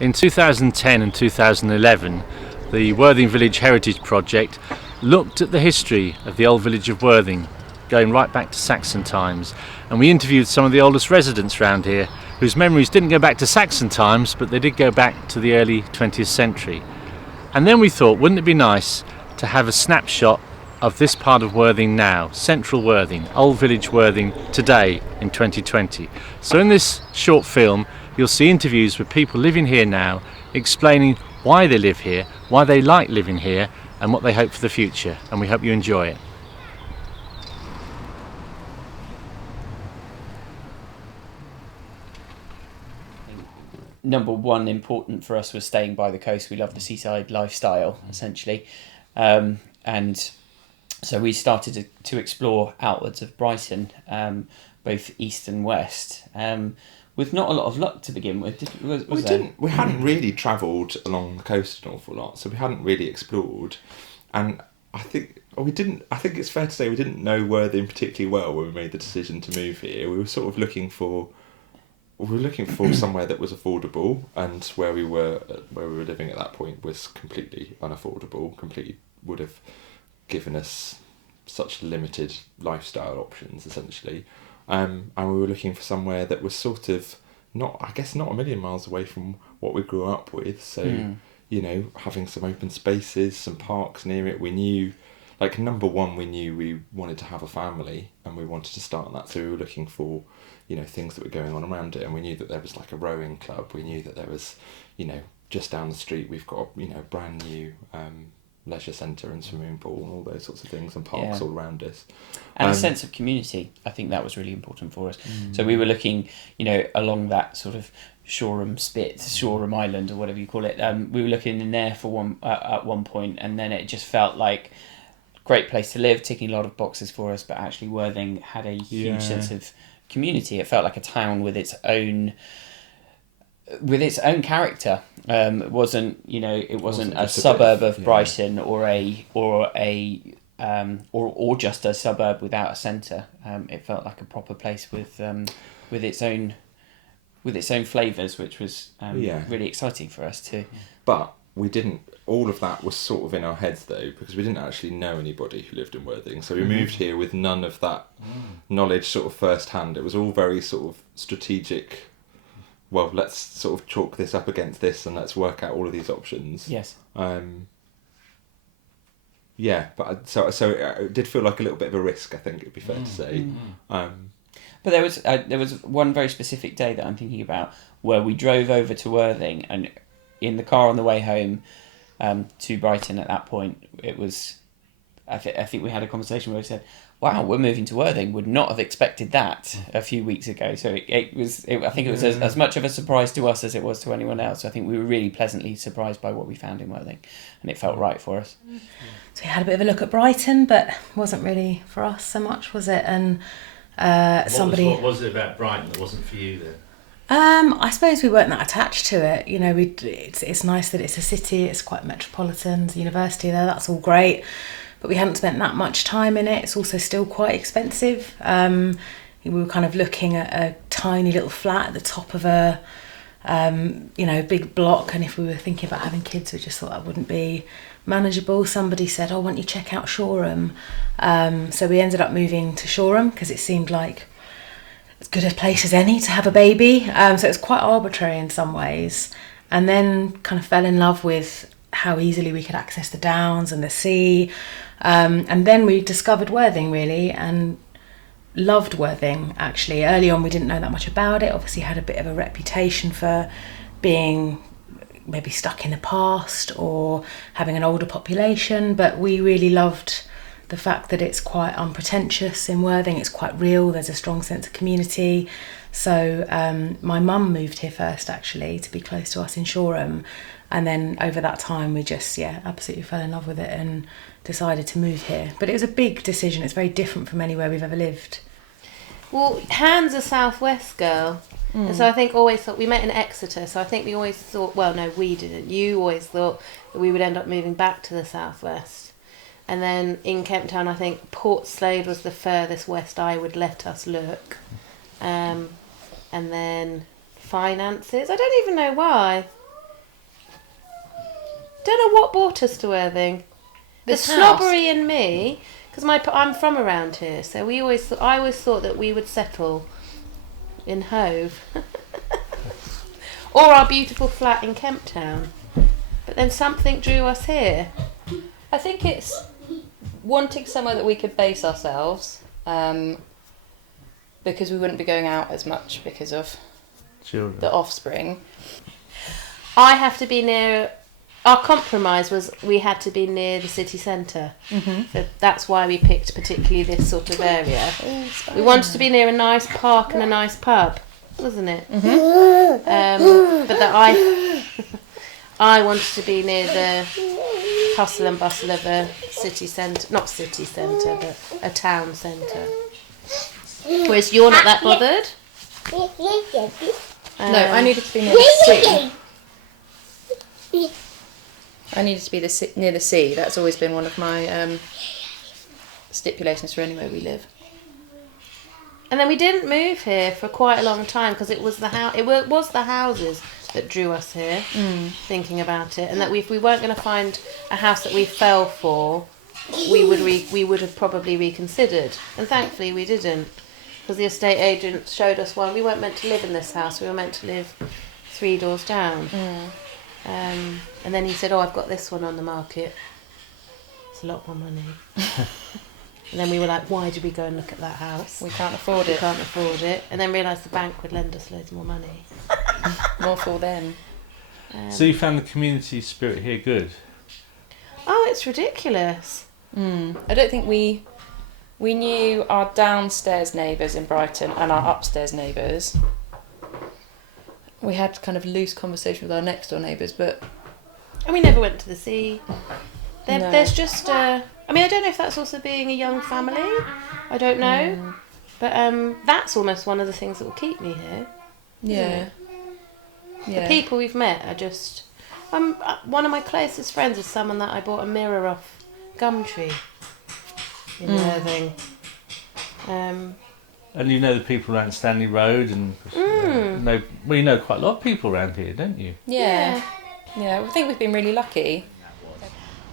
In 2010 and 2011, the Worthing Village Heritage Project looked at the history of the old village of Worthing, going right back to Saxon times, and we interviewed some of the oldest residents around here whose memories didn't go back to Saxon times, but they did go back to the early 20th century. And then we thought, wouldn't it be nice to have a snapshot of this part of Worthing now, central Worthing, Old Village Worthing, today in 2020. So in this short film, you'll see interviews with people living here now, explaining why they live here, why they like living here, and what they hope for the future. And we hope you enjoy it. Number one important for us was staying by the coast. We love the seaside lifestyle, essentially. And so we started to explore outwards of Brighton, both east and west, with not a lot of luck to begin with. We hadn't really travelled along the coast an awful lot, so we hadn't really explored. And I think it's fair to say we didn't know Worthing particularly well when we made the decision to move here. We were sort of looking for somewhere that was affordable, and where we were living at that point was completely unaffordable. Completely would have given us such limited lifestyle options, essentially. And we were looking for somewhere that was sort of not a million miles away from what we grew up with. So, having some open spaces, some parks near it. We knew, number one, we knew we wanted to have a family and we wanted to start that. So we were looking for, things that were going on around it. And we knew that there was a rowing club. We knew that there was, just down the street, we've got, brand new leisure centre and swimming pool and all those sorts of things, and parks all around us. And a sense of community. I think that was really important for us. So we were looking, along that sort of Shoreham Spit, Shoreham Island, or whatever you call it. We were looking in there for at one point, and then it just felt like great place to live, ticking a lot of boxes for us. But actually, Worthing had a huge sense of community. It felt like a town with its own character. It wasn't a suburb of Brighton or just a suburb without a centre. It felt like a proper place with its own flavours, which was really exciting for us too. But we didn't. All of that was sort of in our heads though, because we didn't actually know anybody who lived in Worthing. So we moved here with none of that knowledge sort of first hand. It was all very sort of strategic. Well, let's sort of chalk this up against this and let's work out all of these options. Yes. But so it did feel like a little bit of a risk, I think it'd be fair to say. But there was one very specific day that I'm thinking about where we drove over to Worthing, and in the car on the way home to Brighton at that point, it was, I think we had a conversation where we said, wow, we're moving to Worthing. Would not have expected that a few weeks ago. So I think it was as much of a surprise to us as it was to anyone else. I think we were really pleasantly surprised by what we found in Worthing, and it felt right for us. So we had a bit of a look at Brighton, but it wasn't really for us so much, was it? And What was it about Brighton that wasn't for you then? I suppose we weren't that attached to it. It's nice that it's a city. It's quite metropolitan. The university there, that's all great. But we hadn't spent that much time in it. It's also still quite expensive. We were kind of looking at a tiny little flat at the top of a, big block. And if we were thinking about having kids, we just thought that wouldn't be manageable. Somebody said, why don't you check out Shoreham? So we ended up moving to Shoreham because it seemed like as good a place as any to have a baby. So it was quite arbitrary in some ways. And then kind of fell in love with how easily we could access the downs and the sea. And then we discovered Worthing, really, and loved Worthing, actually. Early on, we didn't know that much about it. Obviously, had a bit of a reputation for being maybe stuck in the past or having an older population, but we really loved the fact that it's quite unpretentious in Worthing. It's quite real. There's a strong sense of community. So my mum moved here first, actually, to be close to us in Shoreham. And then over that time, we just, absolutely fell in love with it and decided to move here. But it was a big decision. It's very different from anywhere we've ever lived. Well, Han's a southwest girl. And so I think always thought, we met in Exeter, so I think we always thought, well, no, we didn't. You always thought that we would end up moving back to the southwest. And then in Kempton Town, I think Portslade was the furthest west I would let us look. And then finances, I don't even know why. Don't know what brought us to Worthing. This the house? slobbery in me, because I'm from around here, so I always thought that we would settle in Hove, or our beautiful flat in Kemp Town. But then something drew us here. I think it's wanting somewhere that we could base ourselves, because we wouldn't be going out as much because of Children. the offspring. I have to be near. Our compromise was we had to be near the city centre. Mm-hmm. So that's why we picked particularly this sort of area. We wanted to be near a nice park and a nice pub, wasn't it? Mm-hmm. But that I wanted to be near the hustle and bustle of a city centre, not city centre, but a town centre. Whereas you're not that bothered. No, I needed to be near the sea. I needed to be near the sea. That's always been one of my stipulations for anywhere we live. And then we didn't move here for quite a long time because it was the houses that drew us here. Thinking about it, and that if we weren't going to find a house that we fell for, we would have probably reconsidered. And thankfully we didn't, because the estate agent showed us one. We weren't meant to live in this house. We were meant to live 3 doors down. And then he said, "Oh, I've got this one on the market. It's a lot more money." And then we were like, "Why did we go and look at that house? We can't afford We it. can't afford it." And then realised the bank would lend us loads more money. More for them. So you found the community spirit here good? Oh, it's ridiculous. I don't think we knew our downstairs neighbours in Brighton and our upstairs neighbours. We had kind of loose conversation with our next door neighbours, but And we never went to the sea. No. There's just, I mean, I don't know if that's also being a young family. I don't know. But that's almost one of the things that will keep me here. yeah. The people we've met are just... one of my closest friends is someone that I bought a mirror off Gumtree in Worthing. And you know the people around Stanley Road, and you know quite a lot of people around here, don't you? Yeah. I think we've been really lucky.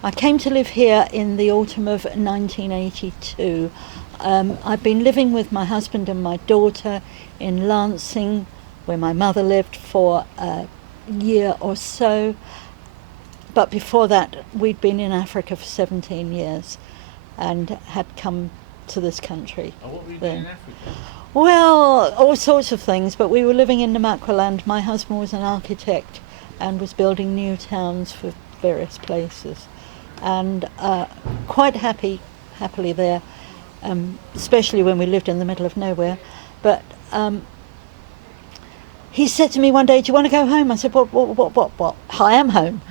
I came to live here in the autumn of 1982. I've been living with my husband and my daughter in Lancing, where my mother lived, for a year or so. But before that, we'd been in Africa for 17 years and had come to this country. Oh, what were you then. doing in Africa? Well, all sorts of things, but we were living in Namaqualand. My husband was an architect and was building new towns for various places. And quite happily there, especially when we lived in the middle of nowhere. But he said to me one day, "Do you want to go home?" I said, What? I am home.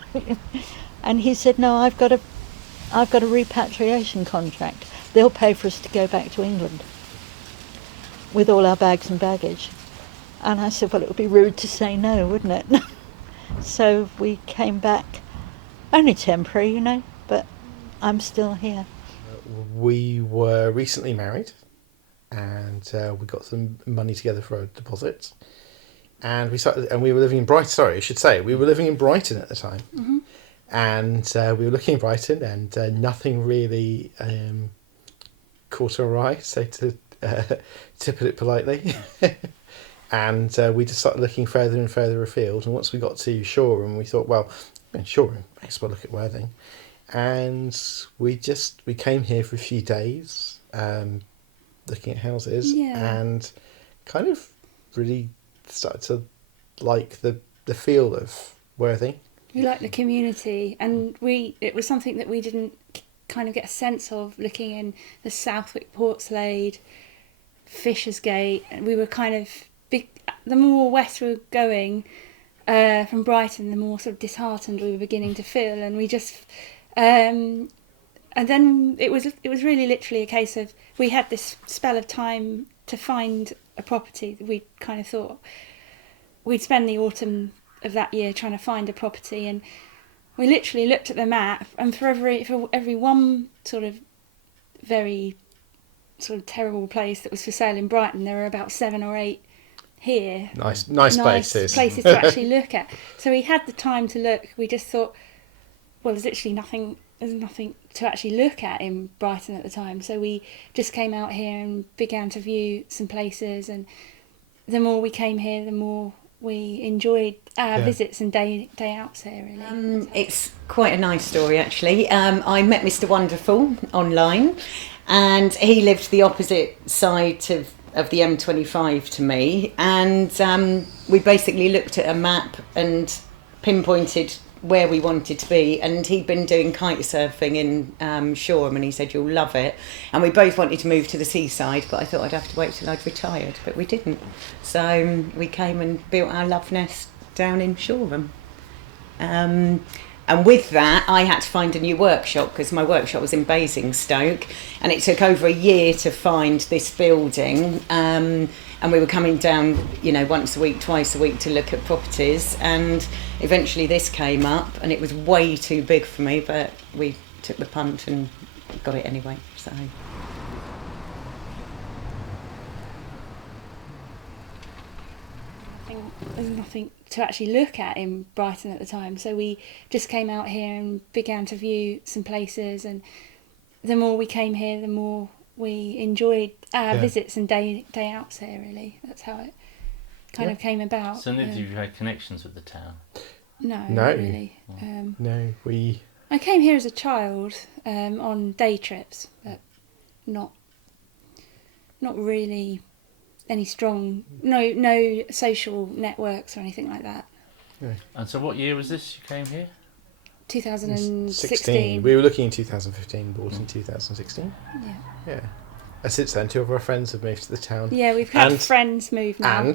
And he said, "No, I've got a repatriation contract. They'll pay for us to go back to England with all our bags and baggage." And I said, "Well, it would be rude to say no, wouldn't it?" So we came back, only temporary, you know, but I'm still here. We were recently married, and we got some money together for a deposit, and we were living in Brighton. Sorry, I should say we were living in Brighton at the time, and we were looking at Brighton, and nothing really caught our eye, to put it politely. And we just started looking further and further afield. And once we got to Shoreham, we thought, well, Shoreham, I guess we'll look at Worthing. And we came here for a few days, looking at houses, and kind of really started to like the feel of Worthing. We liked the community, and it was something that we didn't kind of get a sense of looking in the Southwick Portslade, Fishersgate, and we were kind of the more west we were going from Brighton, the more sort of disheartened we were beginning to feel, and we just and then it was really literally a case of we had this spell of time to find a property that we kind of thought we'd spend the autumn of that year trying to find a property, and we literally looked at the map, and for every one sort of very sort of terrible place that was for sale in Brighton, there were about 7 or 8 here. Nice places. Places to actually look at. So we had the time to look. We just thought well, there's literally nothing. There's nothing to actually look at in Brighton at the time. So we just came out here and began to view some places. And the more we came here, the more we enjoyed our visits and day outs here. Really, it's quite a nice story actually. I met Mr. Wonderful online, and he lived the opposite side of the M25 to me, and we basically looked at a map and pinpointed where we wanted to be, and he'd been doing kite surfing in Shoreham, and he said you'll love it, and we both wanted to move to the seaside, but I thought I'd have to wait till I'd retired, but we didn't, so we came and built our love nest down in Shoreham. And with that, I had to find a new workshop because my workshop was in Basingstoke, and it took over a year to find this building. And we were coming down, once a week, twice a week to look at properties. And eventually this came up, and it was way too big for me, but we took the punt and got it anyway. So. There's nothing to actually look at in Brighton at the time, so we just came out here and began to view some places, and the more we came here, the more we enjoyed our visits and day outs here. Really, that's how it kind of came about. So, have you had connections with the town? No, not really. No, we. I came here as a child on day trips, but not really. Any strong, no social networks or anything like that. Yeah. And so what year was this you came here? 2016. We were looking in 2015, bought in 2016. Yeah. And since then, two of our friends have moved to the town. Yeah, we've had friends move now.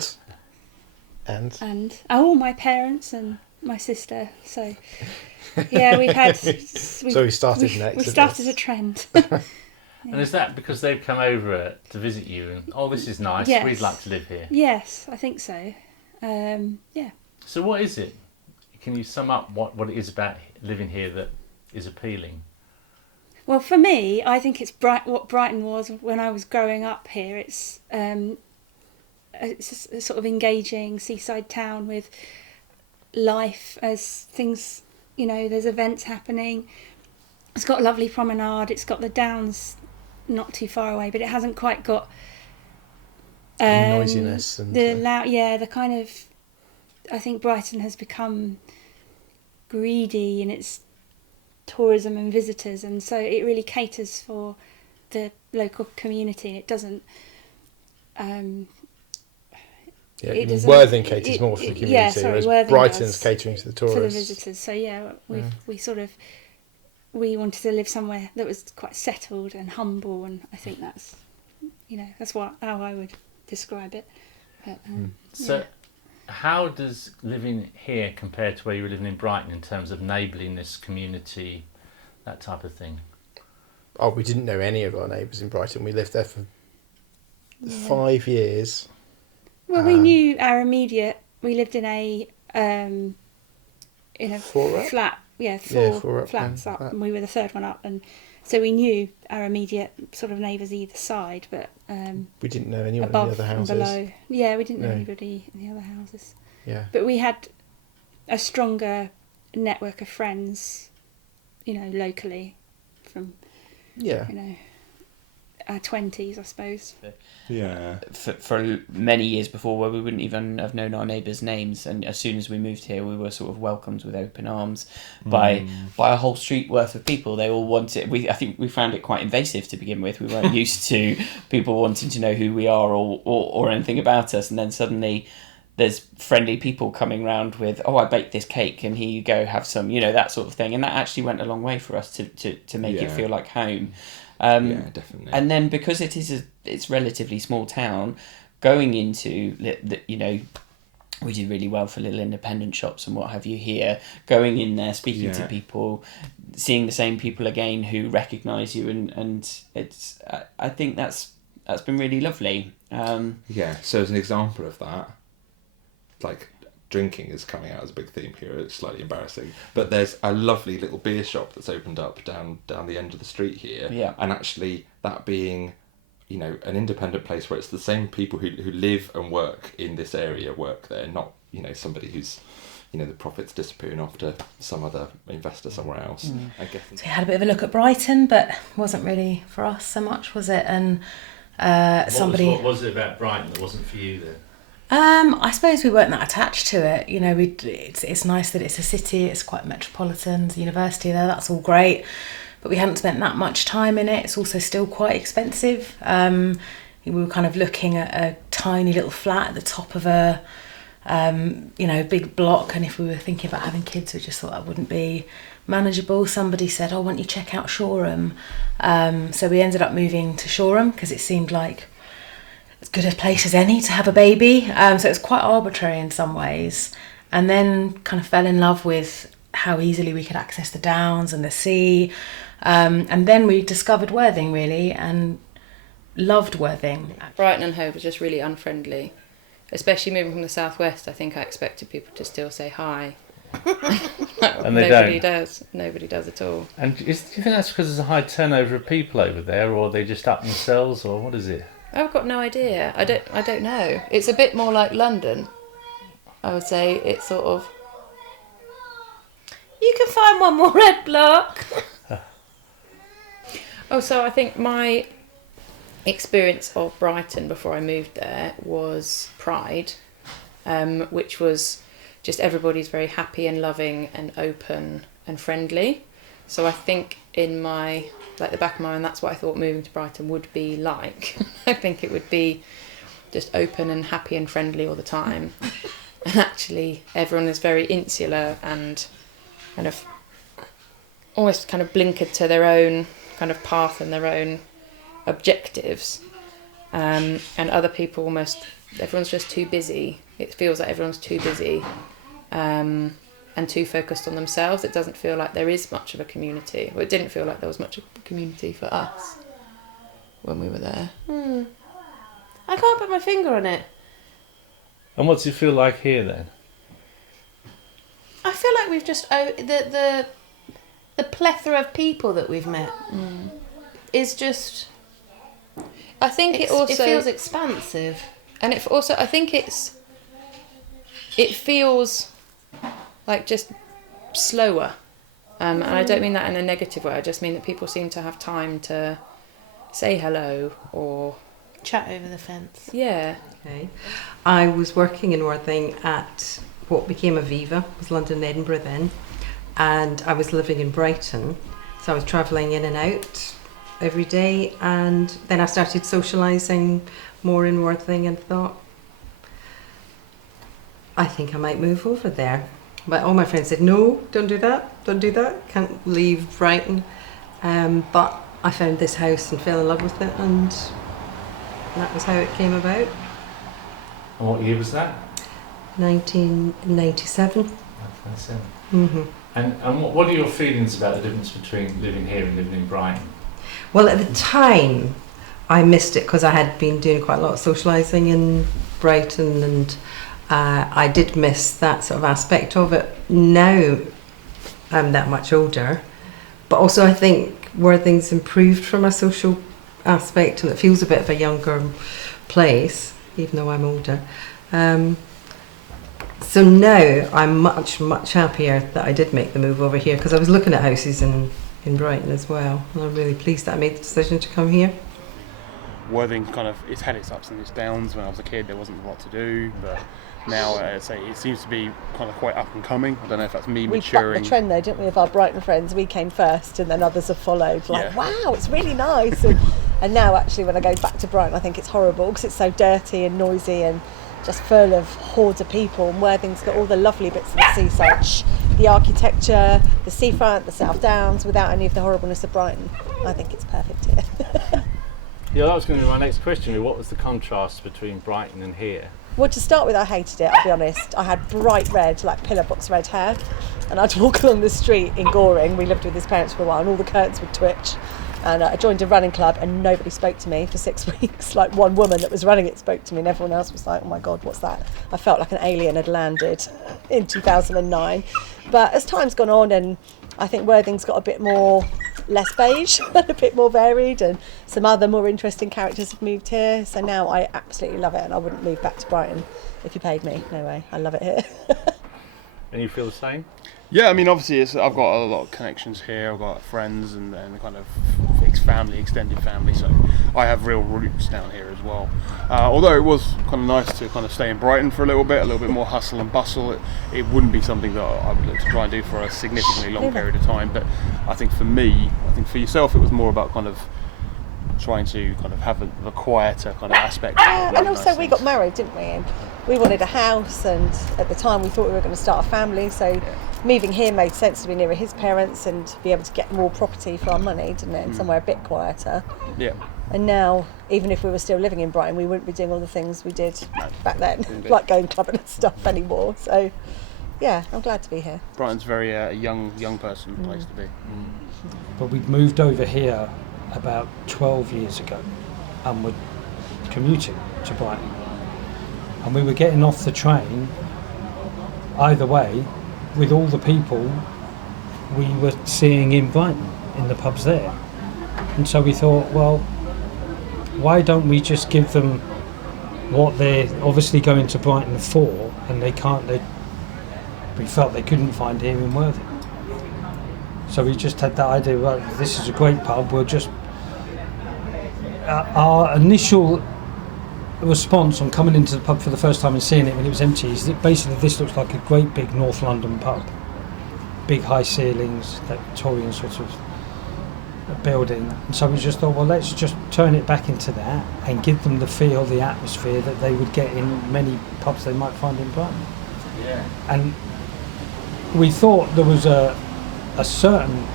And my parents and my sister. So yeah, we've had. So we started an exodus. We started a trend. And is that because they've come over to visit you and, this is nice, yes. We'd like to live here? Yes, I think so. Yeah. So what is it? Can you sum up what it is about living here that is appealing? Well, for me, I think it's what Brighton was when I was growing up here. It's a sort of engaging seaside town with life as things, there's events happening. It's got a lovely promenade. It's got the Downs not too far away, but it hasn't quite got noisiness and the kind of. I think Brighton has become greedy in its tourism and visitors, and so it really caters for the local community. It doesn't. Worthing caters more for the community, whereas Brighton's catering to the tourists. For the visitors. So we wanted to live somewhere that was quite settled and humble, and I think that's how I would describe it. But, so how does living here compare to where you were living in Brighton in terms of neighbourliness, community, that type of thing? Oh, we didn't know any of our neighbours in Brighton. We lived there for 5 years. Well, we knew our immediate. We lived in a flat. Four flats up, and we were the third one up, and so we knew our immediate sort of neighbours either side, but we didn't know anyone above in the other houses. And below. Yeah, we didn't know anybody in the other houses. Yeah, but we had a stronger network of friends, locally from our 20s, I suppose. Yeah. For many years before, where we wouldn't even have known our neighbours' names, and as soon as we moved here, we were sort of welcomed with open arms by a whole street worth of people. They all wanted. I think we found it quite invasive to begin with. We weren't used to people wanting to know who we are or anything about us, and then suddenly there's friendly people coming round with, I baked this cake, and here you go, have some, that sort of thing, and that actually went a long way for us to make it feel like home. Yeah, definitely. And then because it's relatively small town, going into we did really well for little independent shops and what have you here. Going in there, speaking to people, seeing the same people again who recognise you, and it's I think that's been really lovely. So as an example of that, like drinking is coming out as a big theme here. It's slightly embarrassing, but there's a lovely little beer shop that's opened up down the end of the street here. Yeah. And actually, that being, an independent place where it's the same people who live and work in this area work there, not somebody who's the profits disappearing off to some other investor somewhere else. I guess. So we had a bit of a look at Brighton, but it wasn't really for us so much, was it? And What was it about Brighton that wasn't for you then? I suppose we weren't that attached to it. It's nice that it's a city. It's quite metropolitan. The university there, that's all great, but we hadn't spent that much time in it. It's also still quite expensive. We were kind of looking at a tiny little flat at the top of a big block, and if we were thinking about having kids, we just thought that wouldn't be manageable. Somebody said, "Oh, why don't you check out Shoreham?" So we ended up moving to Shoreham because it seemed like as good a place as any to have a baby. So it was quite arbitrary in some ways, and then kind of fell in love with how easily we could access the Downs and the sea. And then we discovered Worthing really and loved Worthing. Brighton and Hove was just really unfriendly. Especially moving from the southwest, I think I expected people to still say hi. And they Nobody don't. does. Nobody does at all. And do you think that's because there's a high turnover of people over there, or are they just up themselves, or what is it? I've got no idea. I don't know. It's a bit more like London. I would say it's sort of. You can find one more red block. Oh, so I think my experience of Brighton before I moved there was Pride, which was just everybody's very happy and loving and open and friendly. So I think in my, like the back of my mind, that's what I thought moving to Brighton would be like. I think it would be just open and happy and friendly all the time. And actually everyone is very insular and kind of almost kind of blinkered to their own kind of path and their own objectives, and other people everyone's just too busy. It feels like everyone's too busy and too focused on themselves. It doesn't feel like there is much of a community. Well, it didn't feel like there was much of a community for us when we were there. I can't put my finger on it. And what's it feel like here then? I feel like we've just the plethora of people that we've met is just. I think it feels expansive, and it also I think it feels like just slower, and I don't mean that in a negative way. I just mean that people seem to have time to say hello or chat over the fence. Yeah. Okay. I was working in Worthing at what became Aviva, it was London and Edinburgh then, and I was living in Brighton, so I was travelling in and out every day, and then I started socialising more in Worthing and thought, I think I might move over there. But all my friends said, no, don't do that, can't leave Brighton. But I found this house and fell in love with it, and that was how it came about. And what year was that? 1997. 1997. Mm-hmm. And what are your feelings about the difference between living here and living in Brighton? Well, at the time, I missed it because I had been doing quite a lot of socialising in Brighton, and I did miss that sort of aspect of it. Now I'm that much older, but also I think Worthing's improved from a social aspect, and it feels a bit of a younger place, even though I'm older. So now I'm much, much happier that I did make the move over here, because I was looking at houses in Brighton as well, and I'm really pleased that I made the decision to come here. Worthing it's had its ups and its downs. When I was a kid there wasn't a lot to do, but now I'd say it seems to be kind of quite up and coming. I don't know if that's me maturing. We bucked the trend though, didn't we, of our Brighton friends? We came first and then others have followed, wow, it's really nice. And now actually when I go back to Brighton I think it's horrible because it's so dirty and noisy and just full of hordes of people, and Worthing's got all the lovely bits of the seaside, the architecture, the seafront, the South Downs, without any of the horribleness of Brighton. I think it's perfect here. Yeah, that was going to be my next question. What was the contrast between Brighton and here? Well, to start with, I hated it, I'll be honest. I had bright red, like pillar box red hair, and I'd walk along the street in Goring. We lived with his parents for a while, and all the curtains would twitch. And I joined a running club, and nobody spoke to me for 6 weeks. Like one woman that was running it spoke to me, and everyone else was like, oh my God, what's that? I felt like an alien had landed in 2009. But as time's gone on, and I think Worthing's got a bit more less beige, a bit more varied, and some other more interesting characters have moved here. So now I absolutely love it, and I wouldn't move back to Brighton if you paid me. No way, I love it here. And you feel the same? Yeah, I mean, obviously, I've got a lot of connections here. I've got friends and kind of family, extended family, so I have real roots down here as well. Although it was kind of nice to kind of stay in Brighton for a little bit more hustle and bustle. It wouldn't be something that I would look to try and do for a significantly long period of time. But I think for me, for yourself, it was more about kind of trying to kind of have the quieter kind of aspect. And also we got married, didn't we? And we wanted a house, and at the time we thought we were going to start a family, so moving here made sense to be nearer his parents and be able to get more property for our money, didn't it? And somewhere a bit quieter. Yeah. And now, even if we were still living in Brighton, we wouldn't be doing all the things we did back then, like going clubbing and stuff anymore. So, yeah, I'm glad to be here. Brighton's very young person place to be. But we'd moved over here about 12 years ago and were commuting to Brighton. And we were getting off the train, either way, with all the people we were seeing in Brighton, in the pubs there. And so we thought, well, why don't we just give them what they're obviously going to Brighton for, and we felt they couldn't find here in Worthing. So we just had that idea, well, this is a great pub, we'll just... our initial response on coming into the pub for the first time and seeing it when it was empty is that basically this looks like a great big North London pub. Big high ceilings, that Victorian sort of building. And so we just thought, well, let's just turn it back into that and give them the feel, the atmosphere that they would get in many pubs they might find in Brighton. Yeah. And we thought there was a certain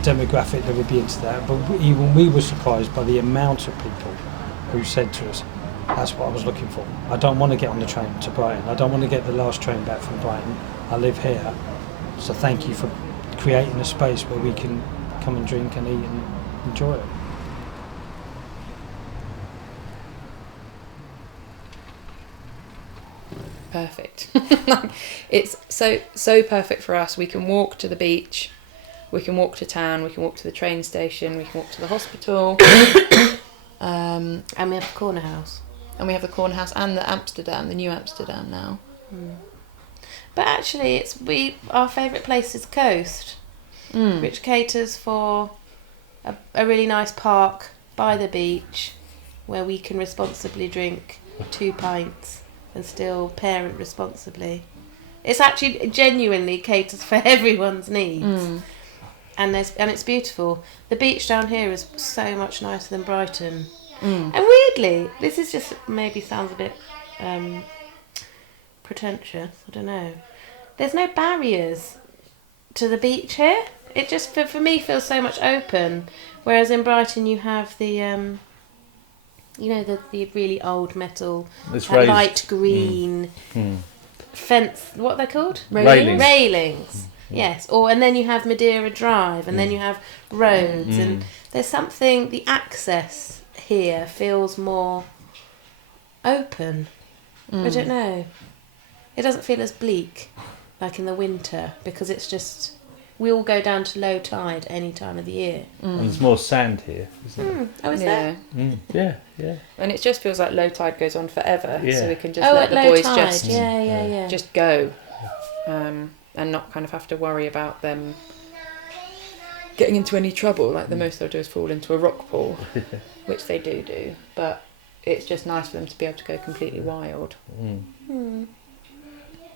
demographic that would be into that, but even we were surprised by the amount of people who said to us, that's what I was looking for. I don't want to get on the train to Brighton. I don't want to get the last train back from Brighton. I live here. So thank you for creating a space where we can come and drink and eat and enjoy it. Perfect. It's so perfect for us. We can walk to the beach, we can walk to town, we can walk to the train station, we can walk to the hospital. And we have the corner house. And we have the corner house and the new Amsterdam now. But actually, our favourite place is the coast, which caters for a really nice park by the beach, where we can responsibly drink 2 pints and still parent responsibly. It's actually genuinely caters for everyone's needs. And it's beautiful. The beach down here is so much nicer than Brighton. And weirdly, this is just maybe sounds a bit pretentious, I don't know. There's no barriers to the beach here. It just, for me, feels so much open. Whereas in Brighton you have the, the really old metal, light green fence, what are they called? Railings. Yes, and then you have Madeira Drive, and then you have roads, and there's something, the access here feels more open. I don't know. It doesn't feel as bleak like in the winter, because it's just, we all go down to low tide any time of the year. And there's more sand here, isn't there? Oh, is there? Yeah. And it just feels like low tide goes on forever, so we can just at let the low boys tide. just go, and not kind of have to worry about them getting into any trouble. Like the most they'll do is fall into a rock pool, which they do, but it's just nice for them to be able to go completely wild.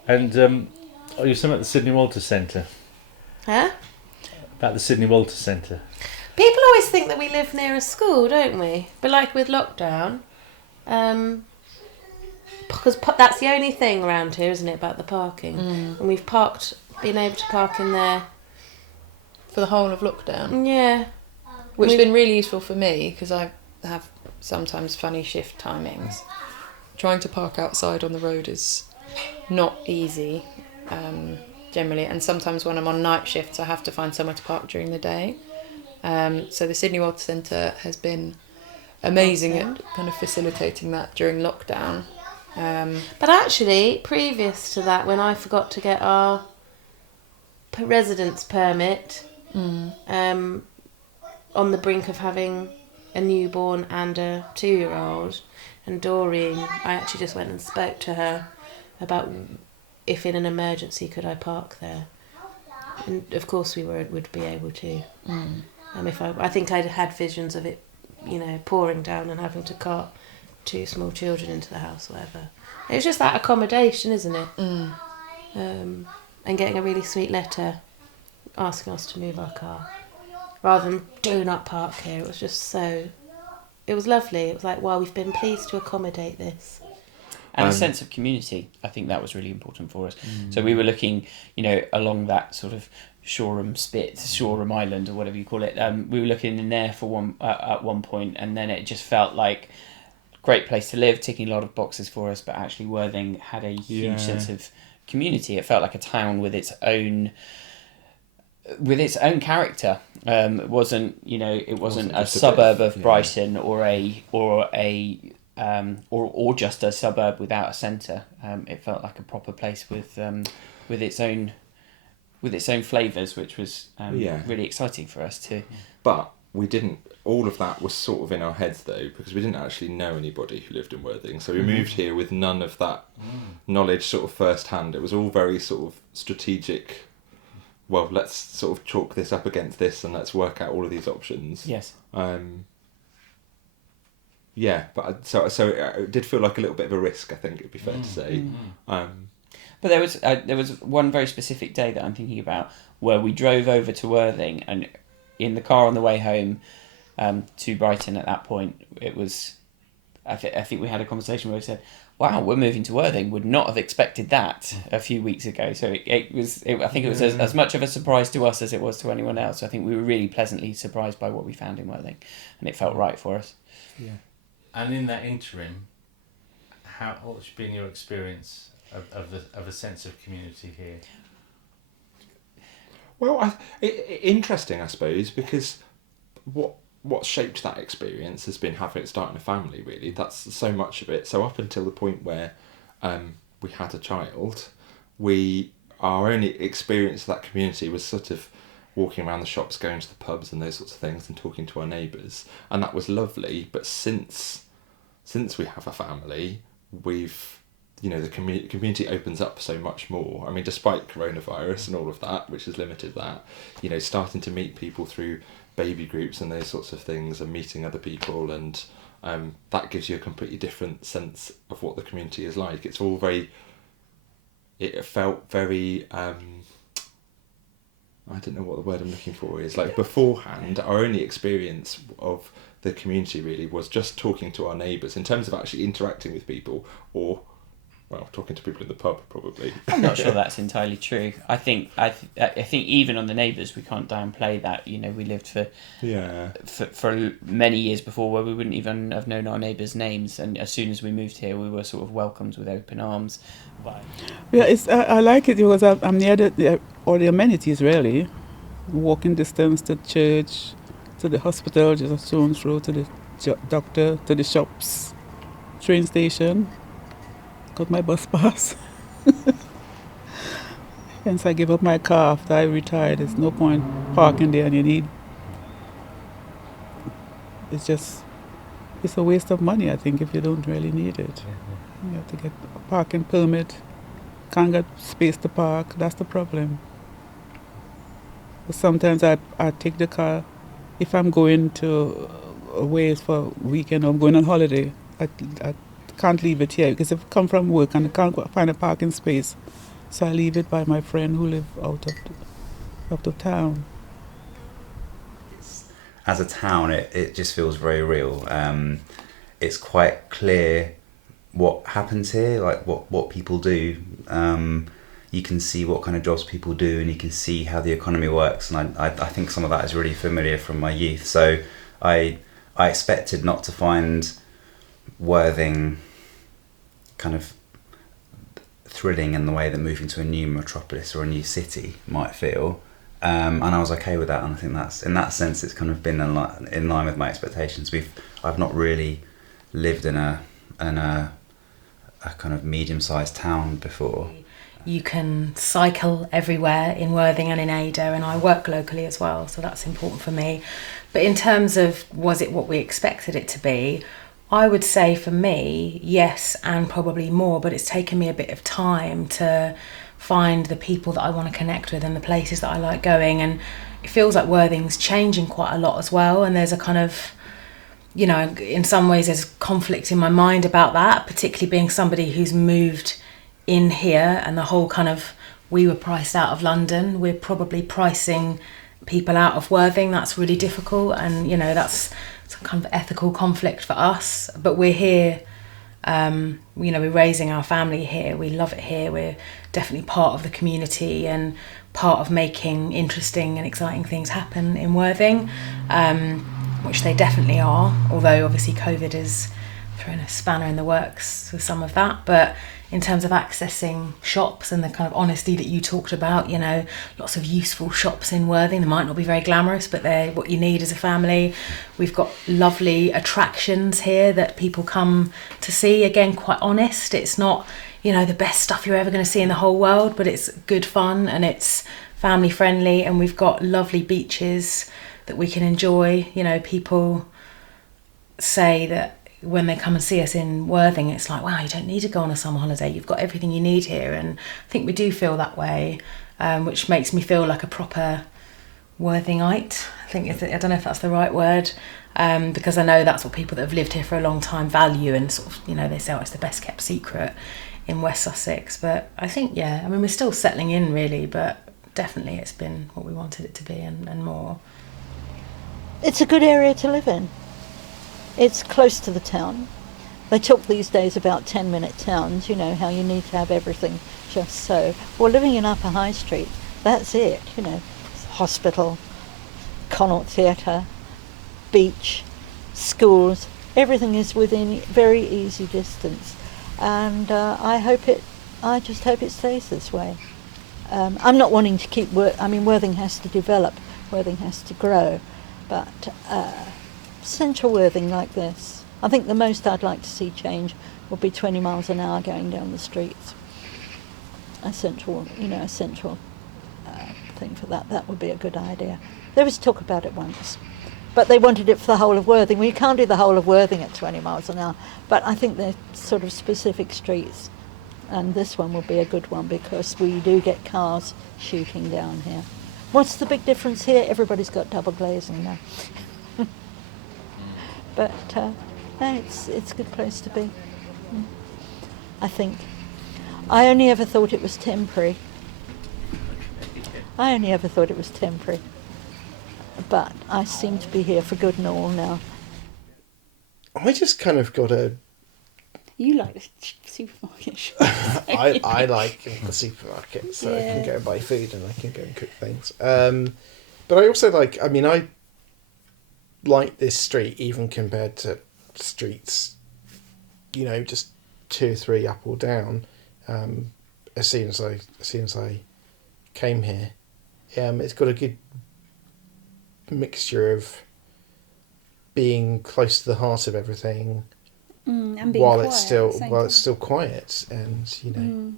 And you saying about the Sydney Walter Centre? Huh? About the Sydney Walter Centre. People always think that we live near a school, don't we? But like with lockdown, because that's the only thing around here, isn't it, about the parking? And we've been able to park in there for the whole of lockdown. Yeah. Which has been really useful for me, because I have sometimes funny shift timings. Trying to park outside on the road is not easy, generally, and sometimes when I'm on night shifts I have to find somewhere to park during the day. So the Sydney Walter Centre has been amazing at kind of facilitating that during lockdown. But actually, previous to that, when I forgot to get our residence permit, on the brink of having a newborn and a 2-year-old, and Doreen, I actually just went and spoke to her about if in an emergency could I park there, and of course we would be able to. If I think I'd had visions of it, pouring down and having to cart 2 small children into the house, whatever. It was just that accommodation, isn't it? And getting a really sweet letter asking us to move our car rather than do not park here. It was just it was lovely. It was like, wow, we've been pleased to accommodate this. And a sense of community. I think that was really important for us. So we were looking, along that sort of Shoreham Spit, Shoreham Island, or whatever you call it. We were looking in there for at one point, and then it just felt like great place to live, ticking a lot of boxes for us. But actually, Worthing had a huge sense of community. It felt like a town with its own character. It wasn't a suburb of Brighton or just a suburb without a centre. It felt like a proper place with its own flavours, which was really exciting for us too. But we didn't. All of that was sort of in our heads though, because we didn't actually know anybody who lived in Worthing. So we moved here with none of that knowledge sort of first hand. It was all very sort of strategic. Well, let's sort of chalk this up against this and let's work out all of these options. Yes. But so it did feel like a little bit of a risk, I think it'd be fair to say. But there was one very specific day that I'm thinking about where we drove over to Worthing, and in the car on the way home to Brighton at that point, it was, I think we had a conversation where we said, wow, we're moving to Worthing, would not have expected that a few weeks ago. So I think it was as much of a surprise to us as it was to anyone else. I think we were really pleasantly surprised by what we found in Worthing, and it felt right for us. Yeah. And in that interim, what's been your experience of a sense of community here? Well, interesting, I suppose, because what shaped that experience has been starting a family, really. That's so much of it. So up until the point where we had a child, our only experience of that community was sort of walking around the shops, going to the pubs and those sorts of things and talking to our neighbours. And that was lovely. But since we have a family, we've, the community opens up so much more. I mean, despite coronavirus and all of that, which has limited that, starting to meet people through baby groups and those sorts of things and meeting other people, and that gives you a completely different sense of what the community is like. It felt very I don't know what the word I'm looking for is. Like beforehand, our only experience of the community really was just talking to our neighbours in terms of actually interacting with people, or talking to people in the pub probably. I'm not sure that's entirely true. I think even on the neighbours, we can't downplay that. We lived for many years before where we wouldn't even have known our neighbours' names, and as soon as we moved here, we were sort of welcomed with open arms. I like it because I'm near all the amenities really. Walking distance to church, to the hospital, just a stone's throw, to the doctor, to the shops, train station. Got my bus pass. Hence I give up my car after I retired. There's no point parking there, and it's a waste of money, I think, if you don't really need it. You have to get a parking permit, can't get space to park, that's the problem. But sometimes I take the car, if I'm going to a ways for a weekend or I'm going on holiday, I can't leave it here because if I come from work and I can't find a parking space, so I leave it by my friend who live out of town. As a town, it just feels very real. It's quite clear what happens here, like what people do. You can see what kind of jobs people do, and you can see how the economy works. And I think some of that is really familiar from my youth. So I expected not to find Worthing kind of thrilling in the way that moving to a new metropolis or a new city might feel, and I was okay with that, and I think that's, in that sense, it's kind of been in line with my expectations. I've not really lived in a kind of medium-sized town before. You can cycle everywhere in Worthing and in Ada, and I work locally as well, so that's important for me. But in terms of was it what we expected it to be, I would say for me, yes, and probably more, but it's taken me a bit of time to find the people that I want to connect with and the places that I like going. And it feels like Worthing's changing quite a lot as well. And there's a kind of, you know, in some ways there's conflict in my mind about that, particularly being somebody who's moved in here and the whole kind of, we were priced out of London, we're probably pricing people out of Worthing. That's really difficult, and you know, that's some kind of ethical conflict for us. But we're here, you know, we're raising our family here, we love it here, we're definitely part of the community and part of making interesting and exciting things happen in Worthing, which they definitely are, although obviously COVID has thrown a spanner in the works with some of that. But in terms of accessing shops and the kind of honesty that you talked about, you know, lots of useful shops in Worthing. They might not be very glamorous, but they're what you need as a family. We've got lovely attractions here that people come to see. Again, quite honest. It's not, you know, the best stuff you're ever going to see in the whole world, but it's good fun and it's family friendly, and we've got lovely beaches that we can enjoy. You know, people say that when they come and see us in Worthing, it's like, wow, you don't need to go on a summer holiday, you've got everything you need here. And I think we do feel that way, which makes me feel like a proper Worthingite. I don't know if that's the right word, because I know that's what people that have lived here for a long time value, and sort of, you know, they say, oh, it's the best kept secret in West Sussex. But I think, yeah, I mean, we're still settling in really, but definitely it's been what we wanted it to be and more. It's a good area to live in. It's close to the town. They talk these days about 10-minute towns, you know, how you need to have everything just so. Well, living in Upper High Street, that's it, you know. Hospital, Connaught Theatre, beach, schools, everything is within very easy distance. And I just hope it stays this way. I'm not wanting to keep Worthing has to develop, Worthing has to grow, but central Worthing like this, I think the most I'd like to see change would be 20 miles an hour going down the streets. A central thing for that would be a good idea. There was talk about it once, but they wanted it for the whole of Worthing. Well, you can't do the whole of Worthing at 20 miles an hour, but I think they're sort of specific streets, and this one will be a good one because we do get cars shooting down here. What's the big difference here? Everybody's got double glazing now. But it's a good place to be, I think. I only ever thought it was temporary. But I seem to be here for good and all now. I just kind of got a... You like the supermarket shop. I like the supermarket, so I can go and buy food and I can go and cook things. But I also I like this street even compared to streets, you know, just 2 or 3 up or down. As soon as I came here, it's got a good mixture of being close to the heart of everything, and being while quiet it's still quiet, and you know,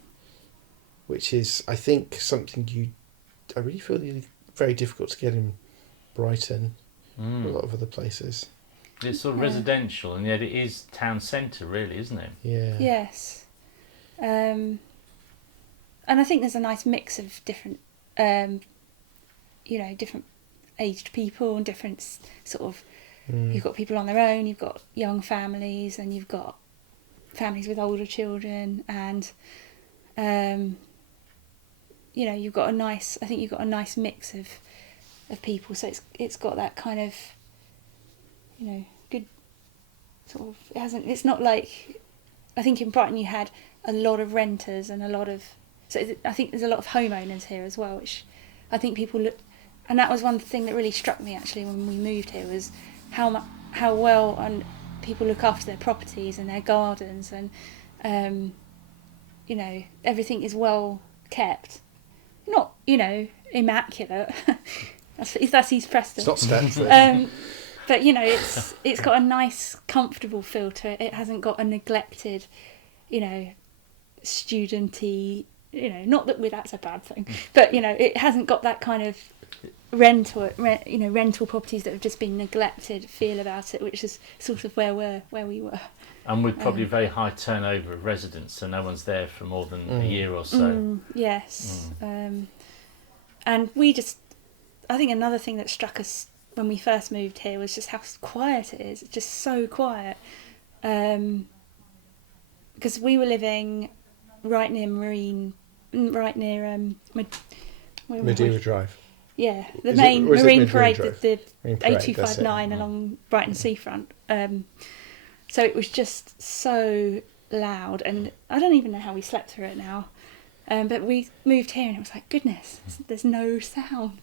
which is, I think, something I really feel very difficult to get in Brighton. A lot of other places. It's sort of residential, and yet it is town centre, really, isn't it? Yeah. Yes. And I think there's a nice mix of different, different aged people and different sort of. You've got people on their own. You've got young families, and you've got families with older children, and you've got a nice. I think you've got a nice mix of people, so it's got that kind of, you know, good sort of. It's not like, I think in Brighton you had a lot of renters and a lot of. So I think there's a lot of homeowners here as well, which I think people look, and that was one thing that really struck me actually when we moved here, was how well and people look after their properties and their gardens, and everything is well kept. Not, immaculate. That's East Preston. It's not Stanford. But it's got a nice, comfortable feel to it. It hasn't got a neglected, studenty. Not that that's a bad thing, but it hasn't got that kind of rental properties that have just been neglected feel about it, which is sort of where we were. And with probably very high turnover of residents, so no one's there for more than a year or so. Yes. And I think another thing that struck us when we first moved here was just how quiet it is. It's just so quiet. Because we were living right near Madeira Drive. Yeah, the Is main it- or is it Marine Mid-Marine Parade, Drive? the Marine Parade, that's it. A259 along Brighton seafront. So it was just so loud, and I don't even know how we slept through it now. But we moved here, and it was like, goodness, there's no sound.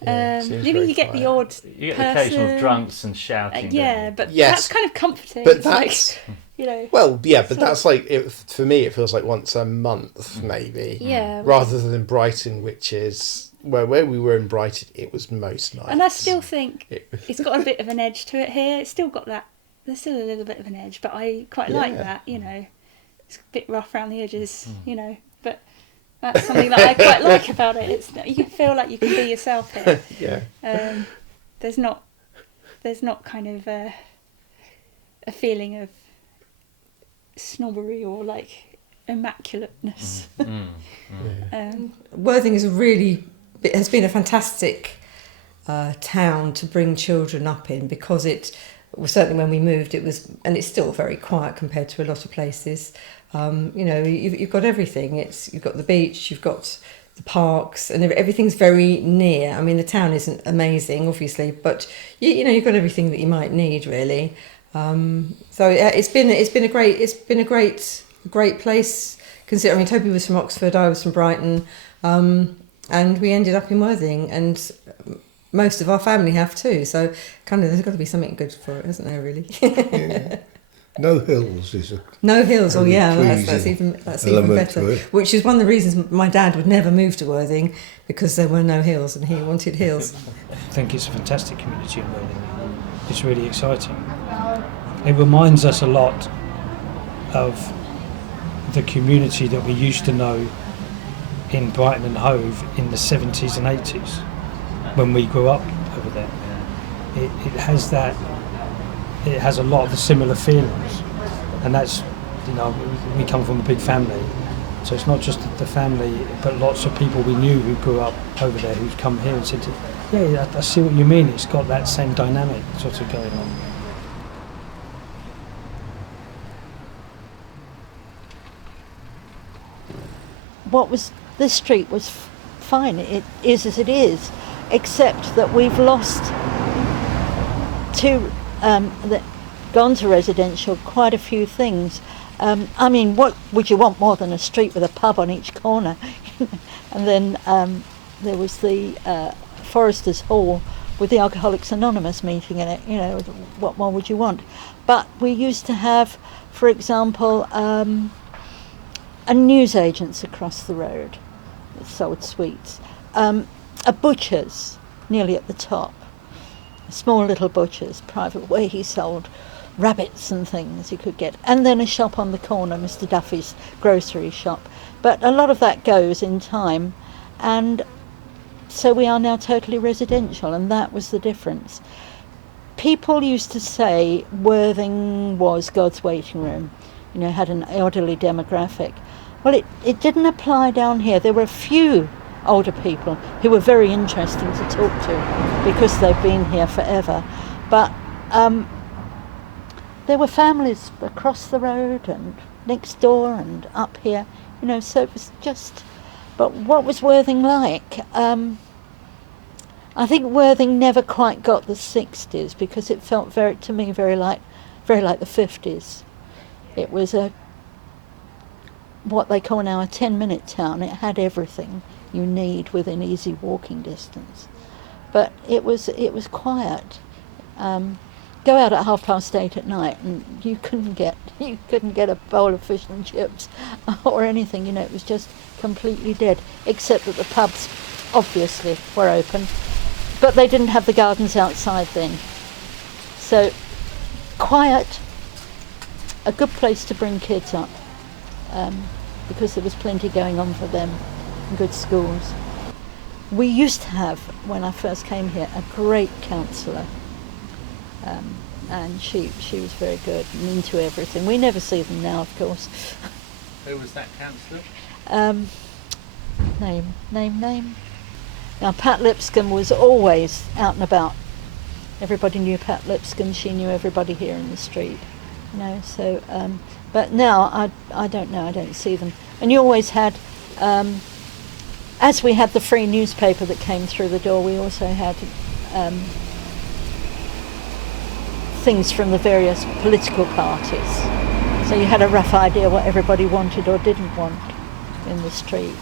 Maybe you get the odd You get person, the occasional drunks and shouting. yeah, but Yes. that's kind of comforting. But It's that's like, you know. well, yeah, but so- that's like for me. It feels like once a month, maybe. Yeah. Rather than Brighton, which is where we were in Brighton, it was most nights. And I still think it's got a bit of an edge to it here. It's still got that. There's still a little bit of an edge, but I quite like Yeah. that. You know, it's a bit rough around the edges. You know, but that's something that I quite like about it. It's you can feel like you can be yourself here. Yeah. There's not kind of a feeling of snobbery or like immaculateness. Worthing is it has been a fantastic town to bring children up in, because it well, certainly when we moved it was, and it's still very quiet compared to a lot of places. You know, you've got everything. You've got the beach, you've got the parks, and everything's very near. I mean, the town isn't amazing, obviously, but you know, you've got everything that you might need, really. So it's been a great place. Considering, I mean, Toby was from Oxford, I was from Brighton, and we ended up in Worthing, and most of our family have too. So kind of there's got to be something good for it, isn't there? Really. Yeah. No hills is a No hills. Oh yeah, that's pleasing even element better. to it. Which is one of the reasons my dad would never move to Worthing, because there were no hills, and he wanted hills. I think it's a fantastic community in Worthing. It's really exciting. It reminds us a lot of the community that we used to know in Brighton and Hove in the 70s and 80s when we grew up over there. It has that. It has a lot of the similar feelings, and that's, you know, we come from a big family, so it's not just the family, but lots of people we knew who grew up over there who've come here and said, yeah, I see what you mean, it's got that same dynamic sort of going on. This street was fine, it is as it is, except that we've lost gone to residential quite a few things. I mean, what would you want more than a street with a pub on each corner? And then there was the Foresters Hall with the Alcoholics Anonymous meeting in it. You know, what more would you want? But we used to have, for example, a newsagent's across the road that sold sweets, a butcher's nearly at the top, a small little butcher's private, where he sold rabbits and things you could get, and then a shop on the corner, Mr. Duffy's grocery shop. But a lot of that goes in time, and so we are now totally residential, and that was the difference. People used to say Worthing was God's waiting room, you know, had an elderly demographic. Well, it didn't apply down here. There were a few older people who were very interesting to talk to because they've been here forever. But there were families across the road and next door and up here, you know, so it was just... But what was Worthing like? I think Worthing never quite got the 60s because it felt to me very like the 50s. It was what they call now a 10-minute town. It had everything you need within easy walking distance, but it was quiet. Go out at 8:30 at night, and you couldn't get a bowl of fish and chips or anything. You know, it was just completely dead, except that the pubs obviously were open, but they didn't have the gardens outside then. So quiet, a good place to bring kids up, because there was plenty going on for them, and good schools. We used to have, when I first came here, a great counsellor, and she was very good and into everything. We never see them now, of course. Who was that counsellor? Name. Now, Pat Lipscomb was always out and about. Everybody knew Pat Lipscomb. She knew everybody here in the street. You know, so, but now I don't know. I don't see them. And you always had. As we had the free newspaper that came through the door, we also had things from the various political parties. So you had a rough idea what everybody wanted or didn't want in the street.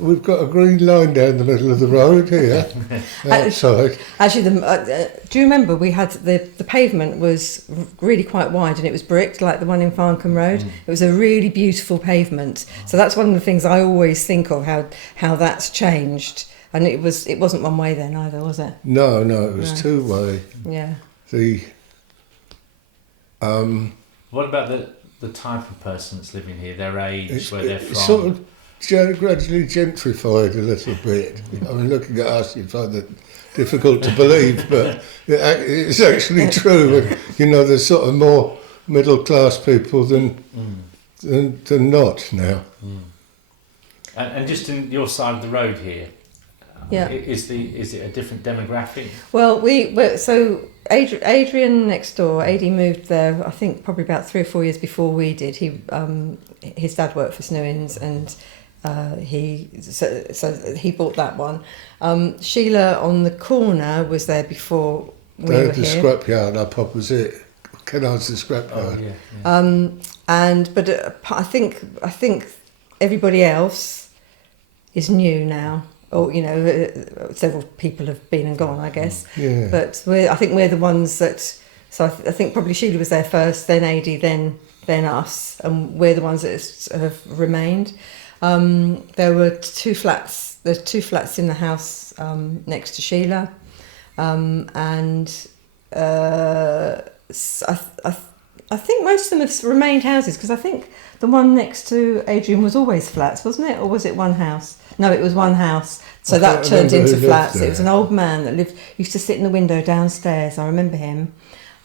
We've got a green line down the middle of the road here, outside. Actually, do you remember we had the pavement was really quite wide and it was bricked like the one in Farncombe Road. It was a really beautiful pavement. So that's one of the things I always think of, how that's changed. And it wasn't one way then either, was it? No, it was two way. Yeah. What about the type of person that's living here, their age, where they're from? It's sort of gradually gentrified a little bit. I mean, looking at us, you'd find that difficult to believe, but it's actually true. And, you know, there's sort of more middle class people than not now. And just in your side of the road here, yeah, is it a different demographic? Well, Adrian next door, AD moved there, I think probably about 3 or 4 years before we did. His dad worked for Snowins, and he bought that one. Sheila on the corner was there before we were here. The scrapyard up opposite Kennard's the scrapyard. Yeah. But I think everybody else is new now. Or, you know, several people have been and gone, I guess. Yeah. But I think we're the ones that. So I think probably Sheila was there first, then AD, then us, and we're the ones that have remained. There were 2 flats. There's 2 flats in the house next to Sheila, and I think most of them have remained houses, because I think the one next to Adrian was always flats, wasn't it, or was it one house? No, it was one house. So that turned into flats. It was an old man that used to sit in the window downstairs. I remember him,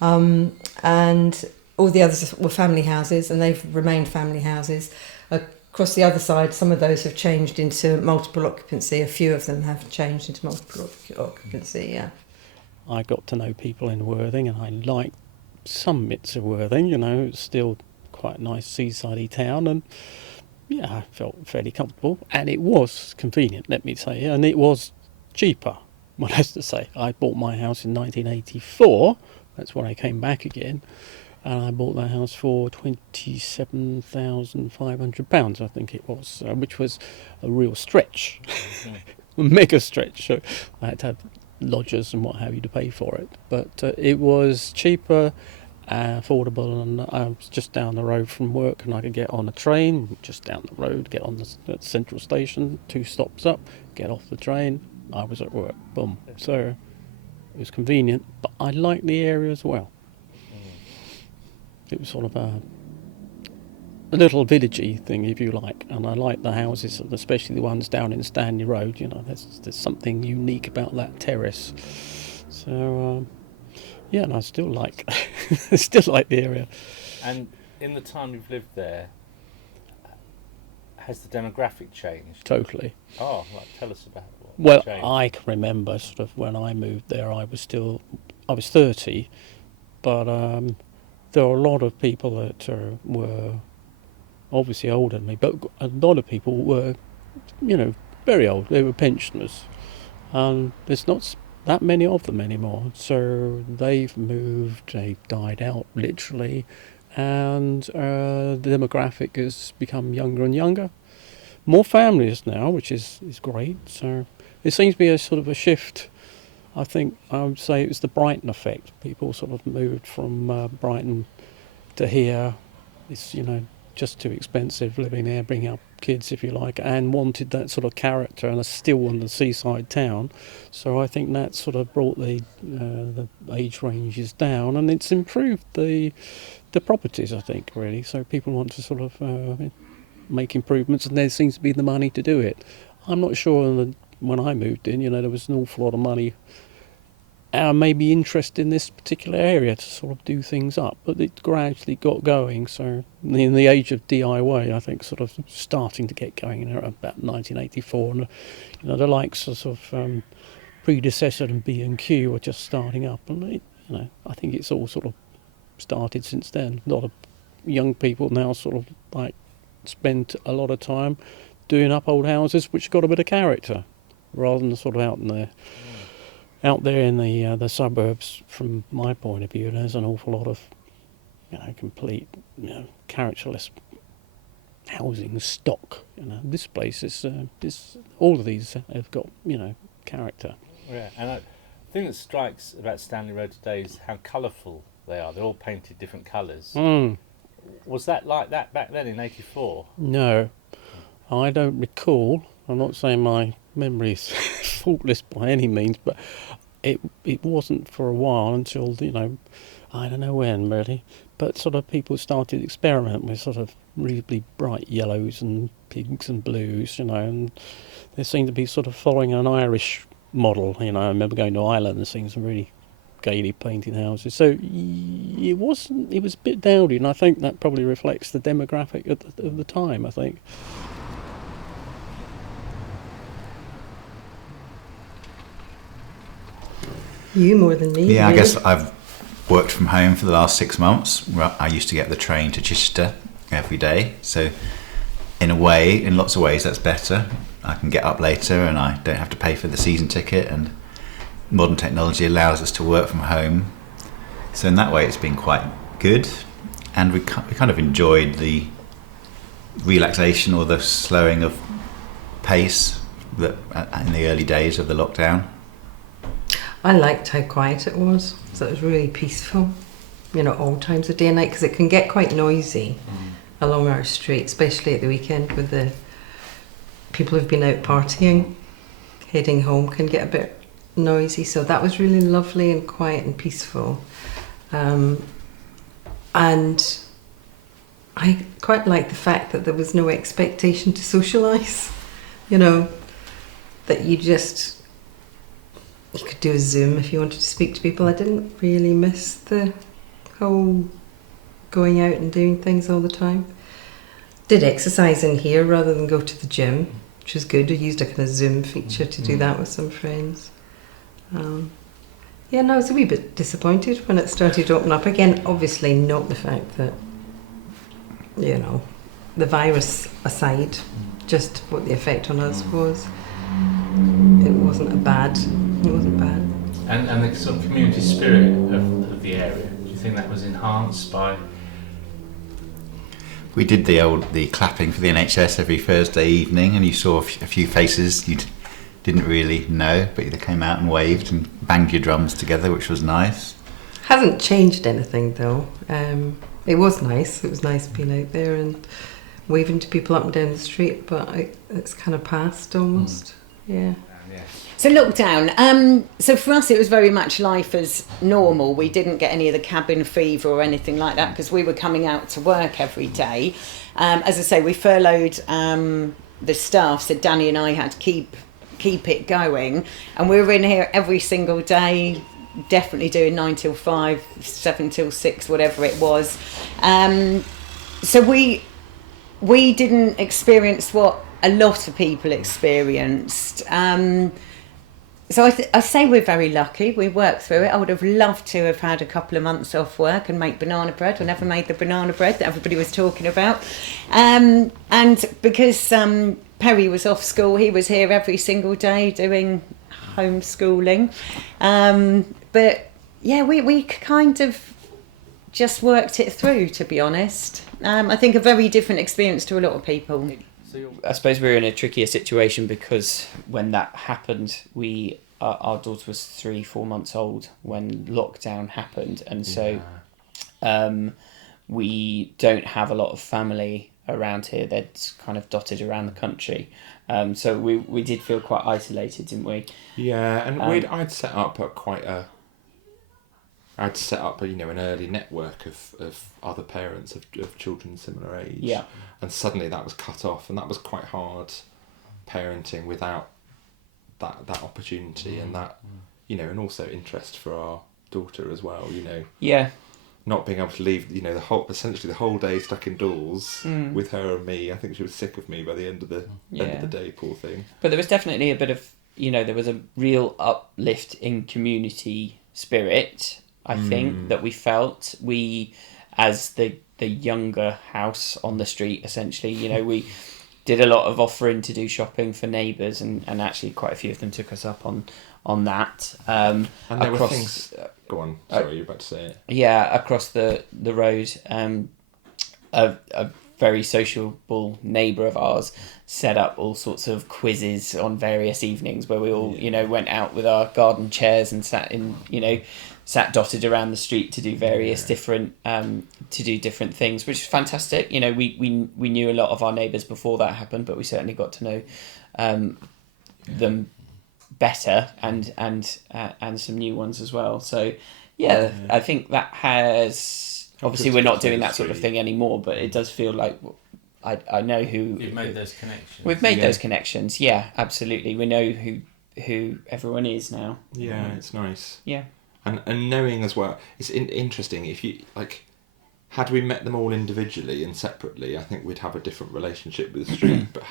and all the others were family houses, and they've remained family houses. Across the other side, some of those have changed into multiple occupancy. A few of them have changed into multiple occupancy, yeah. I got to know people in Worthing, and I liked some bits of Worthing. You know, it's still quite a nice seaside town, and yeah, I felt fairly comfortable, and it was convenient, let me say, and it was cheaper. Well, as to say, I bought my house in 1984. That's when I came back again. And I bought that house for £27,500, I think it was, which was a real stretch, a mega stretch. So I had to have lodgers and what have you to pay for it. But it was cheaper, affordable, and I was just down the road from work, and I could get on a train just down the road, get on the central station, 2 stops up, get off the train. I was at work, boom. So it was convenient, but I liked the area as well. It was sort of a little villagey thing, if you like, and I like the houses, especially the ones down in Stanley Road. You know, there's something unique about that terrace. So yeah, and I still like the area. And in the time you've lived there, has the demographic changed? Totally. Oh, right, tell us about what changed. I can remember sort of when I moved there, I was 30, but there were a lot of people that were obviously older than me, but a lot of people were, you know, very old. They were pensioners, and there's not that many of them anymore. So they've moved, they've died out literally, and the demographic has become younger and younger. More families now, which is great. So it seems to be a sort of a shift. I think I would say it was the Brighton effect. People sort of moved from Brighton to here. It's, you know, just too expensive living there, bringing up kids, if you like, and wanted that sort of character, and are still in the seaside town. So I think that sort of brought the age ranges down, and it's improved the properties, I think, really. So people want to sort of make improvements, and there seems to be the money to do it. I'm not sure on the when I moved in, there was an awful lot of money. Maybe interest in this particular area to sort of do things up, but it gradually got going. So in the age of DIY, I think sort of starting to get going in about 1984, and the likes of sort of predecessor and B&Q were just starting up, and I think it's all sort of started since then. A lot of young people now sort of like spend a lot of time doing up old houses which got a bit of character, rather than sort of out there in the suburbs. From my point of view, there's an awful lot of complete characterless housing stock. This place is all of these have got character. Yeah, and the thing that strikes about Stanley Road today is how colourful they are. They're all painted different colours. Was that like that back then in '84? No, I don't recall. I'm not saying my memory is faultless by any means, but it wasn't for a while until, I don't know when really, but sort of people started experimenting with sort of reasonably bright yellows and pinks and blues, and they seemed to be sort of following an Irish model. I remember going to Ireland and seeing some really gaily painted houses. So it was a bit dowdy, and I think that probably reflects the demographic of the time, I think. You more than me. Yeah, really. I guess I've worked from home for the last 6 months. I used to get the train to Chichester every day. So in a way, in lots of ways, that's better. I can get up later and I don't have to pay for the season ticket, and modern technology allows us to work from home. So in that way, it's been quite good. And we kind of enjoyed the relaxation or the slowing of pace that in the early days of the lockdown. I liked how quiet it was, so it was really peaceful, all times of day and night, because it can get quite noisy along our street, especially at the weekend with the people who've been out partying. Heading home can get a bit noisy, so that was really lovely and quiet and peaceful. And I quite liked the fact that there was no expectation to socialise, that you could do a Zoom if you wanted to speak to people. I didn't really miss the whole going out and doing things all the time. Did exercise in here rather than go to the gym, which was good. I used a kind of Zoom feature to do that with some friends. I was a wee bit disappointed when it started to open up again. Obviously not the fact that, the virus aside, just what the effect on us was. It wasn't bad. And the sort of community spirit of the area, do you think that was enhanced by? We did the clapping for the NHS every Thursday evening, and you saw a few faces you didn't really know, but they came out and waved and banged your drums together, which was nice. Hasn't changed anything though. It was nice. It was nice being out there and waving to people up and down the street, but it's kind of passed almost. Yeah. So lockdown, so for us it was very much life as normal. We didn't get any of the cabin fever or anything like that because we were coming out to work every day. As I say, we furloughed the staff, so Danny and I had to keep it going, and we were in here every single day, definitely doing 9 till 5, 7 till 6, whatever it was. So we didn't experience what a lot of people experienced. So I say we're very lucky. We worked through it. I would have loved to have had a couple of months off work and make banana bread. I never made the banana bread that everybody was talking about. And because Perry was off school, he was here every single day doing homeschooling. But yeah, we kind of just worked it through, to be honest. I think a very different experience to a lot of people. I suppose we were in a trickier situation because when that happened, our daughter was 3-4 months old when lockdown happened, and so we don't have a lot of family around here. They're kind of dotted around the country, so we did feel quite isolated, didn't we? Yeah, and I'd set up an early network of other parents of children similar age. Yeah. And suddenly that was cut off, and that was quite hard parenting without that opportunity and that, you know, and also interest for our daughter as well, you know. Yeah. Not being able to leave, you know, essentially the whole day stuck indoors with her and me. I think she was sick of me by the end of the day, poor thing. But there was definitely a bit of, you know, there was a real uplift in community spirit, I think, that we felt. We, as the younger house on the street, essentially, you know, we did a lot of offering to do shopping for neighbours, and actually quite a few of them took us up on that. And there were things... Go on, sorry, you were about to say it. Yeah, across the road, a very sociable neighbour of ours set up all sorts of quizzes on various evenings where we all, you know, went out with our garden chairs and sat dotted around the street to do various different different things, which is fantastic. You know, we knew a lot of our neighbours before that happened, but we certainly got to know them better and some new ones as well. So yeah, I think that has, obviously we're not doing that sort of thing anymore, but it does feel like I know who you've made those connections. We've made those connections. Yeah, absolutely. We know who everyone is now. Yeah, it's nice. Yeah. And knowing as well, it's interesting. If you like, had we met them all individually and separately, I think we'd have a different relationship with the street. But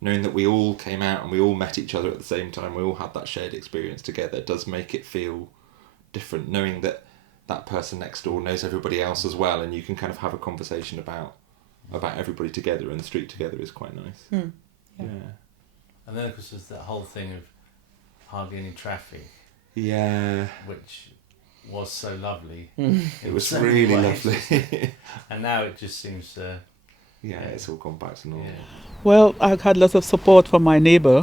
knowing that we all came out and we all met each other at the same time, we all had that shared experience together, does make it feel different. Knowing that that person next door knows everybody else as well, and you can kind of have a conversation about everybody together in the street together is quite nice. Yeah. And then of course there's that whole thing of hardly any traffic. Yeah. Which was so lovely. It was so really lovely. And now it just seems... it's all gone back to normal. Yeah. Well, I had lots of support from my neighbour.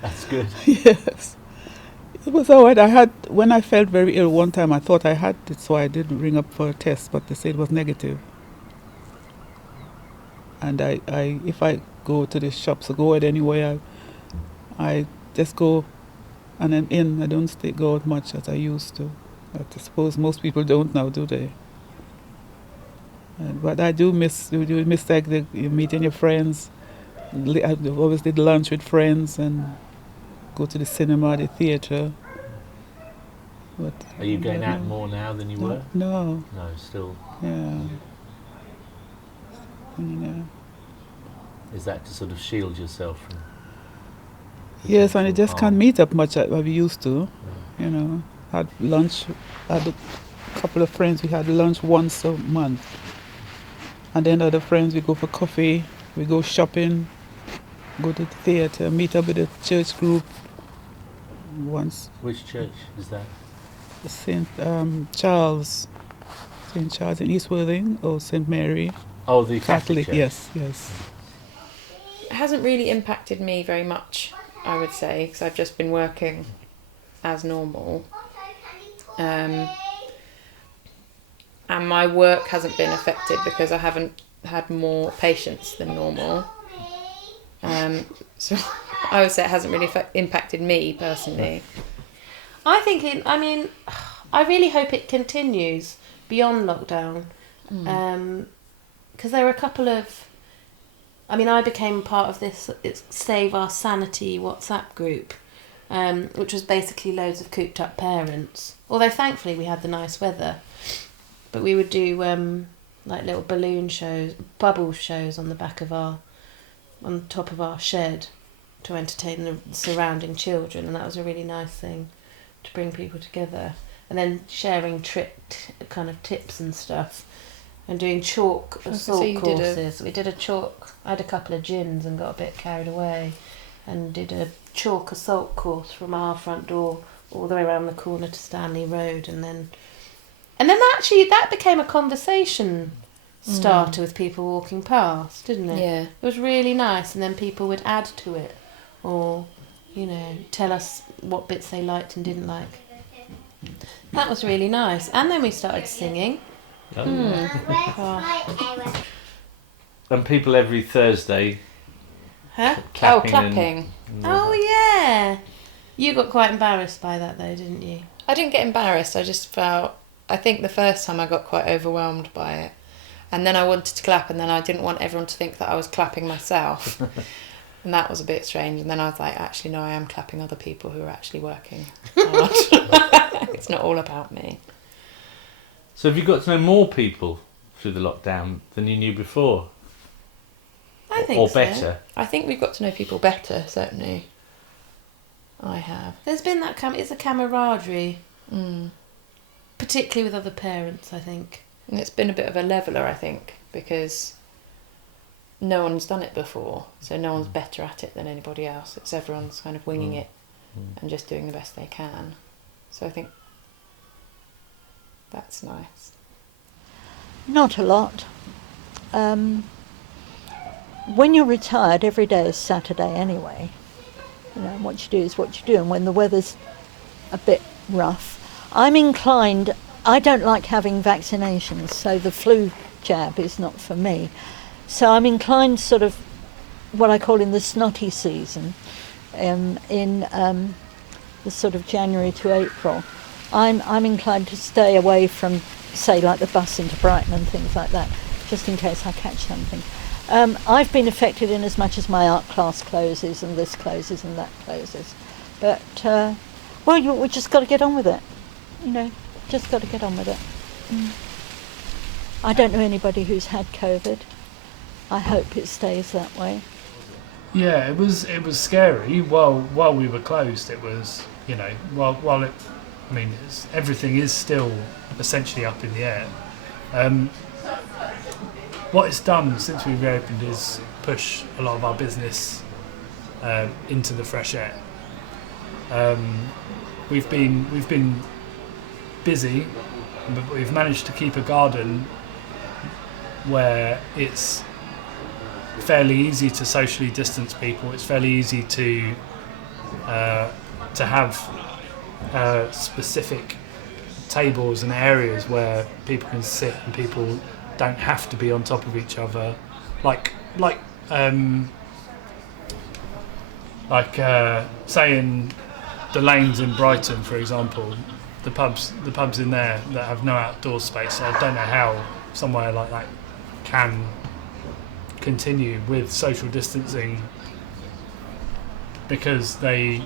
That's good. Yes. It was all right. When I felt very ill one time, I thought I had it, so I didn't ring up for a test, but they said it was negative. And I if I go to the shops or go out anywhere, I just go and I'm in. I don't go out much as I used to. But I suppose most people don't now, do they? But I do miss like you meeting your friends. I always did lunch with friends and go to the cinema, the theatre. But are you going out more now than you were? No. No, still. Yeah. Is that to sort of shield yourself from? Yes, and I just can't meet up much as we used to. You know, had lunch. I had a couple of friends. We had lunch once a month, and then other friends we go for coffee. We go shopping, go to the theatre, meet up with a church group. Once. Which church is that? St. Charles in East Worthing, or St. Mary. Oh, the Catholic church. Yes. It hasn't really impacted me very much, I would say, because I've just been working as normal. And my work hasn't been affected because I haven't had more patients than normal. So I would say it hasn't really impacted me personally. I really hope it continues beyond lockdown. Because there were a couple of... I became part of this Save Our Sanity WhatsApp group, which was basically loads of cooped up parents. Although thankfully we had the nice weather. But we would do like little balloon shows, bubble shows on top of our shed to entertain the surrounding children, and that was a really nice thing to bring people together. And then sharing tips and stuff, and doing chalk assault courses. We did a chalk. I had a couple of gins and got a bit carried away, and did a chalk assault course from our front door all the way around the corner to Stanley Road, and then that became a conversation starter with people walking past, didn't it? Yeah. It was really nice, and then people would add to it, or tell us what bits they liked and didn't like. That was really nice. And then we started singing. And people every Thursday. Huh? Clapping. Oh yeah. You got quite embarrassed by that though, didn't you? I didn't get embarrassed. I just felt. I think the first time I got quite overwhelmed by it, and then I wanted to clap, and then I didn't want everyone to think that I was clapping myself. And that was a bit strange. And then I was like, actually, no, I am clapping other people who are actually working hard. It's not all about me. So have you got to know more people through the lockdown than you knew before? I think or so. better? I think we've got to know people better, certainly. I have. There's been that it's a camaraderie, particularly with other parents, I think. And it's been a bit of a leveller, I think, because no one's done it before, so no one's better at it than anybody else. It's everyone's kind of winging it and just doing the best they can. So I think that's nice. Not a lot. When you're retired, every day is Saturday anyway. You know, what you do is what you do, and when the weather's a bit rough, I'm inclined, I don't like having vaccinations, so the flu jab is not for me. So I'm inclined sort of what I call in the snotty season, in the sort of January to April. I'm inclined to stay away from, say, like the bus into Brighton and things like that, just in case I catch something. I've been affected in as much as my art class closes and this closes and that closes. But, we just got to get on with it. You know, just got to get on with it. I don't know anybody who's had COVID. I hope it stays that way. Yeah, it was scary. While we were closed, it was, you know, while it, I mean, everything is still essentially up in the air. What it's done since we reopened is push a lot of our business into the fresh air. We've been busy, but we've managed to keep a garden where it's fairly easy to socially distance people. It's fairly easy to have specific tables and areas where people can sit and people don't have to be on top of each other, say in the lanes in Brighton, for example, the pubs in there that have no outdoor space. I don't know how somewhere like that can continue with social distancing, because their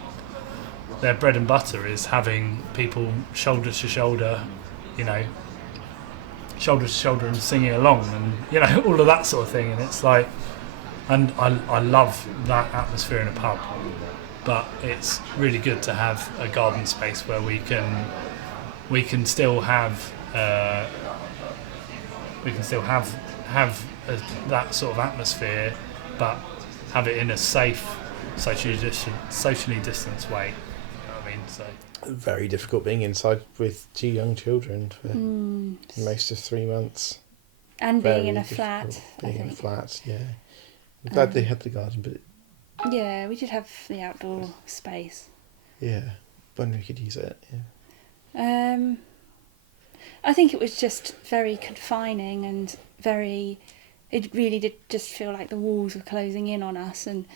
bread and butter is having people shoulder to shoulder, you know, shoulder to shoulder and singing along, and you know, all of that sort of thing. And it's like, and I love that atmosphere in a pub, but it's really good to have a garden space where we can still have that sort of atmosphere, but have it in a safe, socially distanced way. You know what I mean? So very difficult being inside with 2 young children for most of 3 months. And Very being in a difficult. flat. Being in a flat, yeah. I'm glad they had the garden, but Yeah, we did have the outdoor space. yeah, when we could use it. Yeah. I think it was just very confining and it really did just feel like the walls were closing in on us, and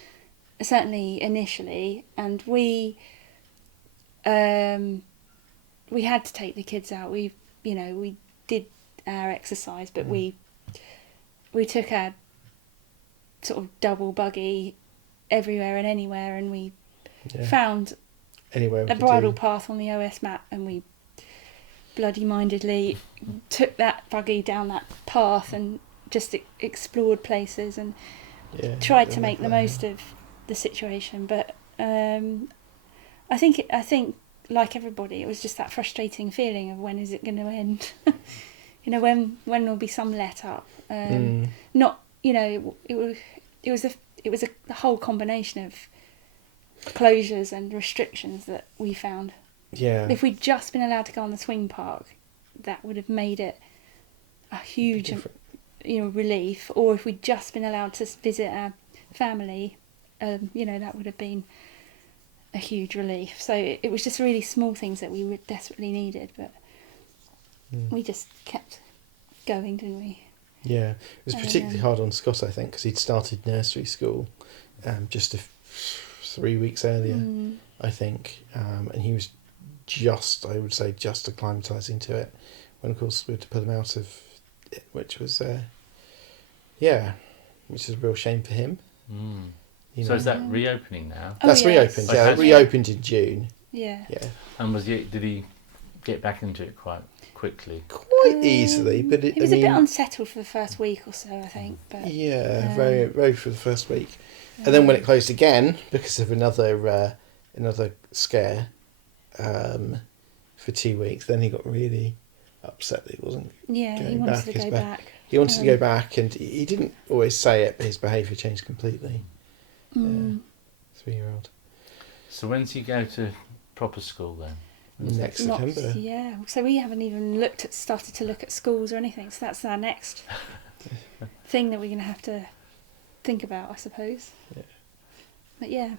certainly initially, and we had to take the kids out. We did our exercise, but we took our sort of double buggy everywhere and anywhere, and we found Anywhere we a could bridle do. path on the OS map, and we bloody-mindedly took that buggy down that path and just explored places and tried to make the most of the situation. But I think like everybody, it was just that frustrating feeling of when is it going to end? You know, when will be some let up? Not, you know, it was a whole combination of closures and restrictions that we found. Yeah. If we'd just been allowed to go on the swing park, that would have made it a huge, relief. Or if we'd just been allowed to visit our family, that would have been a huge relief. So it was just really small things that we desperately needed, but we just kept going, didn't we? Yeah, it was particularly hard on Scott, I think, because he'd started nursery school just 3 weeks earlier, I think, and he was just acclimatising to it when, of course, we had to pull him out of it, which was a real shame for him. You So know. is that reopening now? Oh, That's yes. reopened. Oh, Yeah, has it it? reopened in June. Yeah. Yeah. And did he get back into it quite quickly? Quite easily, but He was a bit unsettled for the first week or so, I think. But very for the first week, and then when it closed again because of another scare for 2 weeks, then he got really upset that he wasn't. Yeah, he going wanted back. to His go back. He wanted to go back, and he didn't always say it, but his behaviour changed completely. 3-year-old. So when's he go to proper school then? Next September. Yeah, so we haven't even started to look at schools or anything. So that's our next thing that we're going to have to think about, I suppose. Yeah. But yeah.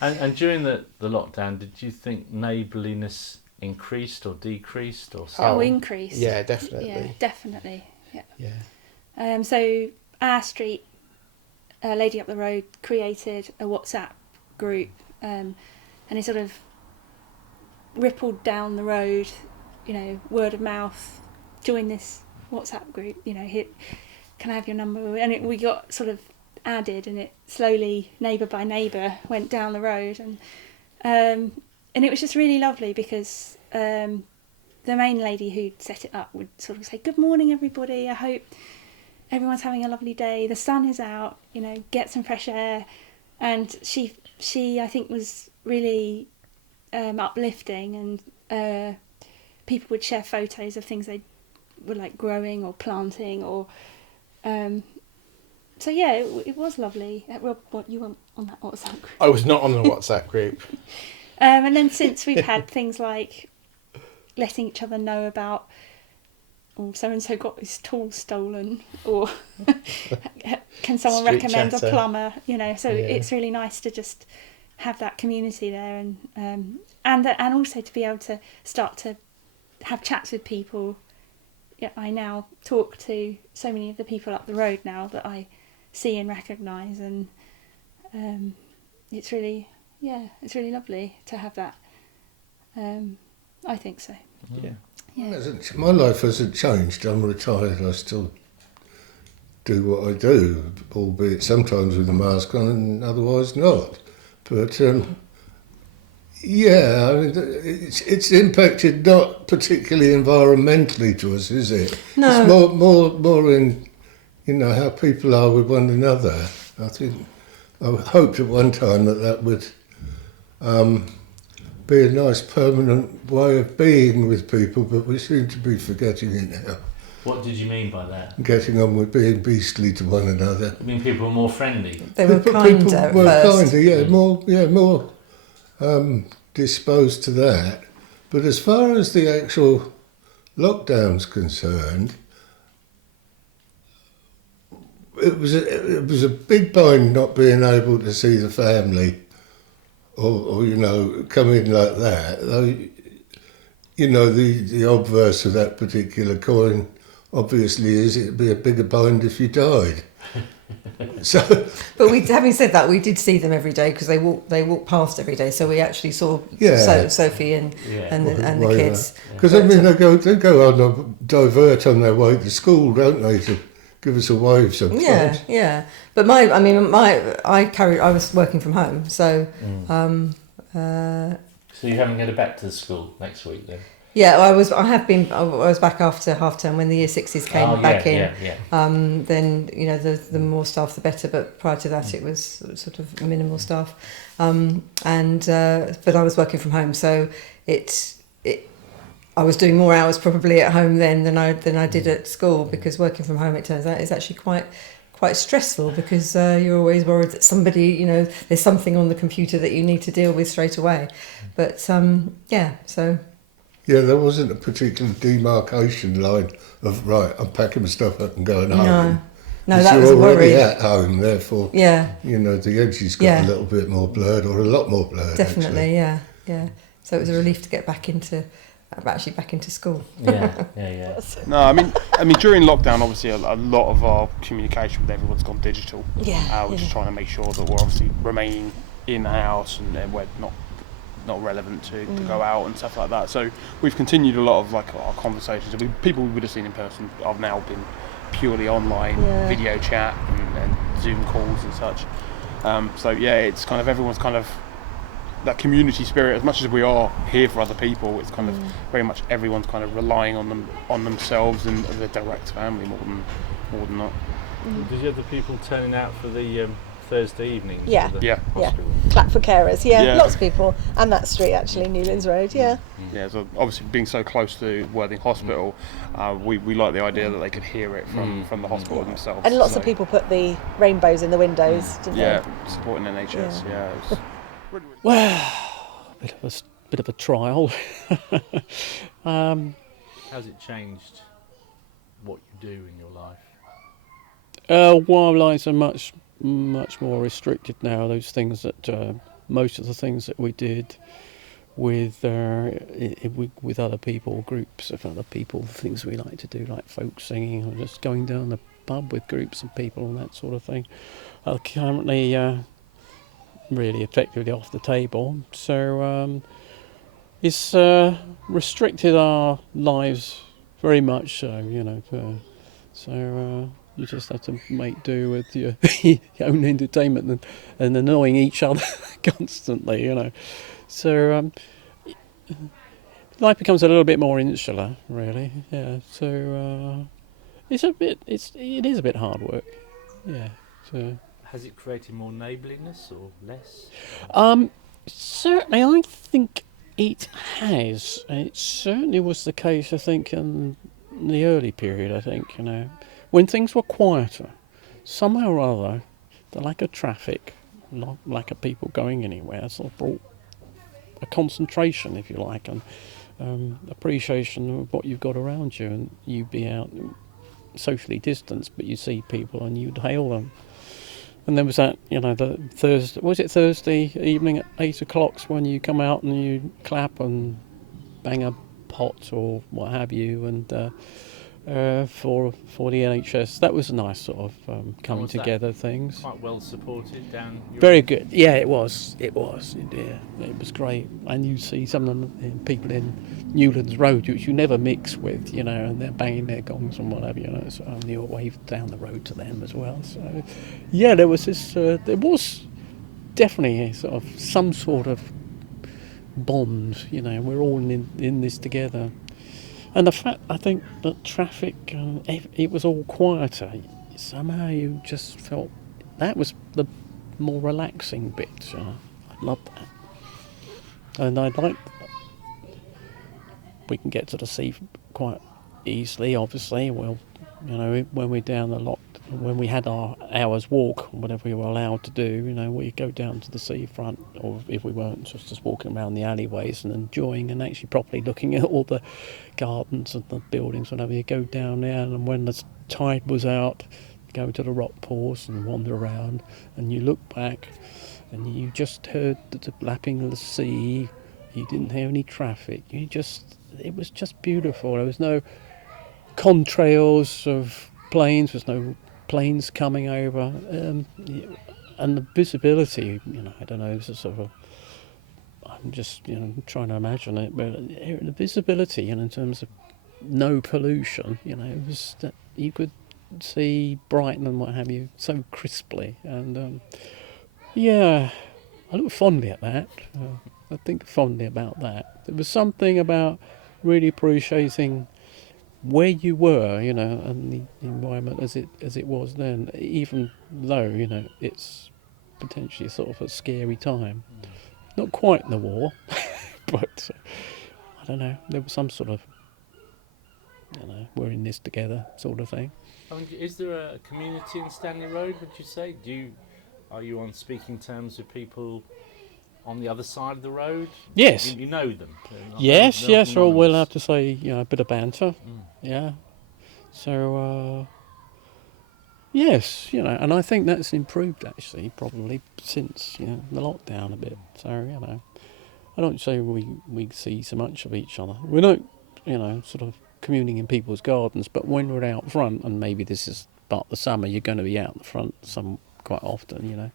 And during the lockdown, did you think neighbourliness increased or decreased or Oh, increased. Yeah, definitely. Yeah, definitely. Yeah. Yeah. So our street, a lady up the road created a WhatsApp group, and it sort of rippled down the road, word of mouth, join this WhatsApp group, hit, can I have your number? And we got sort of added, and it slowly, neighbour by neighbour, went down the road, and it was just really lovely because the main lady who set it up would sort of say, good morning everybody, I hope everyone's having a lovely day, the sun is out, get some fresh air. And she I think was really uplifting, and people would share photos of things they were like growing or planting, or so yeah, it was lovely. Rob, what you were on that WhatsApp group? I was not on the WhatsApp group. And then since we've had things like letting each other know about, so and so got his tools stolen, or can someone Street recommend chatter. a plumber? So Yeah. it's really nice to just have that community there, and also to be able to start to have chats with people. Yeah, I now talk to so many of the people up the road now that I see and recognise, and it's really lovely to have that. I think so. Yeah. My life hasn't changed. I'm retired. I still do what I do, albeit sometimes with a mask on and otherwise not. But yeah, I mean, it's impacted not particularly environmentally to us, is it? No. It's more in how people are with one another. I think I hoped at one time that would be a nice permanent way of being with people, but we seem to be forgetting it now. What did you mean by that? Getting on with being beastly to one another. You mean people were more friendly? They were People kinder at were first. kinder, more disposed to that. But as far as the actual lockdown's concerned, it was a big pain not being able to see the family, or come in like that. Though, the obverse of that particular coin obviously is it'd be a bigger bind if you died. So, but having said that, we did see them every day because they walk past every day. So we actually saw Sophie and the kids. Because I mean, they go on a divert on their way to school, don't they, to give us a wave sometimes. Yeah. But I was working from home, so. So you haven't got back to the school next week then? Yeah, I was back after half term when the year sixes came back in. Yeah. Then the more staff the better, but prior to that it was sort of minimal staff, but I was working from home, so I was doing more hours probably at home then than I did at school, because working from home, it turns out, is actually quite stressful, because you're always worried that somebody, there's something on the computer that you need to deal with straight away. But so. Yeah, there wasn't a particular demarcation line of, right, I'm packing my stuff up and going home. No, that was a worry. You're already at home, therefore, yeah, the edges got a little bit more blurred, or a lot more blurred. Definitely, actually. yeah. So it was a relief to get back into school. Yeah. No, I mean, during lockdown, obviously, a lot of our communication with everyone's gone digital. We're just trying to make sure that we're obviously remaining in the house, and we're not relevant to go out and stuff like that. So we've continued a lot of like our conversations. People we would have seen in person have now been purely online video chat and Zoom calls and such. So yeah, it's kind of everyone's kind of that community spirit. As much as we are here for other people, it's kind of very much everyone's kind of relying on themselves and their direct family more than not. Did you have the people turning out for the Thursday evenings? Yeah. for the Yeah. hospital? Clap for carers. Yeah, Yeah. lots of people, and that street actually, Newlands Road. Yeah. Yeah, so obviously being so close to Worthing Hospital, we like the idea that they could hear it from the hospital themselves. And lots so, of people put the rainbows in the windows, didn't yeah, they? supporting NHS. Yeah. It's Well, bit of a trial. How's it changed what you do in your life? Wildlife are much more restricted now. Those things that most of the things that we did with other people, groups of other people, things we like to do, like folk singing or just going down the pub with groups of people and that sort of thing, are currently really effectively off the table. So it's restricted our lives very much so, you know. So you just have to make do with your own entertainment and annoying each other constantly, you know. So life becomes a little bit more insular, really. Yeah. So it is a bit hard work. Yeah. So. Has it created more neighbourliness or less? Certainly, I think it has. And it certainly was the case, I think, in the early period, I think, you know. When things were quieter, somehow or other, the lack of traffic, lack of people going anywhere, sort of brought a concentration, if you like, and appreciation of what you've got around you. And you'd be out socially distanced, but you see people and you'd hail them. And there was that, you know, the Thursday evening at 8 o'clock when you come out and you clap and bang a pot or what have you, and for the NHS. That was a nice sort of coming together things. Quite well supported down your Very good. Yeah, it was. Yeah, it was great. And you see some of the people in Newlands Road, which you never mix with, you know, and they're banging their gongs and whatever, you know. So you're waved down the road to them as well. So, yeah, there was this. There was definitely a sort of some sort of bond, you know. We're all in this together. And the fact, I think, that traffic, it was all quieter. Somehow you just felt that was the more relaxing bit. You know? I love that. And I like, we can get to the sea quite easily, obviously. Well, you know, when we're down the lot, when we had our hour's walk, whatever we were allowed to do, you know, we go down to the seafront, or if we weren't, just walking around the alleyways and enjoying and actually properly looking at all the gardens and the buildings, whatever. You go down there, and when the tide was out, go to the rock pools and wander around, and you look back, and you just heard the lapping of the sea. You didn't hear any traffic. It was just beautiful. There was no contrails of planes. There's no planes coming over, and the visibility, you know, I don't know, it's a sort of I'm just, you know, trying to imagine it, but the visibility, you know, in terms of no pollution, you know, it was that you could see Brighton and what have you so crisply, and yeah, I look fondly at that. I think fondly about that. There was something about really appreciating where you were, you know, and the environment as it was then, even though, you know, it's potentially sort of a scary time. Not quite the war, but I don't know, there was some sort of, you know, we're in this together sort of thing. I mean, is there a community in Stanley Road, would you say? Are you on speaking terms with people on the other side of the road? Yes. You know them? Yes, or we'll have to say, you know, a bit of banter. Yeah. So, yes, you know, and I think that's improved actually, probably since, you know, the lockdown a bit. So, you know, I don't say we see so much of each other. We don't, you know, sort of communing in people's gardens, but when we're out front, and maybe this is part of the summer, you're going to be out in the front quite often, you know,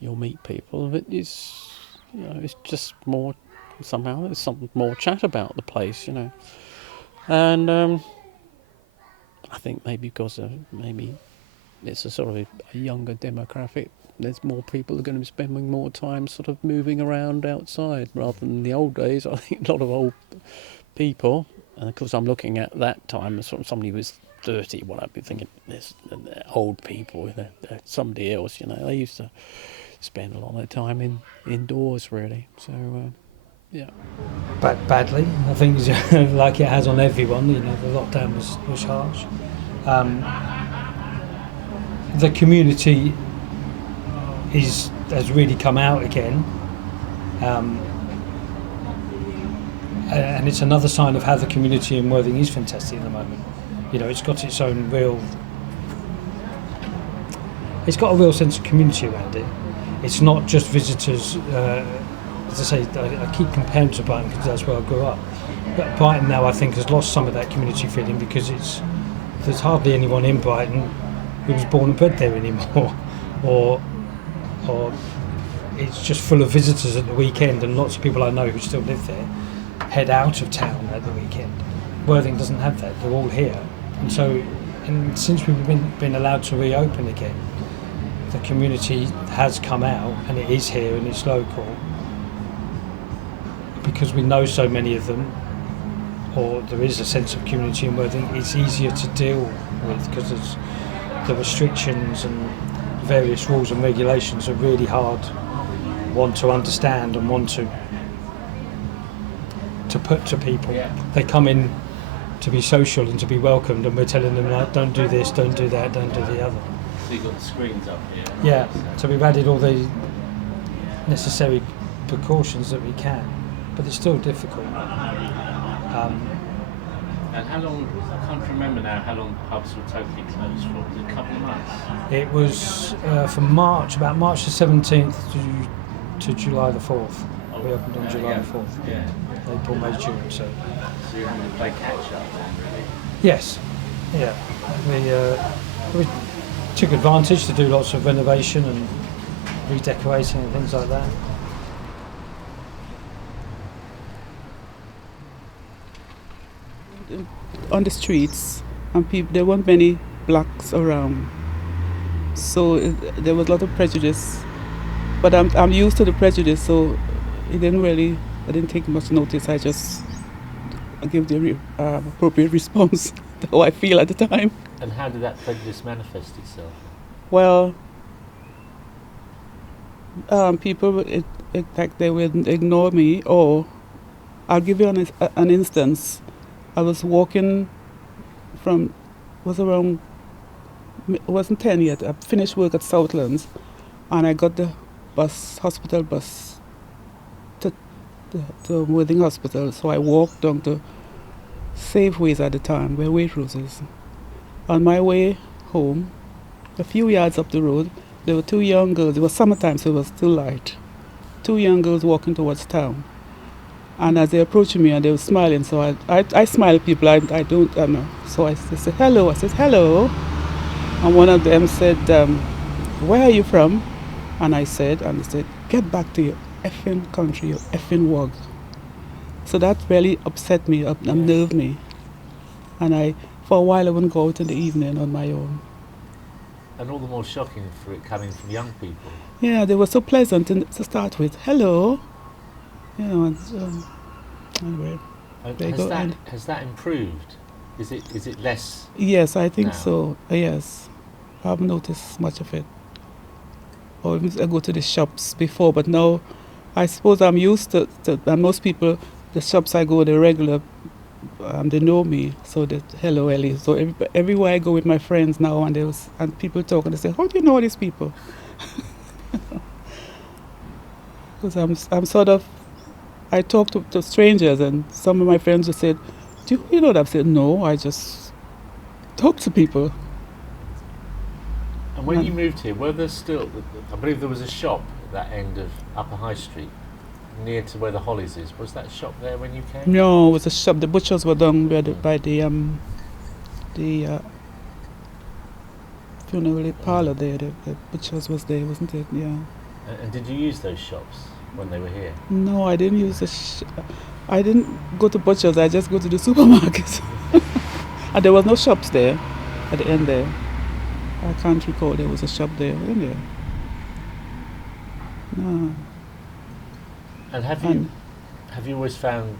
you'll meet people. But it's, you know, it's just more, somehow there's some more chat about the place, you know. And I think maybe because of maybe it's a sort of a younger demographic. There's more people who are going to be spending more time sort of moving around outside rather than in the old days. I think a lot of old people, and of course I'm looking at that time as sort of somebody who was 30, what I'd be thinking, there's old people, they're somebody else, you know. They used to spend a lot of their time indoors, really. So, yeah. But badly, I think, like it has on everyone. You know, the lockdown was harsh. The community has really come out again, and it's another sign of how the community in Worthing is fantastic at the moment. You know, it's got its own it's got a real sense of community around it. It's not just visitors. As I say, I keep comparing to Brighton because that's where I grew up. But Brighton now, I think, has lost some of that community feeling because there's hardly anyone in Brighton who was born and bred there anymore, or it's just full of visitors at the weekend, and lots of people I know who still live there head out of town at the weekend. Worthing doesn't have that; they're all here, and since we've been allowed to reopen again, the community has come out, and it is here and it's local. Because we know so many of them, or there is a sense of community in Worthing, it's easier to deal with because the restrictions and various rules and regulations are really hard, one to understand and one to put to people. They come in to be social and to be welcomed, and we're telling them, like, don't do this, don't do that, don't do the other. So you've got the screens up here. Yeah, so we've added all the necessary precautions that we can, but it's still difficult. And how long, I can't remember now how long pubs were totally closed for. Was it a couple of months? It was from about March the 17th to July the 4th. We opened on July the 4th. Yeah. April, May, June. So you're having to play catch up then, really? Yes. Yeah. We took advantage to do lots of renovation and redecorating and things like that. On the streets, and there weren't many blacks around, so there was a lot of prejudice. But I'm used to the prejudice, so I didn't take much notice. I just give the appropriate response to how I feel at the time. And how did that prejudice manifest itself? Well, people like they would ignore me, or I'll give you an instance. I was walking it wasn't 10 yet. I finished work at Southlands, and I got the hospital bus to Worthing Hospital. So I walked down to Safeways at the time, where Waitrose is. On my way home, a few yards up the road, there were two young girls. It was summertime, so it was still light. Two young girls walking towards town. And as they approached me, and they were smiling, so I smile at people, I don't know. So I said, hello. I said, hello. And one of them said, where are you from? And I said, and they said, get back to your effing country, your effing wog. So that really upset me, unnerved me. And for a while, I wouldn't go out in the evening on my own. And all the more shocking for it coming from young people. Yeah, they were so pleasant to start with. Hello. You know, anyway. Has that improved? Is it less? Yes, I think now? so. Yes, I haven't noticed much of it. Or I go to the shops before, but now I suppose I'm used to and most people, the shops I go, the regular, they know me. So that hello Ellie. So everywhere I go with my friends now, and people talk and they say, how do you know all these people? Because I'm sort of. I talk to strangers, and some of my friends have said, do you know that? I've said, no, I just talk to people. And when you moved here, were there still, I believe there was a shop at that end of Upper High Street, near to where the Hollies is. Was that shop there when you came? No, it was a shop. The butchers were down by the funeral parlour there. The butchers was there, wasn't it? Yeah. And did you use those shops when they were here? No, I didn't use I didn't go to butchers. I just go to the supermarket. And there was no shops there at the end there. I can't recall there was a shop there, isn't there? No. And have you always found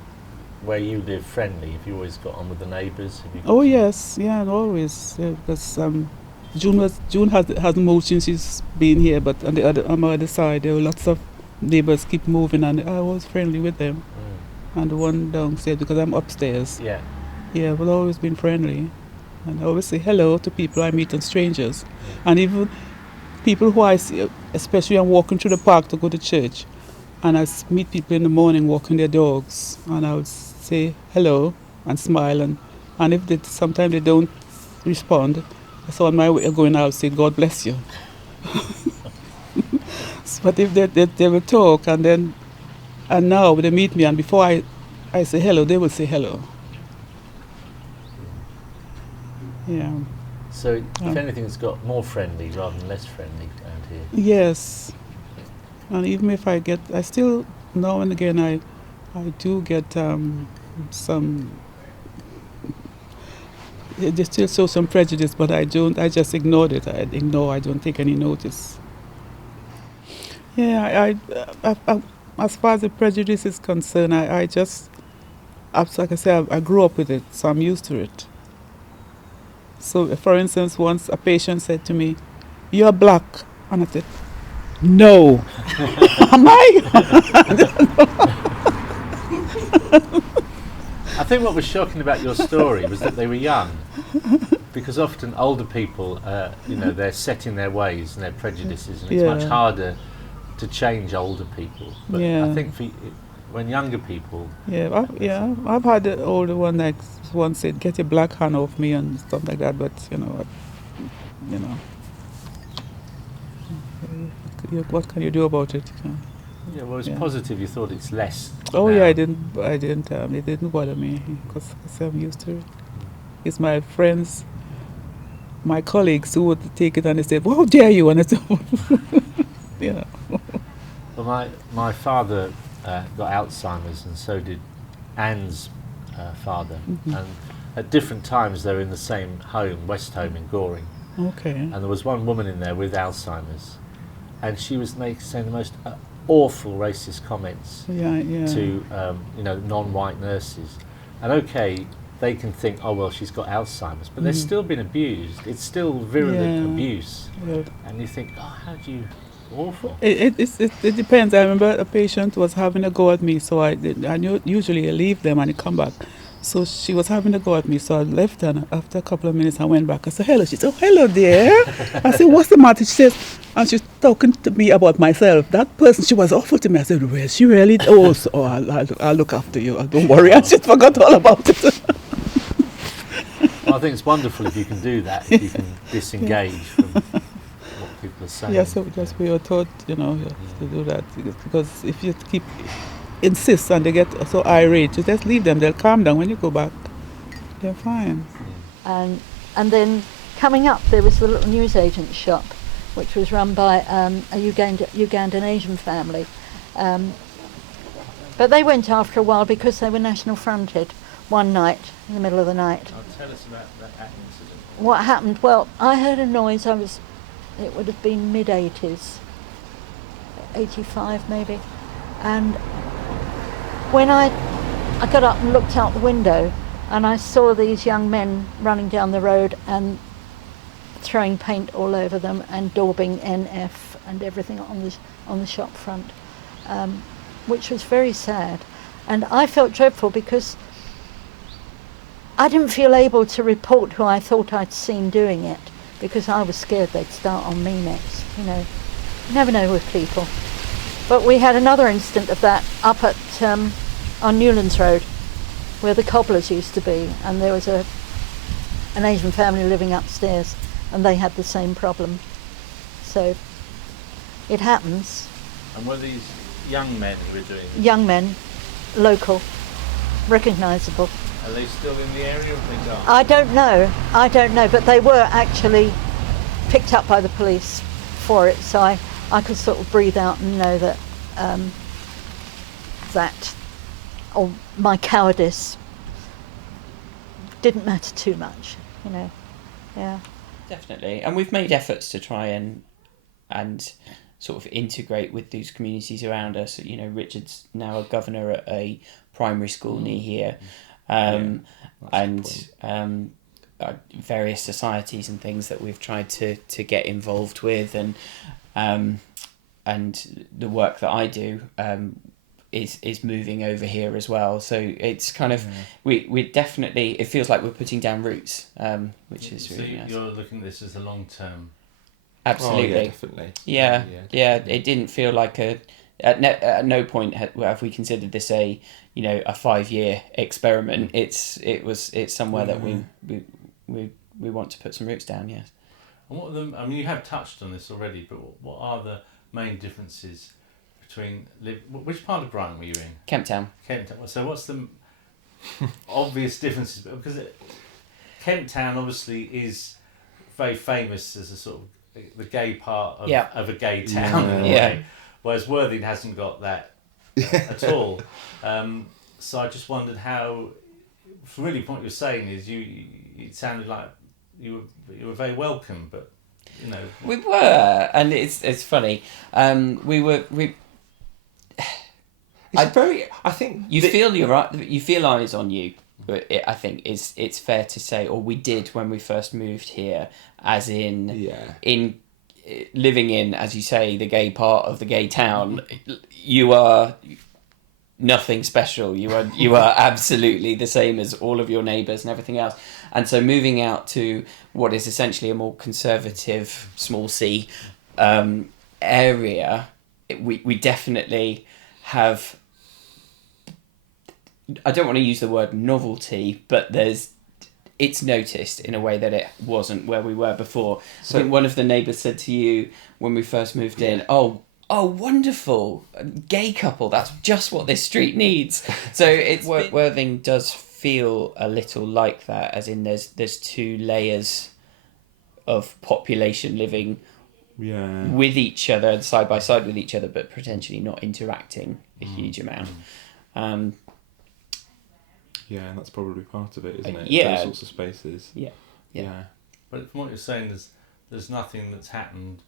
where you live friendly? Have you always got on with the neighbours? Oh yes, yeah, always. Because June hasn't moved since she's been here, but on my other side there were lots of neighbours keep moving, and I was friendly with them. And the one downstairs, because I'm upstairs. Yeah. Yeah, we've always been friendly, and I always say hello to people I meet and strangers, and even people who I see, especially I'm walking through the park to go to church, and I meet people in the morning walking their dogs, and I would say hello and smile, and if sometimes they don't respond, so on my way going, I would say God bless you. But if they will talk, and now they meet me, and before I say hello, they will say hello. Yeah. So if anything, it's got more friendly rather than less friendly around here. Yes. And even if I still now and again I do get some. They still show some prejudice, but I just ignored it. I don't take any notice. Yeah, I as far as the prejudice is concerned, I just, like I said, I grew up with it, so I'm used to it. So, for instance, once a patient said to me, "You're black," and I said, "No." Am I? I think what was shocking about your story was that they were young, because often older people, they're set in their ways and their prejudices, and it's much harder to change older people. But I think when younger people... I've had the older one that once said, "Get your black hand off me," and stuff like that, but, what can you do about it? Yeah, well, it's positive. You thought it's less. Oh now. yeah, it didn't bother me because I'm used to it. It's my friends, my colleagues who would take it and they say, "Well, how dare you?" And it's, Well, my father got Alzheimer's, and so did Anne's father. Mm-hmm. And at different times they were in the same home, West Home in Goring. Okay. And there was one woman in there with Alzheimer's, and she was saying the most awful racist comments to non-white nurses. And okay, they can think, "Oh well, she's got Alzheimer's," but they're still being abused. It's still virulent abuse, and you think, "Oh, how do you?" Awful. It depends. I remember a patient was having a go at me, so usually I leave them and I come back. So she was having a go at me, so I left her, and after a couple of minutes I went back. I said, "Hello." She said, "Oh, hello there." I said, "What's the matter?" She says, and she's talking to me about myself. That person, she was awful to me. I said, "Well, she really?" "Oh, so I'll look after you. Don't worry." I just forgot all about it. Well, I think it's wonderful if you can do that, if you can disengage from what people are saying. Yeah, so just we were taught, to do that, because if you insist and they get so irate, you just leave them. They'll calm down. When you go back, they're fine. And then coming up, there was the little newsagent shop, which was run by a Ugandan Asian family. But they went after a while because they were national fronted one night, in the middle of the night. Tell us about that incident. What happened? Well, I heard a noise. It would have been mid-80s, 85 maybe. And when I got up and looked out the window, and I saw these young men running down the road and throwing paint all over them and daubing NF and everything on the shop front, which was very sad. And I felt dreadful because I didn't feel able to report who I thought I'd seen doing it, because I was scared they'd start on me next. You never know with people. But we had another incident of that up at on Newlands Road, where the cobblers used to be, and there was an Asian family living upstairs, and they had the same problem. So it happens. And were these young men who were doing this? Young men, local, recognisable. Are they still in the area, or have they gone? I don't know, but they were actually picked up by the police for it, so I could sort of breathe out and know that my cowardice didn't matter too much, Yeah. Definitely, and we've made efforts to try and sort of integrate with these communities around us. You know, Richard's now a governor at a primary school near here, and various societies and things that we've tried to get involved with, and the work that I do is moving over here as well. So it's kind of we definitely, it feels like we're putting down roots, which is really nice. You're looking at this as a long term. Absolutely. Oh, yeah, definitely. Yeah. It didn't feel like at no point have we considered this a 5-year experiment. It's somewhere that we want to put some roots down. Yes. And what are the? I mean, you have touched on this already, but what are the main differences between which part of Brighton were you in? Kemp Town. So what's the obvious differences? Because Kemp Town obviously is very famous as a sort of the gay part of a gay town in a way, whereas Worthing hasn't got that at all. So I just wondered how, really what you're saying is it sounded like you were very welcome, but we were, and it's funny. I think you feel you're right. You feel eyes on you. But I think it's fair to say, or we did when we first moved here, as in living in, as you say, the gay part of the gay town. You are nothing special. You are absolutely the same as all of your neighbours and everything else. And so moving out to what is essentially a more conservative, small C area, we definitely have. I don't want to use the word novelty, but it's noticed in a way that it wasn't where we were before. So I think one of the neighbours said to you when we first moved in, oh, wonderful, gay couple, that's just what this street needs. So Worthing does feel a little like that, as in there's two layers of population living with each other, side by side with each other, but potentially not interacting a huge amount. Yeah, and that's probably part of it, isn't it? Yeah. Those sorts of spaces. Yeah. But from what you're saying, there's nothing that's happened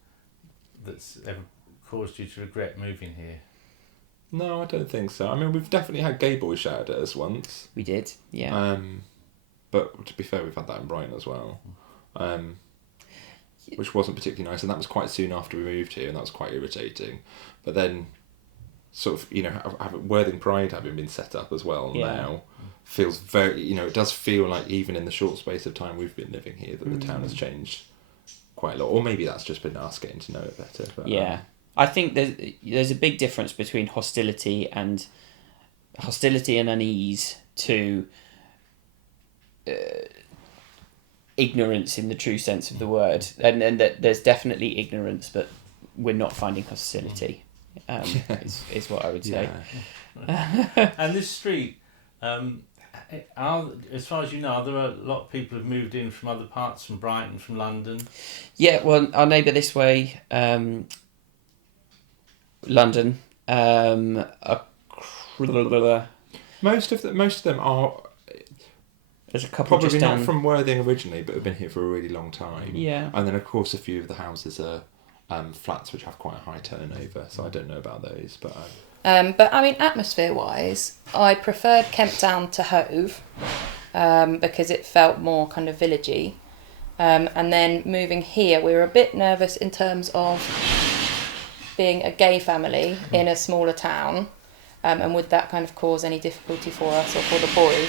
that's ever caused you to regret moving here. No, I don't think so. I mean, we've definitely had gay boys shout at us once. We did, yeah. But to be fair, we've had that in Brighton as well, which wasn't particularly nice, and that was quite soon after we moved here, and that was quite irritating. But then, sort of, Worthing Pride having been set up as well now, feels very, it does feel like even in the short space of time we've been living here that the town has changed quite a lot. Or maybe that's just been us getting to know it better. But, I think there's a big difference between hostility and unease to ignorance in the true sense of the word, and that there's definitely ignorance, but we're not finding hostility. Is what I would say. And this street, as far as you know, are there a lot of people who've moved in from other parts, from Brighton, from London? Yeah, well, our neighbour this way, London. Most of them are. There's a couple probably just not down from Worthing originally, but have been here for a really long time. Yeah. And then of course a few of the houses are flats which have quite a high turnover, so I don't know about those, but. But I mean, atmosphere-wise, I preferred Kemp Town to Hove because it felt more kind of villagey. And then moving here, we were a bit nervous in terms of being a gay family in a smaller town, and would that kind of cause any difficulty for us or for the boys?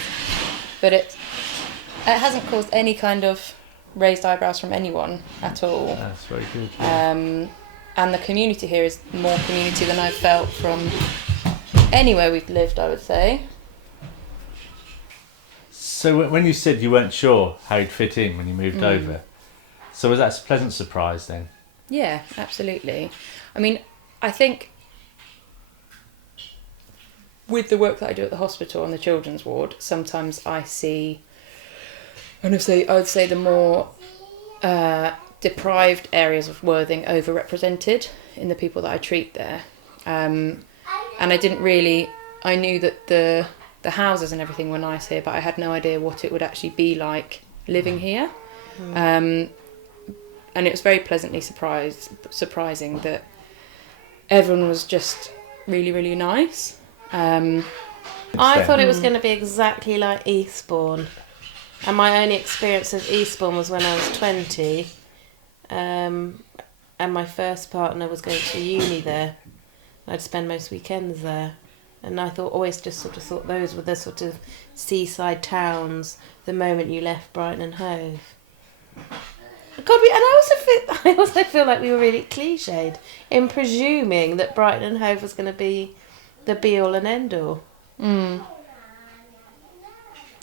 But it hasn't caused any kind of raised eyebrows from anyone at all. That's very good. And the community here is more community than I've felt from anywhere we've lived, I would say. So when you said you weren't sure how you'd fit in when you moved over, so was that a pleasant surprise then? Yeah, absolutely. I mean, I think with the work that I do at the hospital on the children's ward, sometimes I see, I would say the more deprived areas of Worthing overrepresented in the people that I treat there. And I knew that the houses and everything were nice here, but I had no idea what it would actually be like living here. and it was very pleasantly surprising that everyone was just really, really nice. I thought it was going to be exactly like Eastbourne, and my only experience of Eastbourne was when I was 20, and my first partner was going to uni there. I'd spend most weekends there, and I always thought those were the sort of seaside towns the moment you left Brighton and Hove. God, I also feel like we were really cliched in presuming that Brighton and Hove was going to be the be all and end all.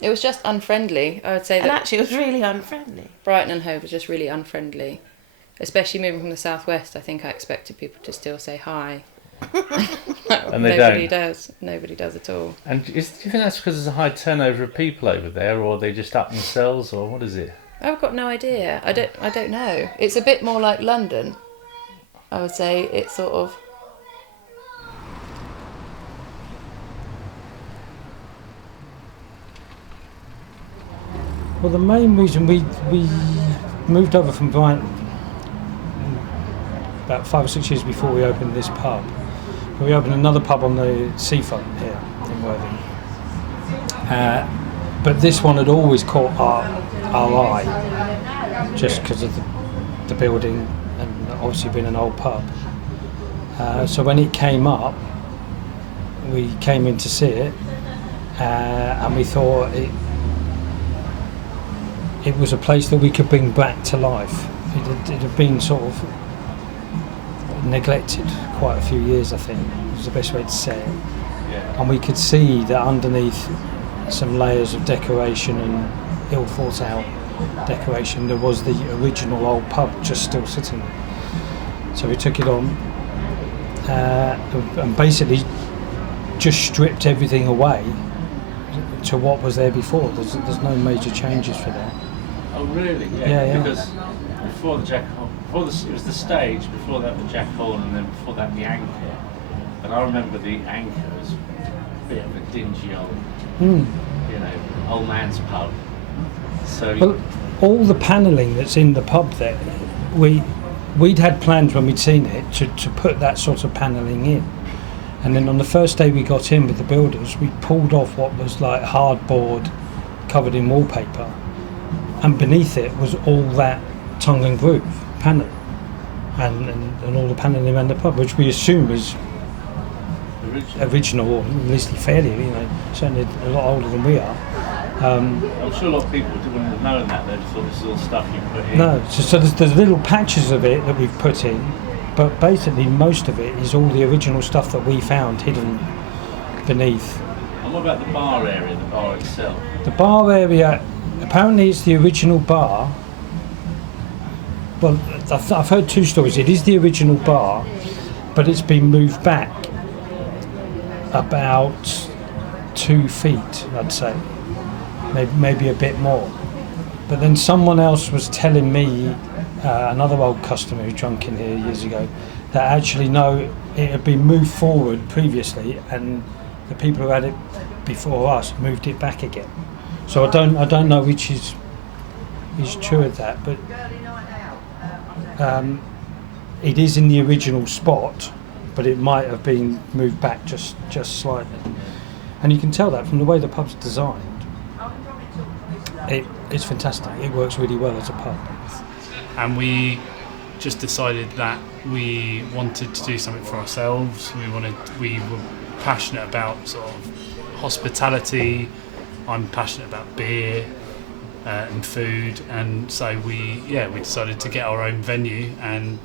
It was just unfriendly, I would say. And actually it was really unfriendly. Brighton and Hove was just really unfriendly. Especially moving from the southwest, I think I expected people to still say hi. And they Nobody don't. does. Nobody does at all. And do you think that's because there's a high turnover of people over there, or are they just up themselves, or what is it? I've got no idea. I don't know. It's a bit more like London, I would say. It's sort of... Well, the main reason we moved over from Brighton about 5 or 6 years before we opened this pub. We opened another pub on the seafront here in Worthing. But this one had always caught our eye, just because of the building and obviously being an old pub. So when it came up, we came in to see it, and we thought it was a place that we could bring back to life. It had been sort of neglected quite a few years, I think, was the best way to say it. Yeah. And we could see that underneath some layers of decoration and ill thought out decoration, there was the original old pub just still sitting there. So we took it on and basically just stripped everything away to what was there before. There's no major changes for that. Oh really? Yeah. Because before the Jack Hole, it was the stage, before that the Jack Hole, and then before that the Anchor. And I remember the Anchor as a bit of a dingy old, old man's pub. So well, all the panelling that's in the pub there, we'd had plans when we'd seen it to put that sort of panelling in. And then on the first day we got in with the builders, we pulled off what was like hardboard covered in wallpaper, and beneath it was all that tongue and groove panel and all the panelling around the pub, which we assume is original, or at least fairly, certainly a lot older than we are. I'm sure a lot of people wouldn't have known that. They just thought this is all stuff you put in. No, so there's little patches of it that we've put in, but basically most of it is all the original stuff that we found hidden beneath. And what about the bar area, the bar itself? The bar area, apparently it's the original bar. Well, I've heard two stories. It is the original bar, but it's been moved back about 2 feet, I'd say. Maybe a bit more. But then someone else was telling me, another old customer who drunk in here years ago, that actually no, it had been moved forward previously, and the people who had it before us moved it back again. So I don't know which is true of that, but it is in the original spot, but it might have been moved back just slightly. And you can tell that from the way the pub's designed. It's fantastic. It works really well as a pub. And we just decided that we wanted to do something for ourselves. We were passionate about sort of hospitality. I'm passionate about beer and food, and so we decided to get our own venue. And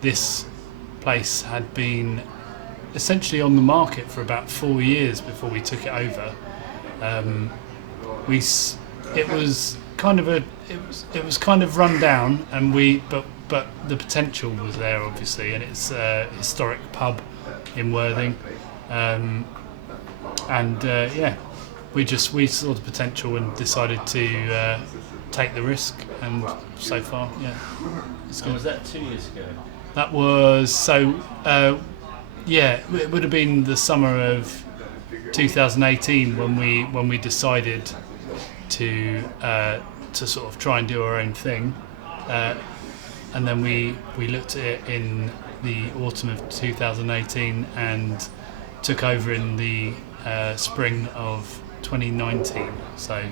this place had been essentially on the market for about 4 years before we took it over. It was kind of run down, and but the potential was there obviously, and it's a historic pub in Worthing, we saw the potential and decided to take the risk, and so far it's good. Was that 2 years ago? That was it would have been the summer of 2018 when we decided to to sort of try and do our own thing, and then we looked at it in the autumn of 2018 and took over in the spring of 2019. So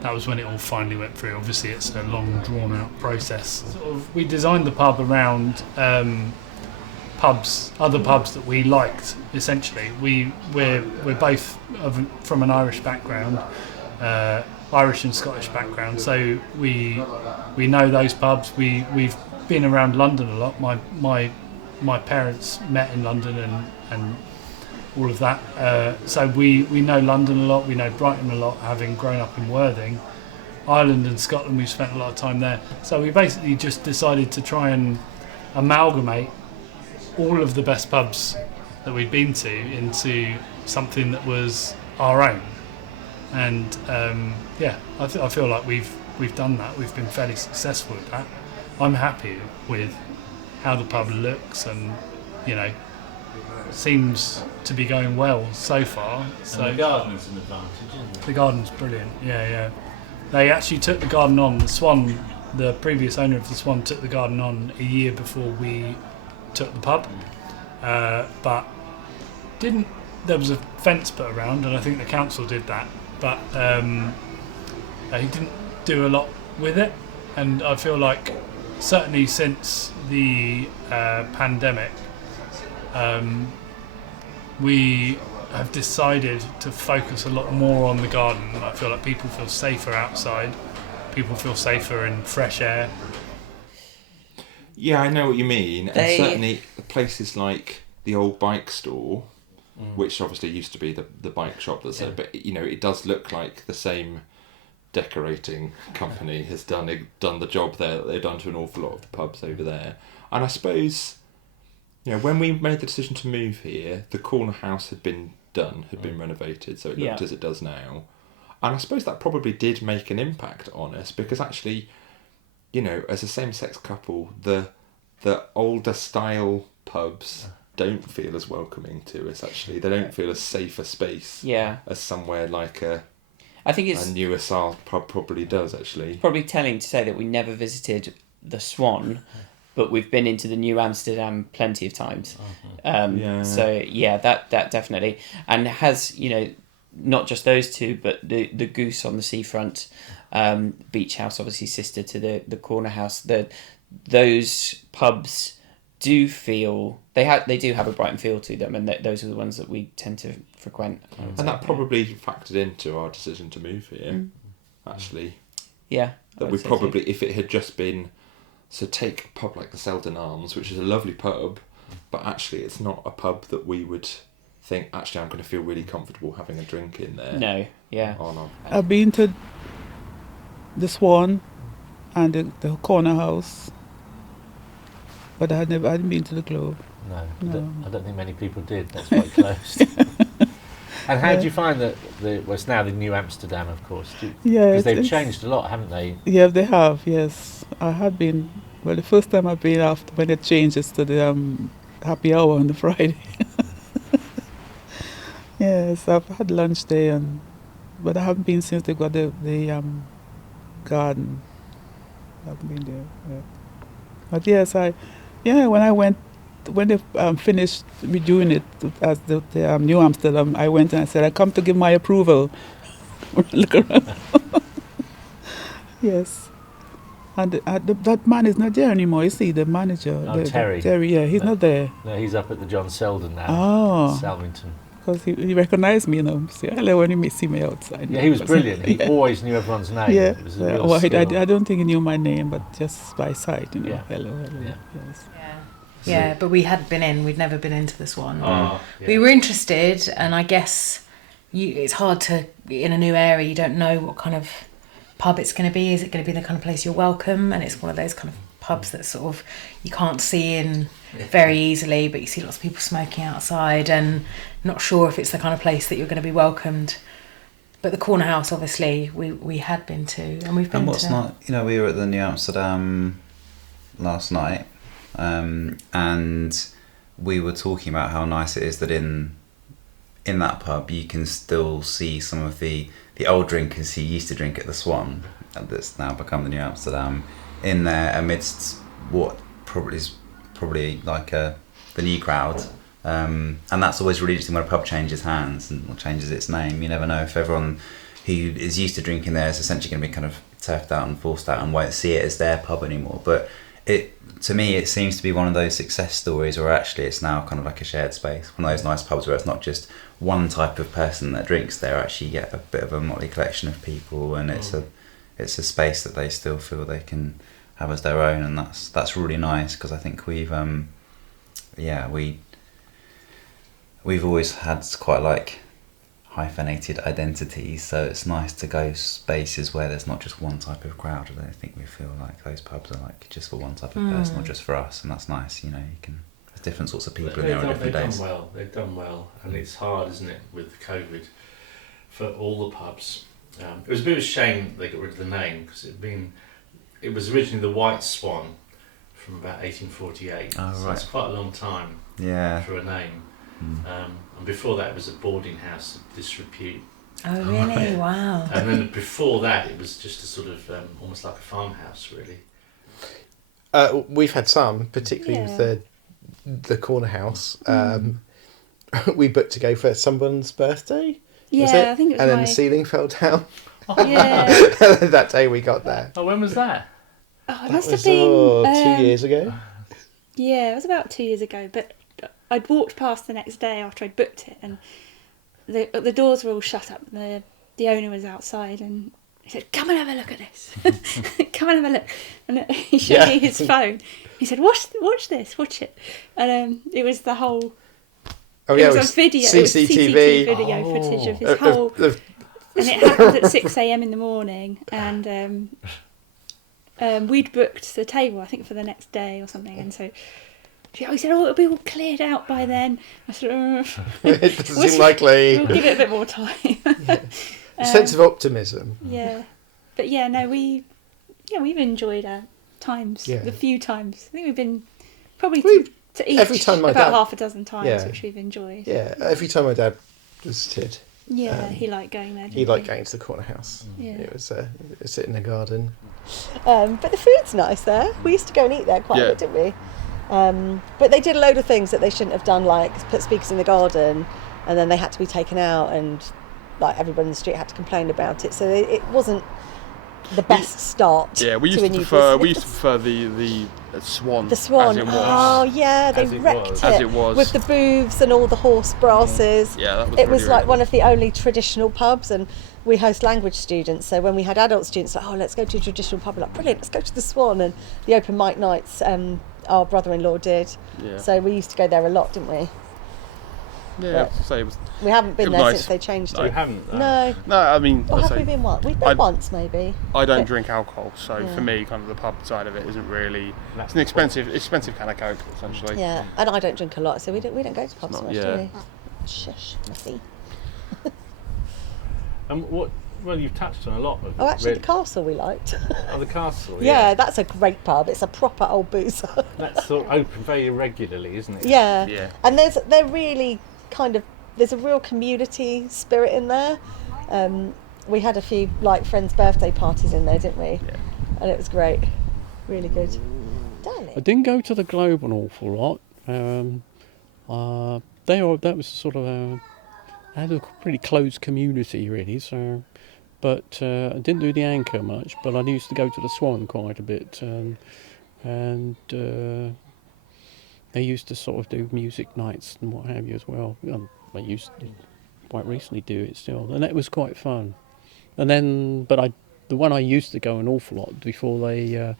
that was when it all finally went through. Obviously, it's a long, drawn-out process. We designed the pub around other pubs that we liked. Essentially, we're both from an Irish background, Irish and Scottish background. So we know those pubs. We've been around London a lot. My parents met in London and all of that. So we know London a lot, we know Brighton a lot, having grown up in Worthing. Ireland and Scotland, we've spent a lot of time there. So we basically just decided to try and amalgamate all of the best pubs that we'd been to into something that was our own. And I feel like we've done that. We've been fairly successful at that. I'm happy with how the pub looks, and seems to be going well so far. So and the garden's an advantage, isn't it? The garden's brilliant. Yeah. They actually took the garden on. The Swan, the previous owner of the Swan, took the garden on a year before we took the pub, but didn't. There was a fence put around, and I think the council did that, but he didn't do a lot with it. And I feel like certainly since the pandemic, we have decided to focus a lot more on the garden. I feel like people feel safer outside, people feel safer in fresh air. Yeah, I know what you mean. And certainly places like the old bike store, which obviously used to be the bike shop that's there, but it does look like the same decorating company has done the job there that they've done to an awful lot of the pubs over there. And I suppose when we made the decision to move here, the corner house had been renovated, so it looked as it does now. And I suppose that probably did make an impact on us, because actually, as a same-sex couple, the older style pubs don't feel as welcoming to us. Actually, they don't feel as safe a space as somewhere like I think it's a newer style pub probably does. Actually, it's probably telling to say that we never visited the Swan, but we've been into the New Amsterdam plenty of times. So that definitely, and has not just those two, but the Goose on the seafront, Beach House, obviously sister to the corner house. Those pubs do feel they do have a Brighton feel to them, and those are the ones that we tend to frequent. And that probably factored into our decision to move here. Actually, that we probably, if it had just been, so take a pub like the Selden Arms, which is a lovely pub, but actually it's not a pub that we would think, actually I'm going to feel really comfortable having a drink in there. No, yeah. Or not. I've been to the Swan and the corner house, but I hadn't been to the Globe. No. I don't think many people did. That's quite close. And how do you find that it's now the New Amsterdam, of course? Because they've changed a lot, haven't they? Yeah, they have. Yes, I had been. Well, the first time I've been after when it changes to the happy hour on the Friday. Yes, I've had lunch there, but I haven't been since they got the garden. I haven't been there yet. But yes, when they finished redoing it as the New Amsterdam, I went and I said, I come to give my approval. Look around. Yes. And that man is not there anymore, you see, the manager. Terry. Terry, yeah, he's not there. No, he's up at the John Selden now. Oh. Salvington. Because he recognised me, say hello when he see me outside. Yeah, he was brilliant. He always knew everyone's name. Yeah. It was a real well, skill. I don't think he knew my name, but just by sight, Yeah. Hello. Yeah. Yes. Yeah, but we hadn't been in. We'd never been into this one. Oh, We were interested, and I guess it's hard to, in a new area, you don't know what kind of pub it's going to be. Is it going to be the kind of place you're welcome? And it's one of those kind of pubs that sort of you can't see in very easily, but you see lots of people smoking outside, and not sure if it's the kind of place that you're going to be welcomed. But the corner house, obviously, we had been to, and we've been to. We were at the New Amsterdam last night. And we were talking about how nice it is that in that pub you can still see some of the old drinkers who used to drink at the Swan, that's now become the New Amsterdam, in there amidst what is probably like the new crowd. And that's always really interesting when a pub changes hands and changes its name. You never know if everyone who is used to drinking there is essentially going to be kind of turfed out and forced out and won't see it as their pub anymore. But to me, it seems to be one of those success stories where actually it's now kind of like a shared space. One of those nice pubs where it's not just one type of person that drinks there. Actually, you get a bit of a motley collection of people, and it's a space that they still feel they can have as their own, and that's really nice, because I think we've always had quite like hyphenated identities, so it's nice to go spaces where there's not just one type of crowd. I don't think we feel like those pubs are like just for one type of person or just for us, and that's nice. You know, you can there's different sorts of people in there on different days. They've done well, and it's hard, isn't it, with COVID for all the pubs. It was a bit of a shame they got rid of the name, because it was originally the White Swan from about 1848. Oh, so right. it's quite a long time for a name. And before that, it was a boarding house of disrepute. Oh, really? Wow. And then before that, it was just a sort of almost like a farmhouse, really. We've had some, particularly with the corner house. We booked to go for someone's birthday. Was it? I think it was and then my... the ceiling fell down. Yeah. That day we got there. Oh, when was that? Oh, it That must was have been 2 years ago. Yeah, it was about 2 years ago. But I'd walked past the next day after I'd booked it, and the doors were all shut up. The owner was outside, and he said, "Come and have a look at this. Come and have a look." And he showed me his phone. He said, "Watch this, watch it." And it was the whole. Oh, it yeah, was it on was video. CCTV. It was CCTV video footage of his whole. And it happened at 6 a.m. in the morning, and we'd booked the table, I think, for the next day or something, and so. He said, "Oh, it'll be all cleared out by then." I said, "It doesn't seem likely. We'll give it a bit more time." Sense of optimism. Yeah, but we've enjoyed our times. Yeah. The few times I think we've been probably to each every time my about dad, half a dozen times, which we've enjoyed. Yeah, every time my dad visited. Yeah, he liked going there. He liked going to the corner house. Yeah. It was sit in the garden. But the food's nice there. We used to go and eat there quite a bit, didn't we? But they did a load of things that they shouldn't have done, like put speakers in the garden, and then they had to be taken out, and like everybody in the street had to complain about it. So it wasn't the best start. Yeah, we used to prefer the Swan. The Swan. As it was. Oh yeah, they wrecked it. As it was. With the booths and all the horse brasses. Yeah, that was. It was like one of the only traditional pubs, and we host language students. So when we had adult students, like, let's go to a traditional pub. We're like, brilliant, let's go to the Swan, and the open mic nights. Our brother-in-law did. Yeah. So we used to go there a lot, didn't we? Yeah, so it was. We haven't been there nice. since they changed it. We haven't. No. No, I mean. Or have we been once? We've been once, maybe. I don't drink alcohol, so for me, kind of the pub side of it isn't really. It's an expensive can of Coke, essentially. Yeah, and I don't drink a lot, so we don't go to pubs much, do we? Shush, messy. Well, you've touched on a lot of. Actually, the Castle we liked. Oh, the Castle. Yeah, that's a great pub. It's a proper old boozer. That's sort of open very irregularly, isn't it? Yeah. Yeah. And they're really there's a real community spirit in there. We had a few like friends' birthday parties in there, didn't we? Yeah. And it was great. Really good. Darling. I didn't go to the Globe an awful lot. That was sort of I had a pretty close community really, so. But I didn't do the Anchor much, but I used to go to the Swan quite a bit, and they used to sort of do music nights and what have you as well. I used to quite recently do it still, and that was quite fun. And then, the one I used to go an awful lot before they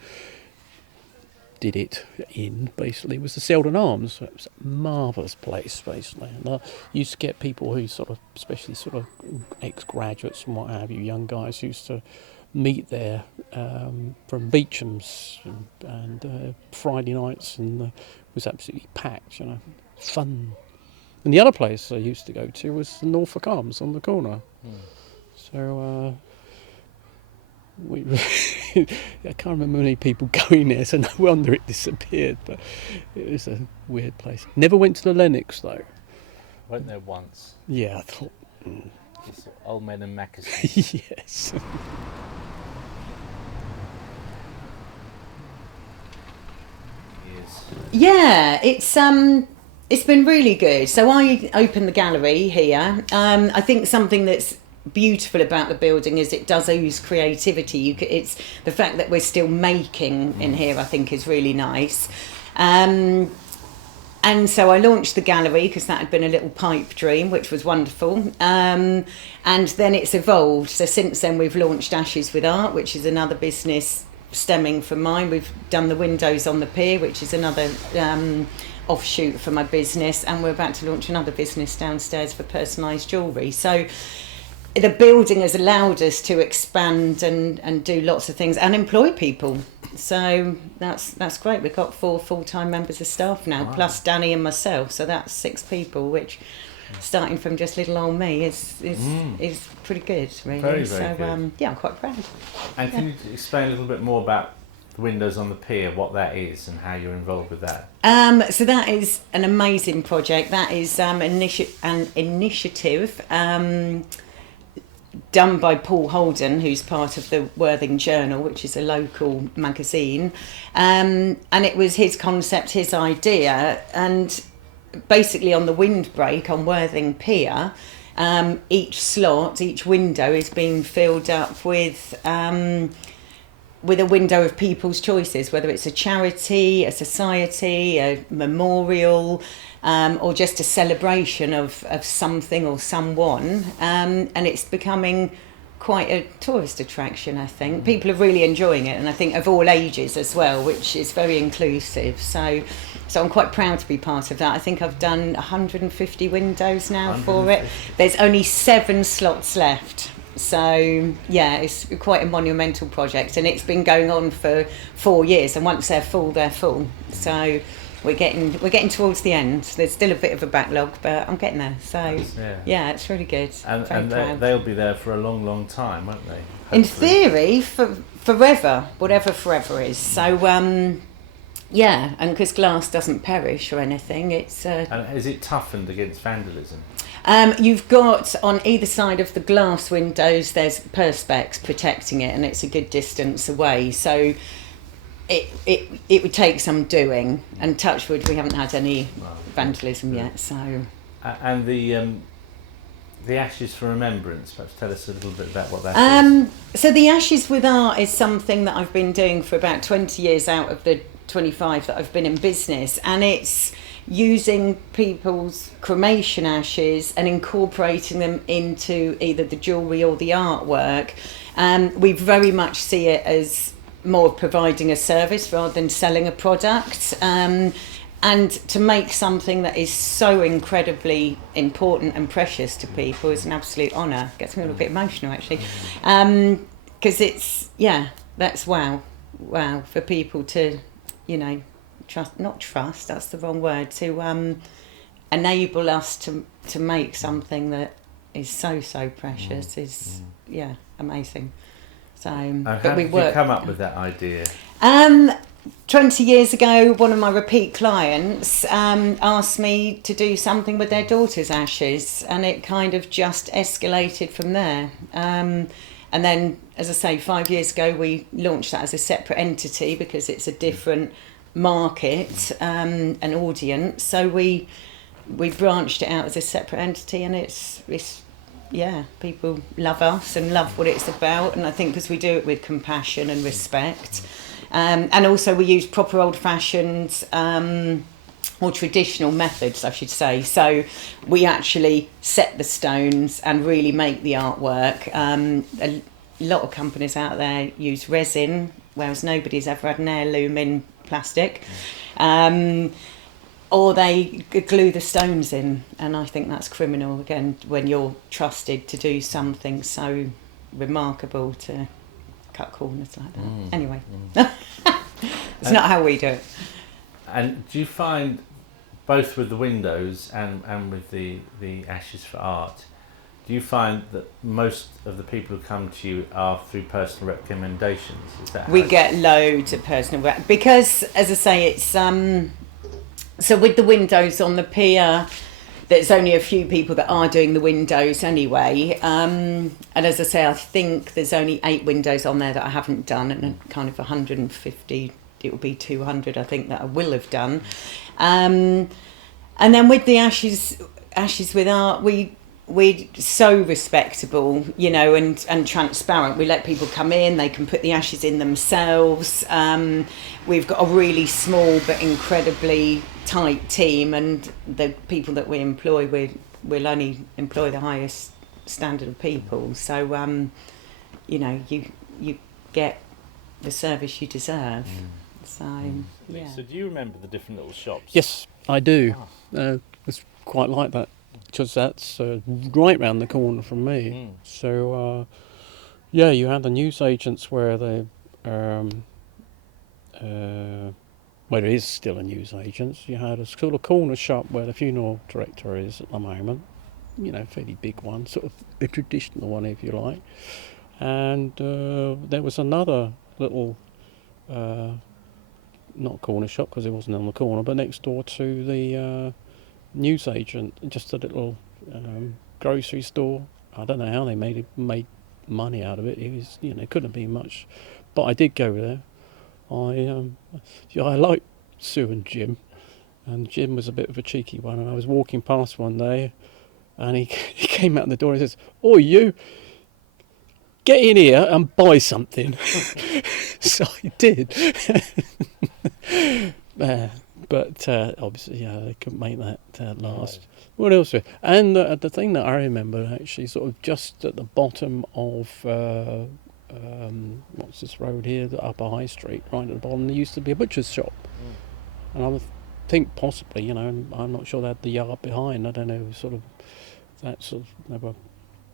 did it in, basically, was the Selden Arms. It was a marvellous place, basically. And I used to get people who especially ex-graduates and what have you, young guys, used to meet there from Beecham's and Friday nights, and it was absolutely packed, fun. And the other place I used to go to was the Norfolk Arms on the corner. So I can't remember many people going there, so no wonder it disappeared, but it was a weird place. Never went to the Lennox though. Went there once. Yeah, I thought. Old men and Macca's. Yes. Yeah, it's been really good. So I opened the gallery here. I think something that's beautiful about the building is it does ooze creativity. It's the fact that we're still making in here, I think, is really nice. And so I launched the gallery because that had been a little pipe dream, which was wonderful. And then it's evolved. So since then we've launched Ashes with Art, which is another business stemming from mine. We've done the windows on the pier, which is another offshoot for my business. And we're about to launch another business downstairs for personalised jewellery. So the building has allowed us to expand and do lots of things and employ people. So that's great. We've got 4 full-time members of staff now, Wow. plus Danny and myself. So that's 6 people, which starting from just little old me is pretty good, really. Very, very so good. yeah, I'm quite proud. And can you explain a little bit more about the windows on the pier, what that is and how you're involved with that? So that is an amazing project. That is an initiative done by Paul Holden, who's part of the Worthing Journal, which is a local magazine. And it was his concept, his idea. And basically on the windbreak on Worthing Pier, each slot, each window is being filled up with a window of people's choices, whether it's a charity, a society, a memorial, or just a celebration of something or someone. And it's becoming quite a tourist attraction, I think. People are really enjoying it, and I think of all ages as well, which is very inclusive. So I'm quite proud to be part of that. I think I've done 150 windows now for it. There's only 7 slots left. So yeah, it's quite a monumental project, and it's been going on for 4 years, and once they're full, they're full. So we're getting towards the end. There's still a bit of a backlog, but I'm getting there. So yeah, it's really good. And they'll be there for a long, long time, won't they? In theory, forever, whatever forever is. So yeah, and because glass doesn't perish or anything, it's. And is it toughened against vandalism? You've got on either side of the glass windows, there's perspex protecting it, and it's a good distance away. So it would take some doing, and touch wood, we haven't had any vandalism yet. So and the Ashes for Remembrance, perhaps tell us a little bit about what that is. So the Ashes with Art is something that I've been doing for about 20 years out of the 25 that I've been in business, and it's using people's cremation ashes and incorporating them into either the jewellery or the artwork. We very much see it as more providing a service rather than selling a product. And to make something that is so incredibly important and precious to people is an absolute honour. Gets me a little bit emotional, actually. Because it's, that's wow for people to, not trust, that's the wrong word, to enable us to make something that is so precious is amazing. So how did you come up with that idea? 20 years ago, one of my repeat clients asked me to do something with their daughter's ashes, and it kind of just escalated from there. And then, as I say, 5 years ago we launched that as a separate entity because it's a different market and audience. So we branched it out as a separate entity, and it's people love us and love what it's about, and I think because we do it with compassion and respect, and also we use proper old-fashioned or traditional methods, I should say. So we actually set the stones and really make the artwork. A lot of companies out there use resin, whereas nobody's ever had an heirloom in plastic. Or they glue the stones in, and I think that's criminal, again, when you're trusted to do something so remarkable to cut corners like that. Anyway, it's not how we do it. And do you find, both with the windows and with the Ashes for Art, do you find that most of the people who come to you are through personal recommendations? Is that we get loads of personal because, as I say, it's so with the windows on the pier, there's only a few people that are doing the windows anyway. And as I say, I think there's only 8 windows on there that I haven't done, and kind of 150 it will be 200, I think, that I will have done. And then with the Ashes with Art, we're so respectable, you know, and transparent. We let people come in, they can put the ashes in themselves. We've got a really small but incredibly tight team, and the people that we employ, we'll only employ the highest standard of people. So, you know, you get the service you deserve. So, yeah. So do you remember the different little shops? Yes, I do. It's quite like that, because that's right round the corner from me. So, yeah, you had the newsagents where they, well, it is still a newsagents. You had a sort of corner shop where the funeral director is at the moment. You know, fairly big one, sort of a traditional one, if you like. And there was another little, not corner shop because it wasn't on the corner, but next door to the newsagent, just a little grocery store. I don't know how they made money out of it. It was, you know, it couldn't be much, but I did go there. I liked Sue and Jim, and Jim was a bit of a cheeky one. And I was walking past one day, and he came out the door and says, "Oh, you get in here and buy something." So I did. But obviously, yeah, they couldn't make that last. What else? And the thing that I remember, actually, sort of just at the bottom of what's this road here, the Upper High Street, right at the bottom, there used to be a butcher's shop. And I would think possibly, you know, I'm not sure they had the yard behind. I don't know, sort of that sort of, they were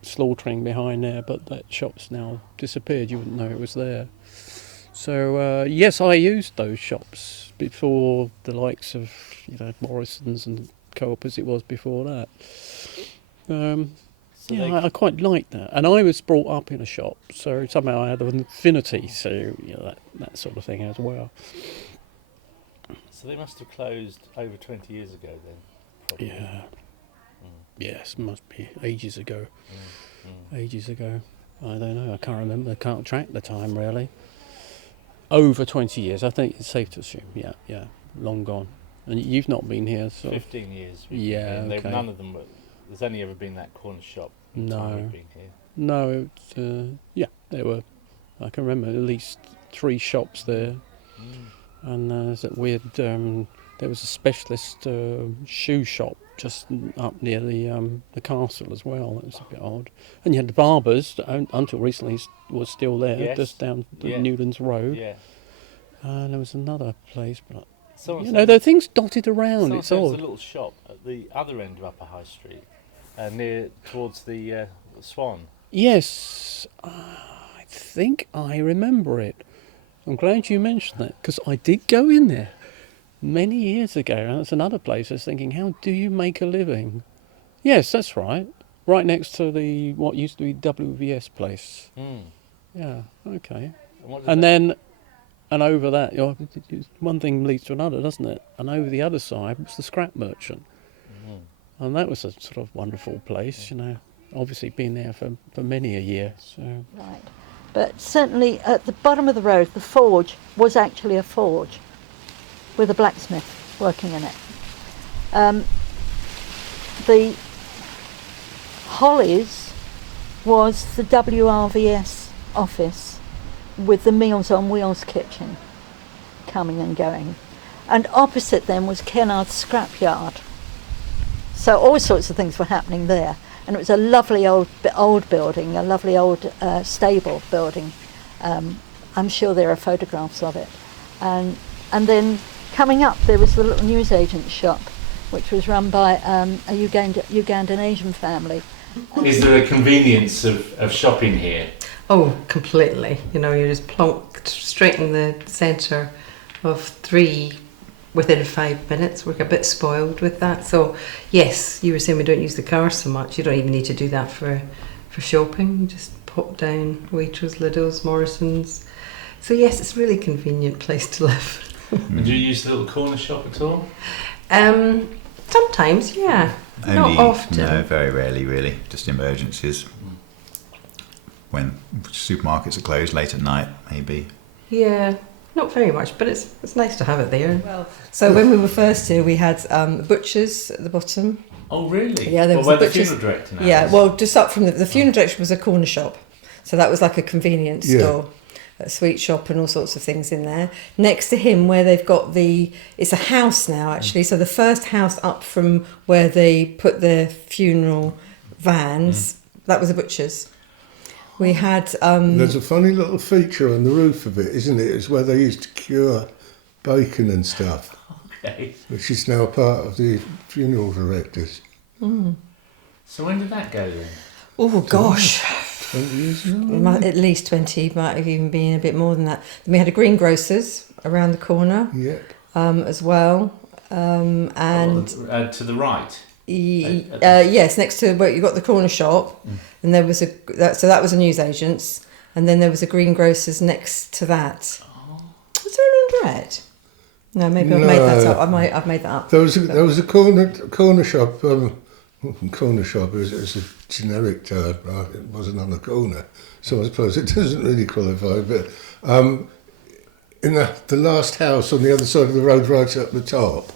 slaughtering behind there, but that shop's now disappeared. You wouldn't know it was there. So yes, I used those shops before the likes of, you know, Morrison's and Co-op as it was before that. I quite liked that, and I was brought up in a shop, so somehow I had an affinity to, you know, that sort of thing as well. So they must have closed over 20 years ago then. Probably. Yeah. Yes, must be ages ago. Ages ago. I don't know. I can't remember. I can't track the time really. Over 20 years, I think it's safe to assume. Yeah, long gone. And you've not been here, so 15 years. Yeah, okay. None of them were. There's only ever been that corner shop. No. We've been here. No, yeah, there were. I can remember at least 3 shops there, and there's that weird. There was a specialist shoe shop just up near the castle as well. That was a bit odd. And you had the barbers until recently was still there, Yes. just down the Newlands Road. Yeah. And there was another place, but Someone you know, there are things dotted around. It's There's a odd. little shop at the other end of Upper High Street, near towards the Swan. Yes, I think I remember it. I'm glad you mentioned that, because I did go in there many years ago, and that's another place I was thinking, how do you make a living? Yes, that's right. Right next to what used to be WVS place. Yeah, okay. And over that, you know, one thing leads to another, doesn't it? And over the other side was the scrap merchant. And that was a sort of wonderful place, you know, obviously been there for many a year. So. Right. But certainly at the bottom of the road, the forge was actually a forge with a blacksmith working in it. The Hollies was the WRVS office with the Meals on Wheels kitchen coming and going. And opposite them was Kennard's scrapyard. So all sorts of things were happening there. And it was a lovely old building, a lovely old stable building. I'm sure there are photographs of it. And then coming up there was the little newsagent shop, which was run by a Ugandan Asian family. Is there a convenience of shopping here? Oh, completely. You know, you're just plonked straight in the centre of 3 within 5 minutes. We're a bit spoiled with that. So, yes, you were saying we don't use the car so much. You don't even need to do that for shopping. You just pop down Waitrose, Lidl's, Morrison's. So, yes, it's a really convenient place to live. Do you use the little corner shop at all? Sometimes, yeah. Not often. No, very rarely, really. Just emergencies. When supermarkets are closed late at night, maybe. Yeah. Not very much, but it's nice to have it there. Well, So when we were first here, we had butchers at the bottom. Oh, really? Yeah, there Well, was where the the butchers. funeral director now Yeah, is. well, just up from the funeral director was a corner shop, so that was like a convenience Yeah. store, a sweet shop, and all sorts of things in there. Next to him, where they've got it's a house now actually. So the first house up from where they put the funeral vans, that was a butcher's. We had. There's a funny little feature on the roof of it, isn't it? It's where they used to cure bacon and stuff, Okay. which is now part of the funeral directors. So when did that go then? Oh gosh. 20 years ago? At least 20, might have even been a bit more than that. Then we had a greengrocer's around the corner as well. And To the right. yes, next to where you got the corner shop, and there was that was a newsagent's, and then there was a greengrocer's next to that. Was there a laundrette? No, maybe I've made that up. I've made that up. There was a corner shop. Corner shop is a generic term, right? It wasn't on the corner, so I suppose it doesn't really qualify. But in the last house on the other side of the road, right up the top.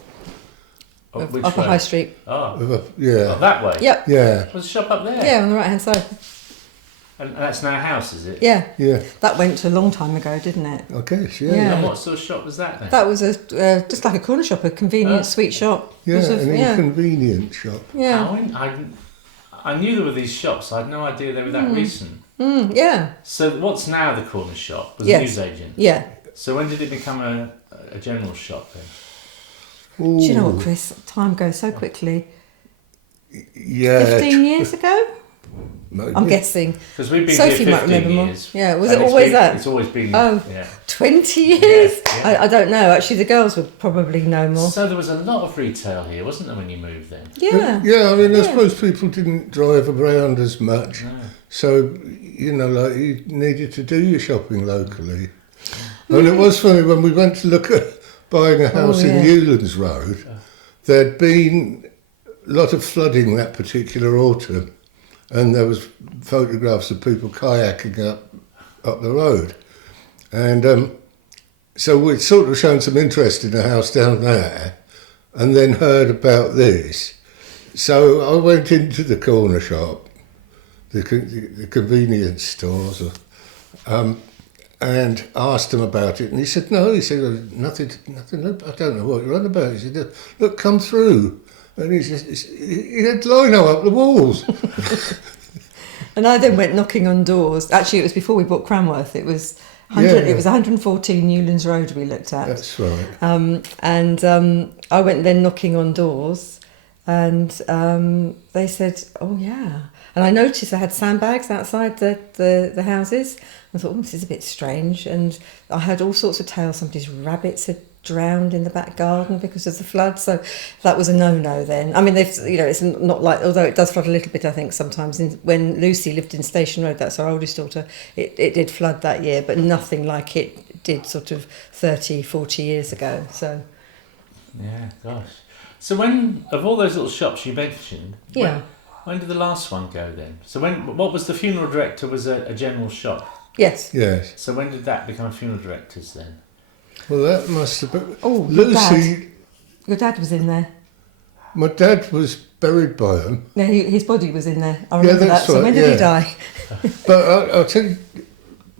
Which Upper way? High Street. Oh. Yeah. Oh, that way? Yep. Yeah. Was the shop up there? Yeah, on the right hand side. And that's now a house, is it? Yeah. Yeah. That went to a long time ago, didn't it? I guess, yeah. Yeah. And what sort of shop was that then? That was just like a corner shop, a convenience sweet shop. Yeah, Sort of- an yeah. inconvenient shop. Yeah. I knew there were these shops. I had no idea they were that recent. Yeah. So what's now the corner shop? Was Yes. a newsagent? Yeah. So when did it become a general shop then? Do you know what, Chris? Time goes so quickly. Yeah. 15 years ago? Maybe. I'm guessing. 'Cause we've been Sophie here might remember 15 more. years. Yeah, was And it it's always been- that? it's always been, Oh, yeah. 20 years? Yeah. I don't know. Actually, the girls would probably know more. So there was a lot of retail here, wasn't there, when you moved then? Yeah. Yeah, I mean, I Yeah. suppose people didn't drive around as much. So, like, you needed to do your shopping locally. And it was funny, when we went to look at buying a house in Newlands Road, there'd been a lot of flooding that particular autumn. And there was photographs of people kayaking up the road. And so we'd sort of shown some interest in a house down there and then heard about this. So I went into the corner shop, the convenience stores, and asked him about it. And he said, no, he said, nothing, I don't know what you're on about. He said, look, come through. And he had lino up the walls. And I then went knocking on doors. Actually, it was before we bought Cranworth. It was 100, Yeah. It was 114 Newlands Road we looked at. That's right. And I went then knocking on doors, and they said, "Oh yeah." And I noticed they had sandbags outside the houses. I thought, this is a bit strange. And I heard all sorts of tales. Somebody's rabbits had drowned in the back garden because of the flood. So that was a no-no then. I mean, it's not like, although it does flood a little bit, I think, sometimes. When Lucy lived in Station Road, that's our oldest daughter, it did flood that year, but nothing like it did sort of 30, 40 years ago. So, Yeah, gosh. So when, of all those little shops you mentioned, yeah. when did the last one go then? So what was the funeral director was a general shop? Yes. Yes. So when did that become a funeral director's then? Well, that must have been... Oh, Lucy... Your dad was in there. My dad was buried by him. No, his body was in there. I remember that. So right, when did he die? But I'll tell you,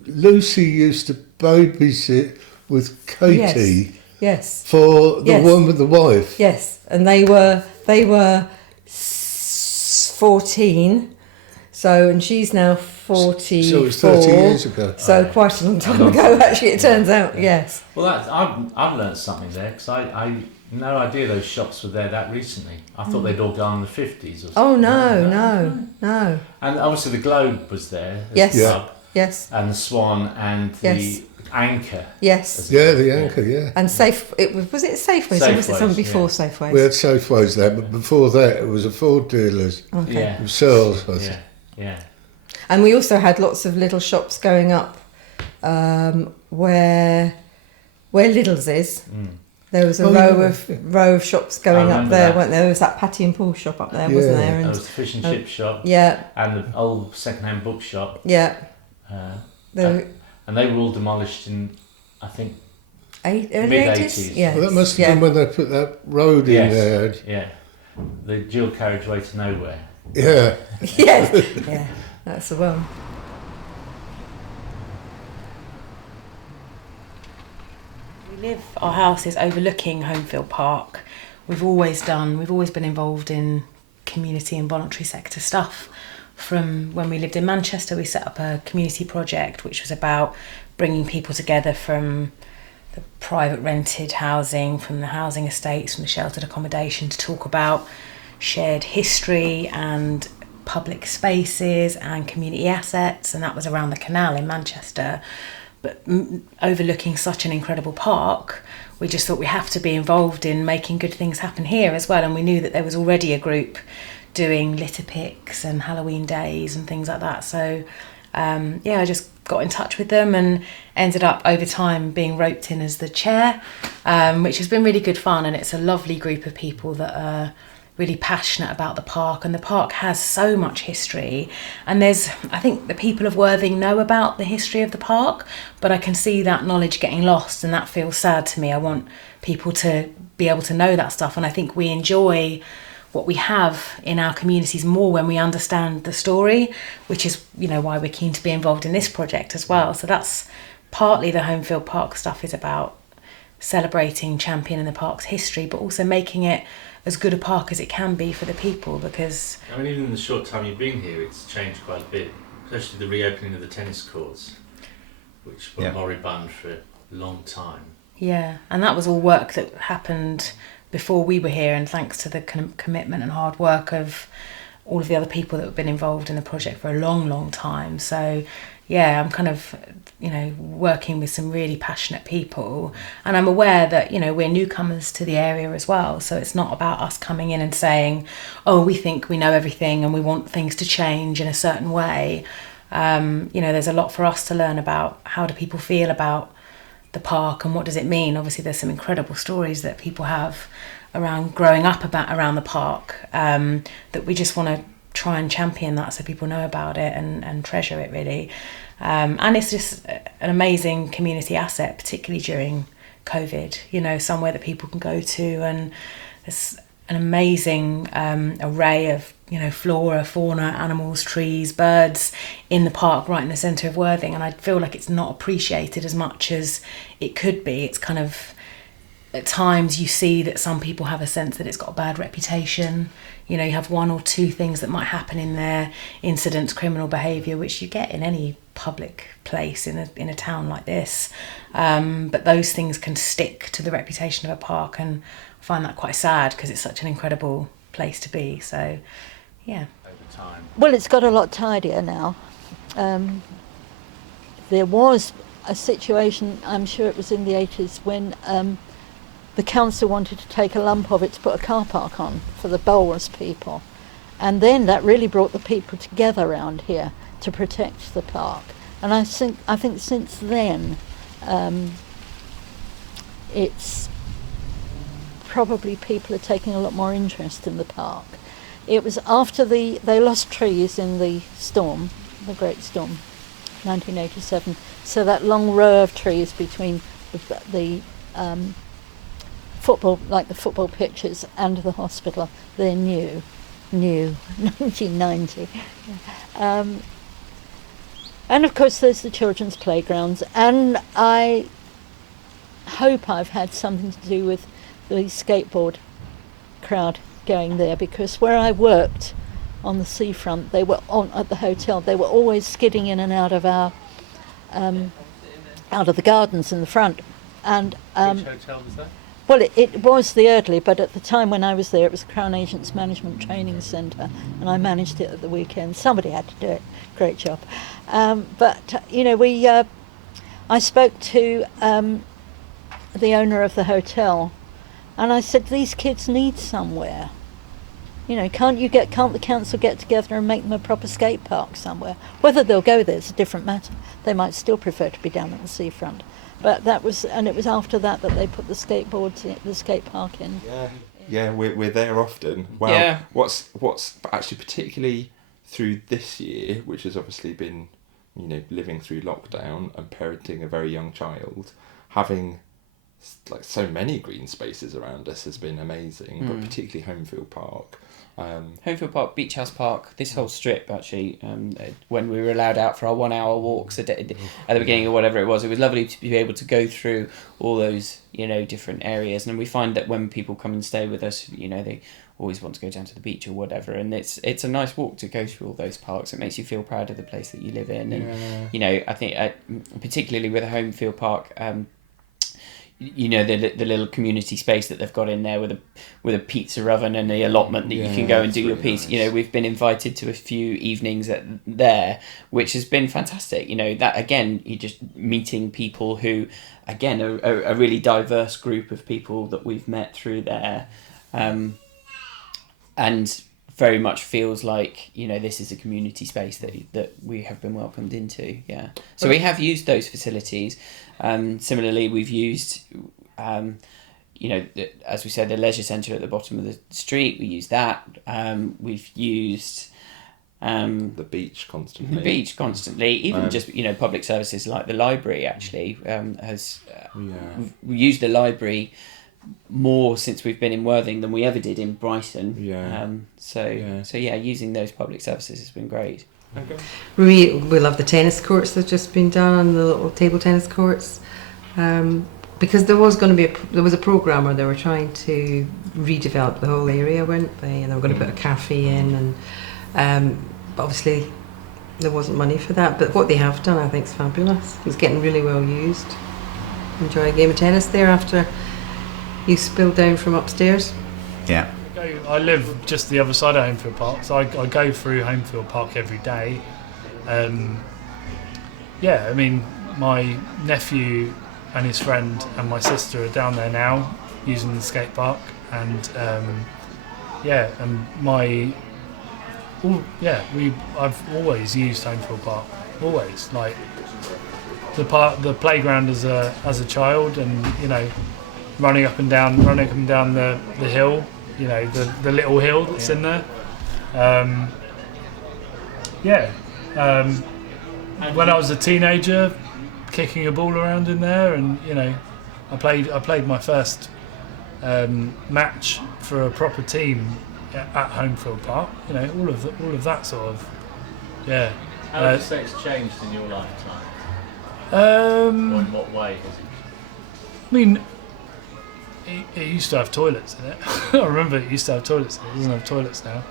Lucy used to babysit with Katie. Yes. For the one with the wife. Yes, and they were 14. So, and she's now 44. So it was 30 years ago. So quite a long time ago, actually, it turns out, yes. Well, I've learnt something there, because I no idea those shops were there that recently. I thought they'd all gone in the 50s or something. Oh, no. And obviously the Globe was there. Yes. The pub, Yes. And the Swan and Yes. the Anchor. Yes. Yeah, the Anchor, yeah. And was it Safeways or was it something before Safeways? We had Safeways there, but before that it was a Ford dealers. Okay. Yeah. Themselves, I think. Yeah. Yeah. And we also had lots of little shops going up where Lidl's is. There was a row of shops going up there, weren't there? There was that Patty and Paul shop up there, wasn't there? And there was the fish and chip shop. Yeah. And the old second-hand bookshop. Yeah. And they were all demolished in, I think, Early Mid-80s. 80s? Yeah. Well, that must have been when they put that road in there. Yeah, the dual carriageway to nowhere. Yeah. Yes. Yeah, that's the one. Our house is overlooking Homefield Park. We've always been involved in community and voluntary sector stuff. From when we lived in Manchester, we set up a community project which was about bringing people together from the private rented housing, from the housing estates, from the sheltered accommodation, to talk about shared history and public spaces and community assets, and that was around the canal in Manchester. But overlooking such an incredible park, we just thought we have to be involved in making good things happen here as well. And we knew that there was already a group doing litter picks and Halloween days and things like that. So I just got in touch with them and ended up over time being roped in as the chair, which has been really good fun. And it's a lovely group of people that are really passionate about the park, and the park has so much history, and I think the people of Worthing know about the history of the park, but I can see that knowledge getting lost, and that feels sad to me. I want people to be able to know that stuff, and I think we enjoy what we have in our communities more when we understand the story, which is why we're keen to be involved in this project as well. So that's partly the Homefield Park stuff is about celebrating, championing the park's history, but also making it as good a park as it can be for the people, because I mean, even in the short time you've been here, it's changed quite a bit, especially the reopening of the tennis courts, which were moribund for a long time. Yeah, and that was all work that happened before we were here, and thanks to the commitment and hard work of all of the other people that have been involved in the project for a long, long time. So yeah, I'm kind of, working with some really passionate people, and I'm aware that, we're newcomers to the area as well. So it's not about us coming in and saying, oh, we think we know everything and we want things to change in a certain way. There's a lot for us to learn about how do people feel about the park and what does it mean. Obviously, there's some incredible stories that people have around growing up around the park, that we just want to try and champion that so people know about it and treasure it, really. And it's just an amazing community asset, particularly during COVID, somewhere that people can go to, and there's an amazing array of, flora, fauna, animals, trees, birds in the park right in the centre of Worthing, and I feel like it's not appreciated as much as it could be. It's kind of, at times you see that some people have a sense that it's got a bad reputation. You have one or two things that might happen in there, incidents, criminal behaviour, which you get in any public place in a town like this. But those things can stick to the reputation of a park, and I find that quite sad because it's such an incredible place to be. So, yeah. Over time. Well, it's got a lot tidier now. There was a situation, I'm sure it was in the 80s, when the council wanted to take a lump of it to put a car park on for the Bulworth people. And then that really brought the people together around here to protect the park. And I think since then, it's probably people are taking a lot more interest in the park. It was after they lost trees in the storm, the Great Storm, 1987. So that long row of trees between the football pitches and the hospital, they're new, 1990. And of course there's the children's playgrounds, and I hope I've had something to do with the skateboard crowd going there, because where I worked on the seafront, they were at the hotel, they were always skidding in and out of our out of the gardens in the front. And which hotel was that? Well, it was the Eardley, but at the time when I was there, it was Crown Agents Management Training Centre, and I managed it at the weekend. Somebody had to do it. Great job. I spoke to the owner of the hotel, and I said, these kids need somewhere. Can't the council get together and make them a proper skate park somewhere? Whether they'll go there is a different matter. They might still prefer to be down at the seafront. But it was after that they put the skate park in. Yeah, we're there often. Well, yeah. What's actually particularly through this year, which has obviously been, living through lockdown and parenting a very young child, having like so many green spaces around us has been amazing, but particularly Homefield Park. Homefield Park, Beach House Park, this whole strip actually, when we were allowed out for our 1 hour walks at the beginning or whatever it was lovely to be able to go through all those, different areas. And we find that when people come and stay with us, they always want to go down to the beach or whatever, and it's a nice walk to go through all those parks. It makes you feel proud of the place that you live in. And I think particularly with a Homefield Park, the little community space that they've got in there with a pizza oven and the allotment that you can go and do your piece. Nice. We've been invited to a few evenings there, which has been fantastic. That again, you're just meeting people who, again, are a really diverse group of people that we've met through there. And very much feels like, this is a community space that we have been welcomed into. Yeah. So we have used those facilities. Similarly, we've used, as we said, the leisure centre at the bottom of the street. We use that. We've used the beach constantly. Even just public services like the library actually we used the library more since we've been in Worthing than we ever did in Brighton. Using those public services has been great. Okay. We love the tennis courts that's just been done, and the little table tennis courts, because there was a programme where they were trying to redevelop the whole area, weren't they? And they were going to put a cafe in, and but obviously there wasn't money for that. But what they have done, I think, is fabulous. It's getting really well used. Enjoy a game of tennis there after you spilled down from upstairs. Yeah. I live just the other side of Homefield Park, so I go through Homefield Park every day. My nephew and his friend and my sister are down there now using the skate park, and I've always used Homefield Park, always, like the playground as a child, and running up and down the hill, the little hill that's in there. When I was a teenager, kicking a ball around in there, and I played my first match for a proper team at Homefield Park. All of that sort of. Yeah. How has the sex changed in your lifetime? Or in what way has it? I mean, it used to have toilets in it. I remember it used to have toilets. It doesn't have toilets now.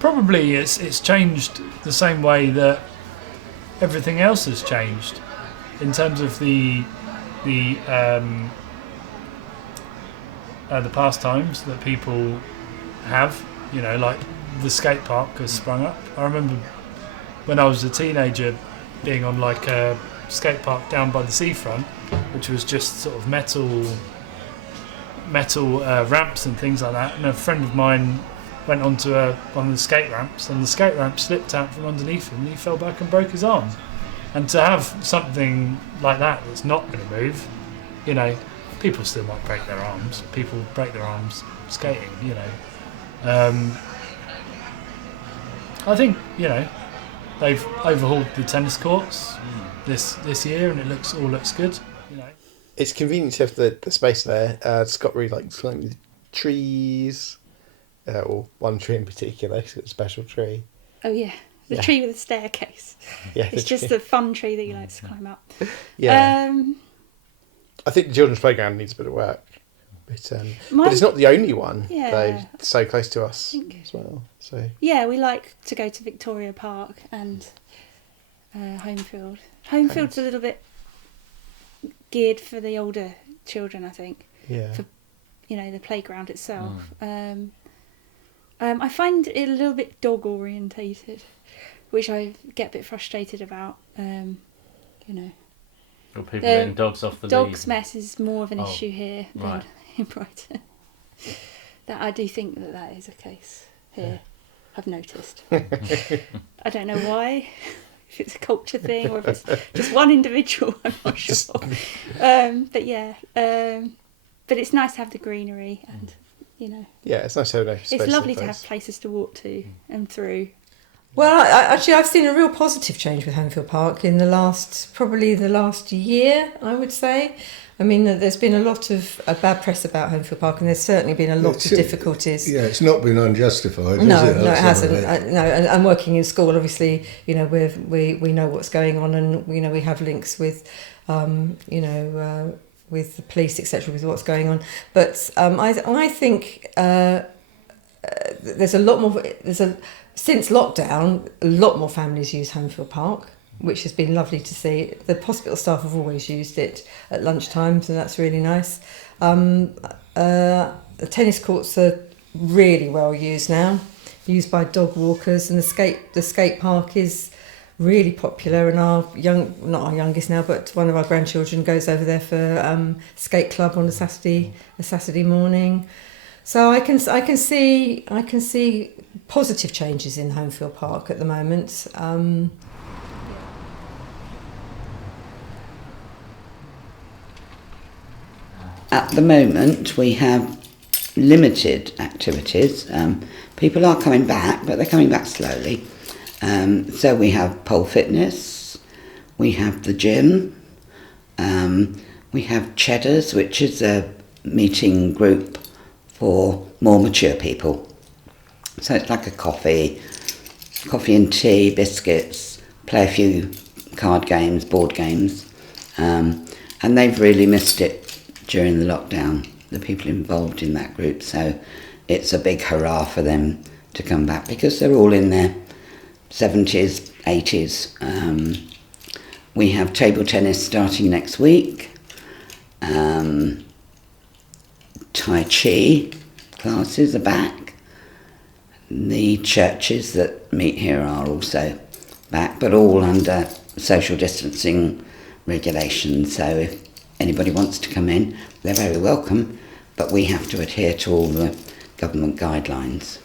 Probably it's changed the same way that everything else has changed in terms of the pastimes that people have. Like the skate park has sprung up. I remember when I was a teenager being on like a skate park down by the seafront, which was just sort of metal ramps and things like that. And a friend of mine went onto one of the skate ramps, and the skate ramp slipped out from underneath him, and he fell back and broke his arm. And to have something like that that's not going to move, people still might break their arms. People break their arms skating, I think they've overhauled the tennis courts this year, and it all looks good. It's convenient to have the space there. Scott really likes trees, or one tree in particular, it's a special tree. Oh yeah, the tree with the staircase. Yeah, it's just a fun tree that you like to climb up. Yeah. I think the children's playground needs a bit of work, but it's not the only one. Yeah. They're so close to us as well. So yeah, we like to go to Victoria Park and Homefield. Homefield's a little bit geared for the older children, I think. Yeah. For the playground itself. I find it a little bit dog orientated, which I get a bit frustrated about. Or people letting dogs off the lead. Dogs mess is more of an issue here than in Brighton. That I do think that is a case here. I've noticed. I don't know why. If it's a culture thing or if it's just one individual, I'm not sure. But it's nice to have the greenery and, Yeah, it's nice to have a space. It's lovely to have places to walk to and through. Well, I've seen a real positive change with Homefield Park in probably the last year, I would say. I mean, there's been a lot of bad press about Homefield Park, and there's certainly been a lot of difficulties. Yeah, it's not been unjustified, No, has it? no, it hasn't. No, and working in school, obviously, you know, we know what's going on, and you know, we have links with, with the police, etc., with what's going on. But I think there's a lot more. Since lockdown, a lot more families use Homefield Park, which has been lovely to see. The hospital staff have always used it at lunchtime, so that's really nice. The tennis courts are really well used now, used by dog walkers, and the skate park is really popular. And not our youngest now, but one of our grandchildren goes over there for skate club on a Saturday morning. So I can see positive changes in Homefield Park at the moment. At the moment, we have limited activities. People are coming back, but they're coming back slowly. So we have pole fitness, we have the gym, we have Cheddar's, which is a meeting group for more mature people. So it's like a coffee and tea, biscuits, play a few card games, board games, and they've really missed it during the lockdown, the people involved in that group. So it's a big hurrah for them to come back, because they're all in their 70s, 80s. We have table tennis starting next week. Tai Chi classes are back. The churches that meet here are also back, but all under social distancing regulations. So if anybody wants to come in, they're very welcome, but we have to adhere to all the government guidelines.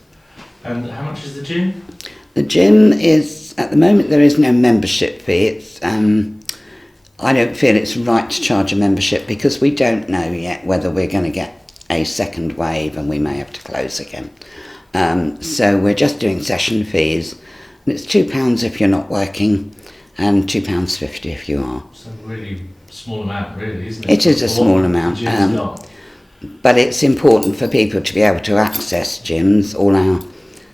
And how much is the gym? The gym is, at the moment, there is no membership fee. It's I don't feel it's right to charge a membership, because we don't know yet whether we're going to get a second wave and we may have to close again. So we're just doing session fees, and it's £2 if you're not working and £2.50 if you are. So really small amount, really, isn't it? It is a small amount, but it's important for people to be able to access gyms. All our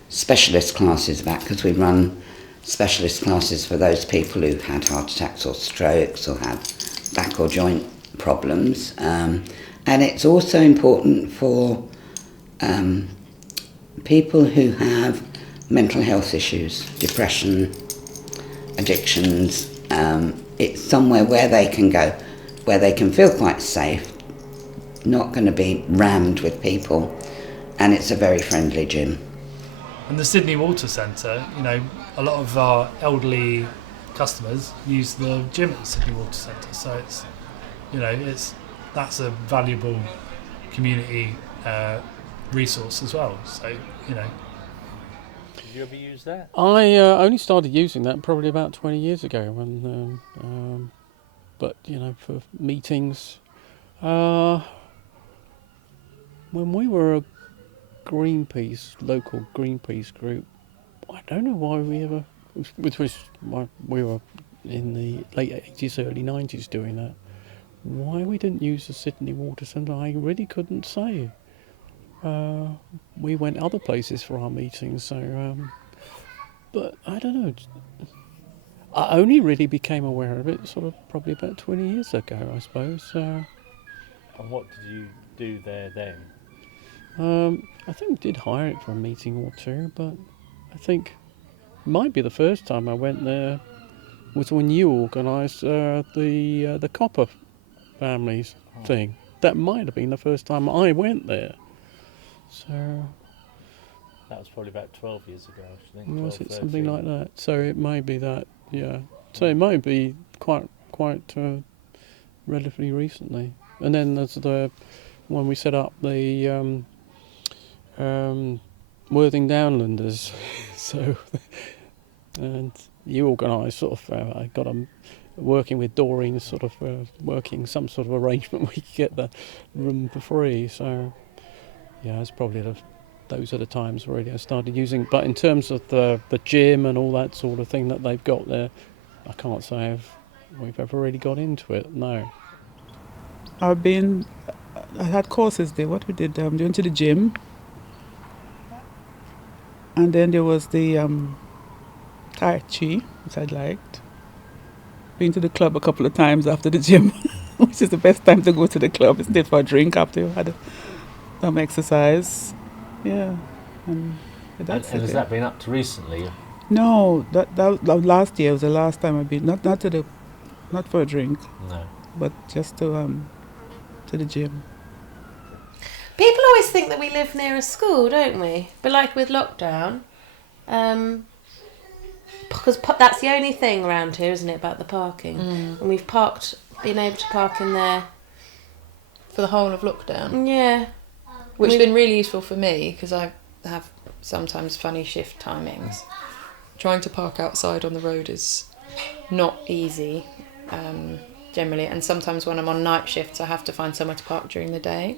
specialist classes are back, because we run specialist classes for those people who've had heart attacks or strokes or had back or joint problems. And it's also important for people who have mental health issues, depression, addictions. It's somewhere where they can go, where they can feel quite safe, not going to be rammed with people, and it's a very friendly gym. And the Sydney Water Centre, you know, a lot of our elderly customers use the gym at the Sydney Water Centre, so it's, you know, that's a valuable community resource as well. So, you know. Did you ever use that? I only started using that probably about 20 years ago, when, but you know, for meetings. When we were a local Greenpeace group, I don't know why we ever, which was why we were in the late 80s, early 90s doing that. Why we didn't use the Sydney Water Centre, I really couldn't say. We went other places for our meetings, so but I don't know. I only really became aware of it sort of probably about 20 years ago, I suppose. And what did you do there then? I think we did hire it for a meeting or two, but I think it might be the first time I went there was when you organised the Copper families thing. That might have been the first time I went there. So that was probably about 12 years ago, I think. Was it something like that? So it might be that, yeah. So it might be quite relatively recently. And then there's when we set up the Worthing Downlanders. So, and you organised sort of, I got them working with Doreen, sort of working some sort of arrangement where you could get the room for free. So, yeah, it's probably those are the times really I started using. But in terms of the gym and all that sort of thing that they've got there, I can't say we've ever really got into it, no. I had courses there. What we did, went to the gym. And then there was the Tai Chi, which I liked. Been to the club a couple of times after the gym, which is the best time to go to the club, isn't it, for a drink after you had some exercise. Yeah. And that's and it. has that been up to recently? No, that last year was the last time I've been. Not for a drink. No. But just to the gym. People always think that we live near a school, don't we? But like with lockdown, because that's the only thing around here, isn't it, about the parking? And we've been able to park in there for the whole of lockdown. Yeah. Which has been really useful for me because I have sometimes funny shift timings. Trying to park outside on the road is not easy, generally, and sometimes when I'm on night shifts I have to find somewhere to park during the day.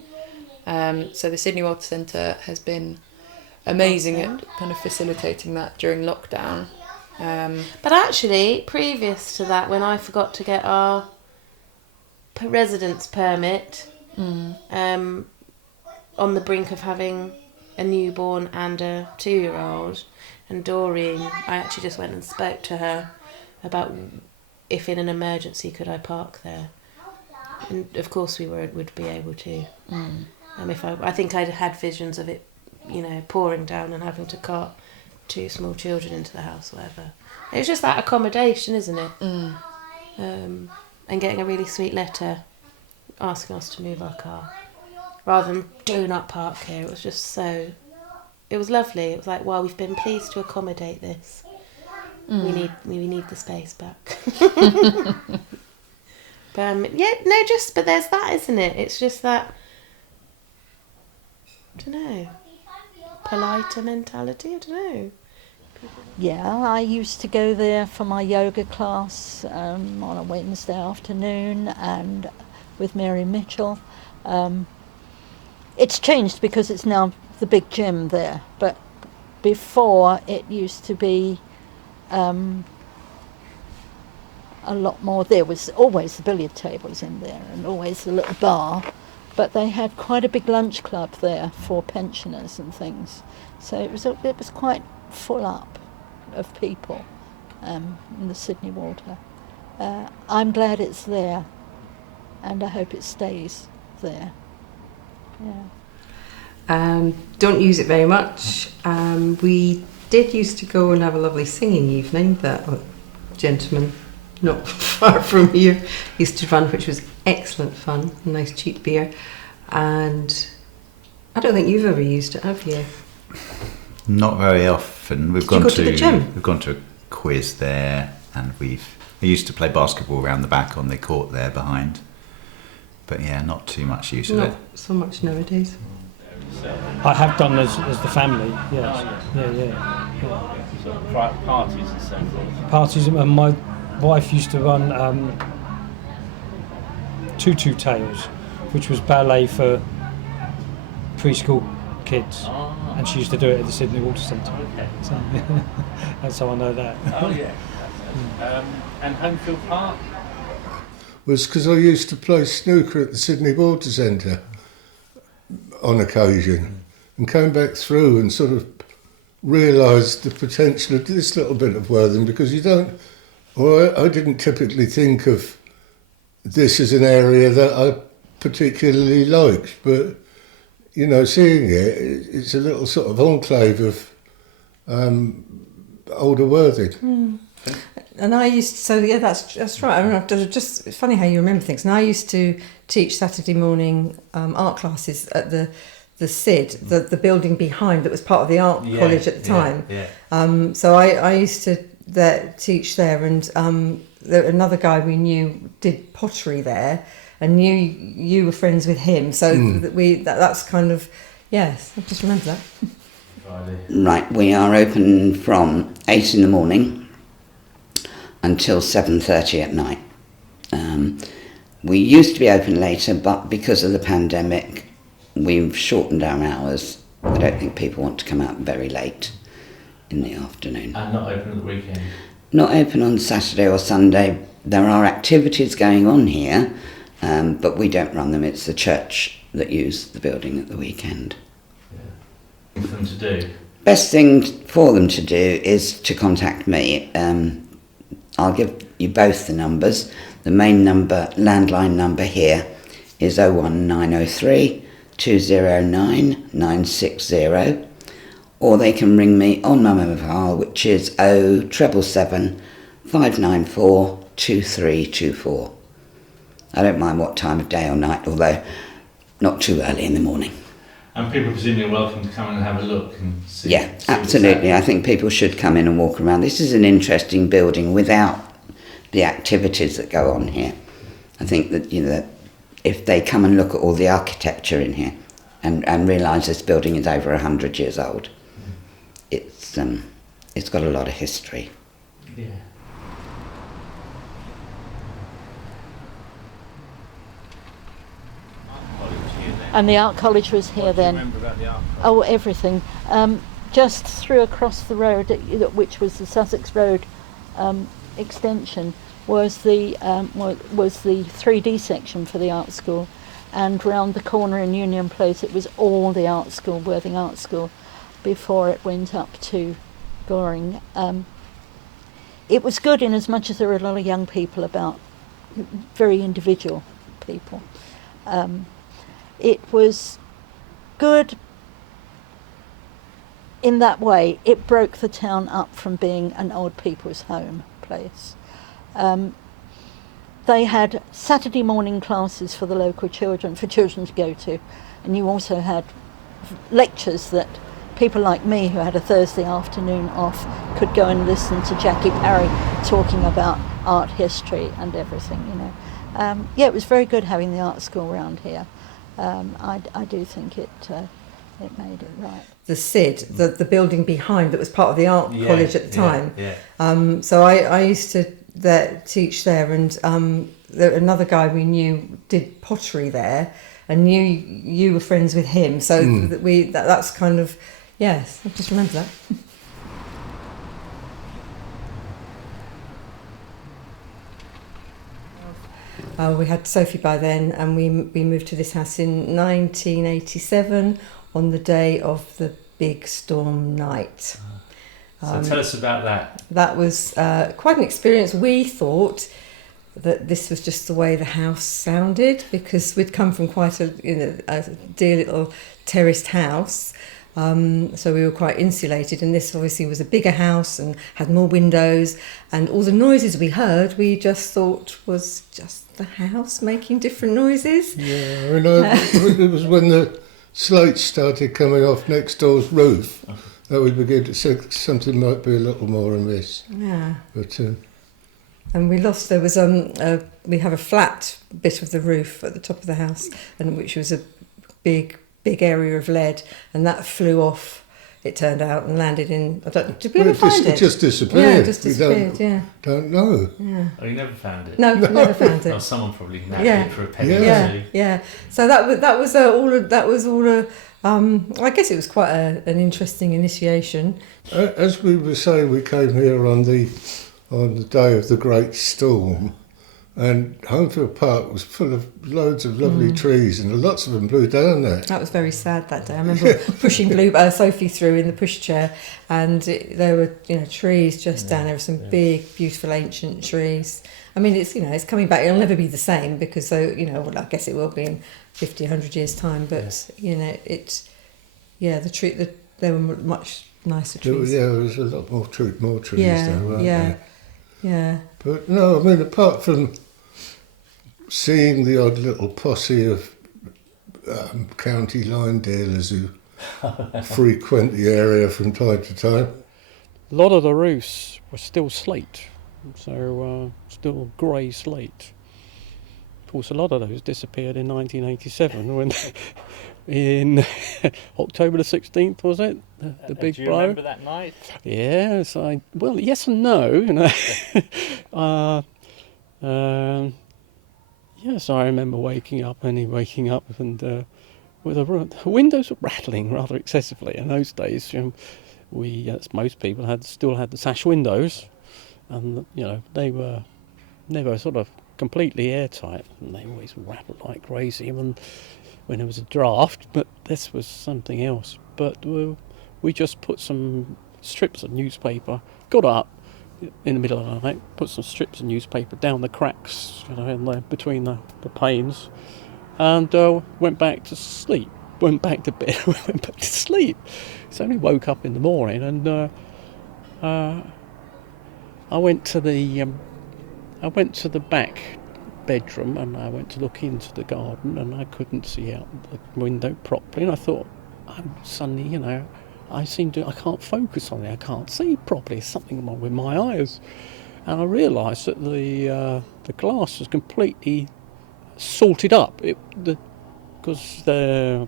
So the Sydney Water Centre has been amazing at kind of facilitating that during lockdown. But actually, previous to that, when I forgot to get our residence permit, on the brink of having a newborn and a 2-year-old, and Doreen, I actually just went and spoke to her about if in an emergency could I park there. And of course we would be able to. I think I'd had visions of it, pouring down and having to cart 2 small children into the house, or whatever. It was just that accommodation, isn't it? And getting a really sweet letter asking us to move our car, rather than do not park here. It was just so. It was lovely. It was like, well, we've been pleased to accommodate this. We need the space back. But but there's that, isn't it? It's just that. I don't know. Politer mentality. I don't know. Yeah, I used to go there for my yoga class on a Wednesday afternoon, and with Mary Mitchell. It's changed because it's now the big gym there, but before it used to be a lot more. There was always the billiard tables in there and always a little bar, but they had quite a big lunch club there for pensioners and things. So it was quite full up of people in the Sydney Water. I'm glad it's there, and I hope it stays there. Yeah. Don't use it very much. We did used to go and have a lovely singing evening that a gentleman not far from here used to run, which was excellent fun, nice cheap beer. And I don't think you've ever used it, have you? Not very often. We've go to the gym? We've gone to a quiz there, and we used to play basketball around the back on the court there behind. But yeah, not too much use of it. Not so much nowadays. I have done as the family, yes. Yeah. So private parties and so forth. Parties, and my wife used to run Tutu Tales, which was ballet for preschool kids. And she used to do it at the Sydney Water Centre. Okay. So, that's how I know that. Oh yeah. And Homefield Park? Was because I used to play snooker at the Sydney Water Centre on occasion, and came back through and sort of realised the potential of this little bit of Worthing, because I didn't typically think of this as an area that I particularly liked, but seeing it's a little sort of enclave of older Worthing. And I used to, so yeah, that's right. I remember, just it's funny how you remember things. And I used to teach Saturday morning art classes at the SID, the building behind that was part of the art college at the time. So I used to teach there, and another guy we knew did pottery there, and you were friends with him. So that's kind of, yes, I just remember that. Right, we are open from 8 in the morning until 7:30 at night. We used to be open later, but because of the pandemic, we've shortened our hours. I don't think people want to come out very late in the afternoon. And not open at the weekend? Not open on Saturday or Sunday. There are activities going on here, but we don't run them. It's the church that use the building at the weekend. For them to do. Best thing for them to do is to contact me. I'll give you both the numbers. The main number, landline number here, is 01903 209 960, or they can ring me on my mobile, which is 077 594 2324. I don't mind what time of day or night, although not too early in the morning. And people presumably are welcome to come and have a look and see. Yeah, absolutely. I think people should come in and walk around. This is an interesting building without the activities that go on here. I think that, that if they come and look at all the architecture in here and realise this building is over 100 years old, it's got a lot of history. Yeah. And the art college was here then. Remember about the art college? Oh, everything. Just through across the road, which was the Sussex Road extension, was the 3D section for the art school, and round the corner in Union Place it was all the art school, Worthing Art School, before it went up to Goring. It was good in as much as there were a lot of young people about, very individual people. It was good in that way. It broke the town up from being an old people's home place. They had Saturday morning classes for the local children, for children to go to, and you also had lectures that people like me who had a Thursday afternoon off could go and listen to Jackie Parry talking about art history and everything, Yeah, it was very good having the art school around here. I do think it made it right. The SID, the building behind that was part of the art college at the time. Yeah. So I used to teach there, and another guy we knew did pottery there, and you were friends with him. So that's kind of, yes, I just remember that. We had Sophie by then, and we moved to this house in 1987 on the day of the big storm night. So tell us about that. That was quite an experience. We thought that this was just the way the house sounded, because we'd come from quite a dear little terraced house. So we were quite insulated, and this obviously was a bigger house and had more windows, and all the noises we heard we just thought was just the house making different noises. Yeah, it was when the slates started coming off next door's roof that we began to think something might be a little more amiss. Yeah. But and we lost. There was we have a flat bit of the roof at the top of the house, and which was a big area of lead, and that flew off. It turned out and landed in. Did we ever find it? It just disappeared. Yeah, it just disappeared. Don't know. Yeah. Oh, you never found it? No, never found it. Well, someone probably nabbed it for a penny or two. Yeah. So that was all. I guess it was quite an interesting initiation. As we were saying, we came here on the day of the great storm, and Homefield Park was full of loads of lovely trees, and lots of them blew down there. That was very sad that day. I remember pushing Sophie through in the pushchair, and there were trees just down there, some big, beautiful ancient trees. I mean, it's coming back. It'll never be the same because I guess it will be in 50, 100 years' time. But there were much nicer trees. There was a lot more trees there, weren't there? Yeah. But no, I mean, apart from seeing the odd little posse of county line dealers who frequent the area from time to time. A lot of the roofs were still slate, so still grey slate. Of course, a lot of those disappeared in 1987 when, in October the 16th, was it? The big do you blow. remember that night? Yes, yes and no. Yes, I remember waking up and with the windows were rattling rather excessively. In those days, we, as most people, still had the sash windows, and they were never sort of completely airtight, and they always rattled like crazy when there was a draft, but this was something else. But we just put some strips of newspaper, got up in the middle of the night, put some strips of newspaper down the cracks, between the panes, and went back to sleep. Went back to bed. Went back to sleep. So only woke up in the morning, and I went to the back bedroom, and I went to look into the garden, and I couldn't see out the window properly, and I thought, suddenly, I can't focus on it, I can't see properly, there's something wrong with my eyes. And I realised that the glass was completely salted up, because the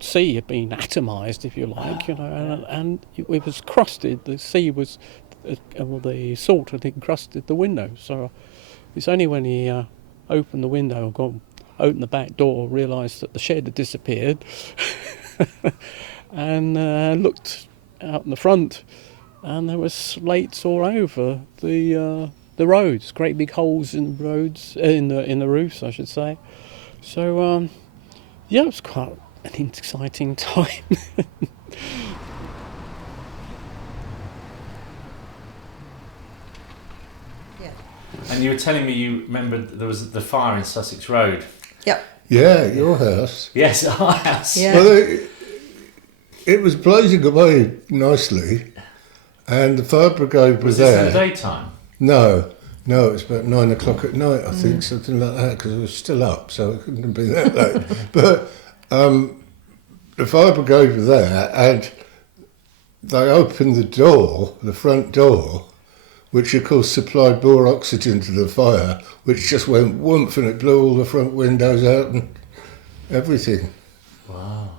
sea had been atomised, if you like, and it was crusted. The sea was, the salt had encrusted the window. So it's only when he opened the window, opened the back door, realised that the shed had disappeared, and looked out in the front, and there were slates all over the roads, great big holes in the roads, in the roofs, I should say. So it was quite an exciting time. And you were telling me you remembered there was the fire in Sussex Road. Yep. Yeah, your house. Yes, our house. Yeah. Well, it was blazing away nicely, and the fire brigade was there. Was this in the daytime? No, it was about 9 o'clock at night, I think, something like that, because it was still up, so it couldn't have been that late. But the fire brigade were there, and they opened the door, the front door, which of course supplied more oxygen to the fire, which just went whoomp, and it blew all the front windows out and everything. Wow.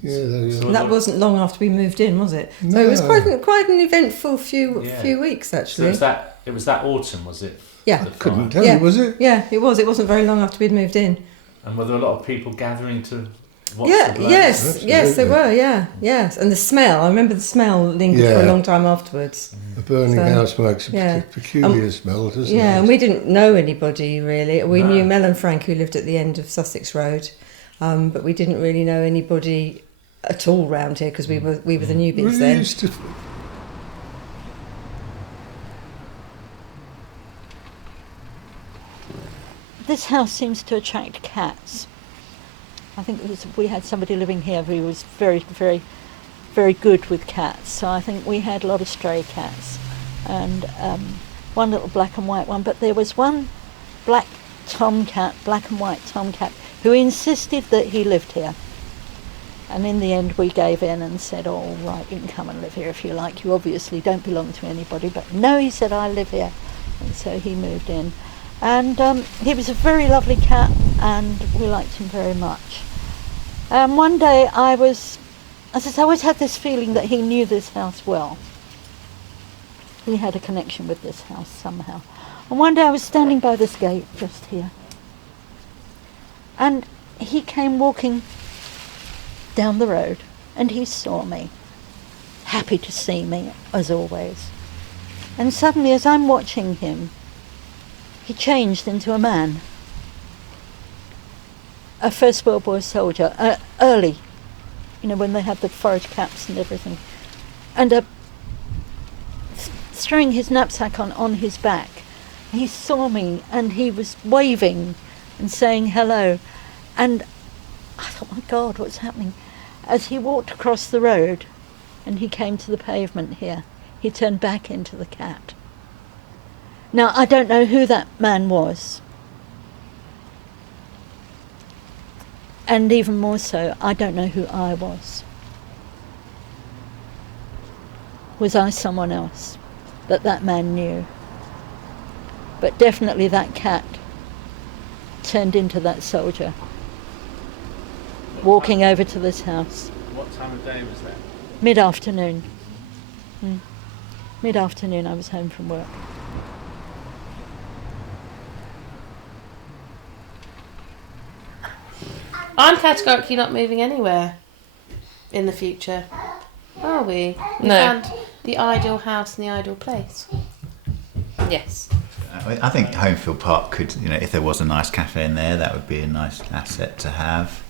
Yeah, and that wasn't long after we moved in, was it? No. So it was quite an eventful few weeks, actually. So it was that autumn, was it? Yeah. Couldn't tell you, was it? Yeah, it was. It wasn't very long after we'd moved in. And were there a lot of people gathering to watch the blaze? Yes, there were, yes. And the smell, I remember the smell lingered for a long time afterwards. A burning house makes a peculiar smell, doesn't it? Yeah, and we didn't know anybody really. We knew Mel and Frank, who lived at the end of Sussex Road, but we didn't really know anybody at all round here because we were the newbies then. This house seems to attract cats. I think we had somebody living here who was very, very, very good with cats. So I think we had a lot of stray cats, and one little black and white one. But there was one black and white tomcat, who insisted that he lived here. And in the end, we gave in and said, "Oh, right, you can come and live here if you like. You obviously don't belong to anybody." But no, he said, "I live here," and so he moved in. And he was a very lovely cat, and we liked him very much. One day I always had this feeling that he knew this house well. He had a connection with this house somehow. And one day I was standing by this gate just here, and he came walking down the road, and he saw me, happy to see me as always. And suddenly, as I'm watching him, he changed into a man, a First World War soldier, early, when they had the forage caps and everything, and throwing his knapsack on his back. He saw me and he was waving and saying hello, and I thought, my God, what's happening? As he walked across the road and he came to the pavement here, he turned back into the cat. Now, I don't know who that man was. And even more so, I don't know who I was. Was I someone else that man knew? But definitely that cat turned into that soldier, walking over to this house. What time of day was that? Mid-afternoon. Mid-afternoon, I was home from work. I'm categorically not moving anywhere in the future. Are we? We No. found the ideal house and the ideal place. Yes. I think Homefield Park could, if there was a nice cafe in there, that would be a nice asset to have.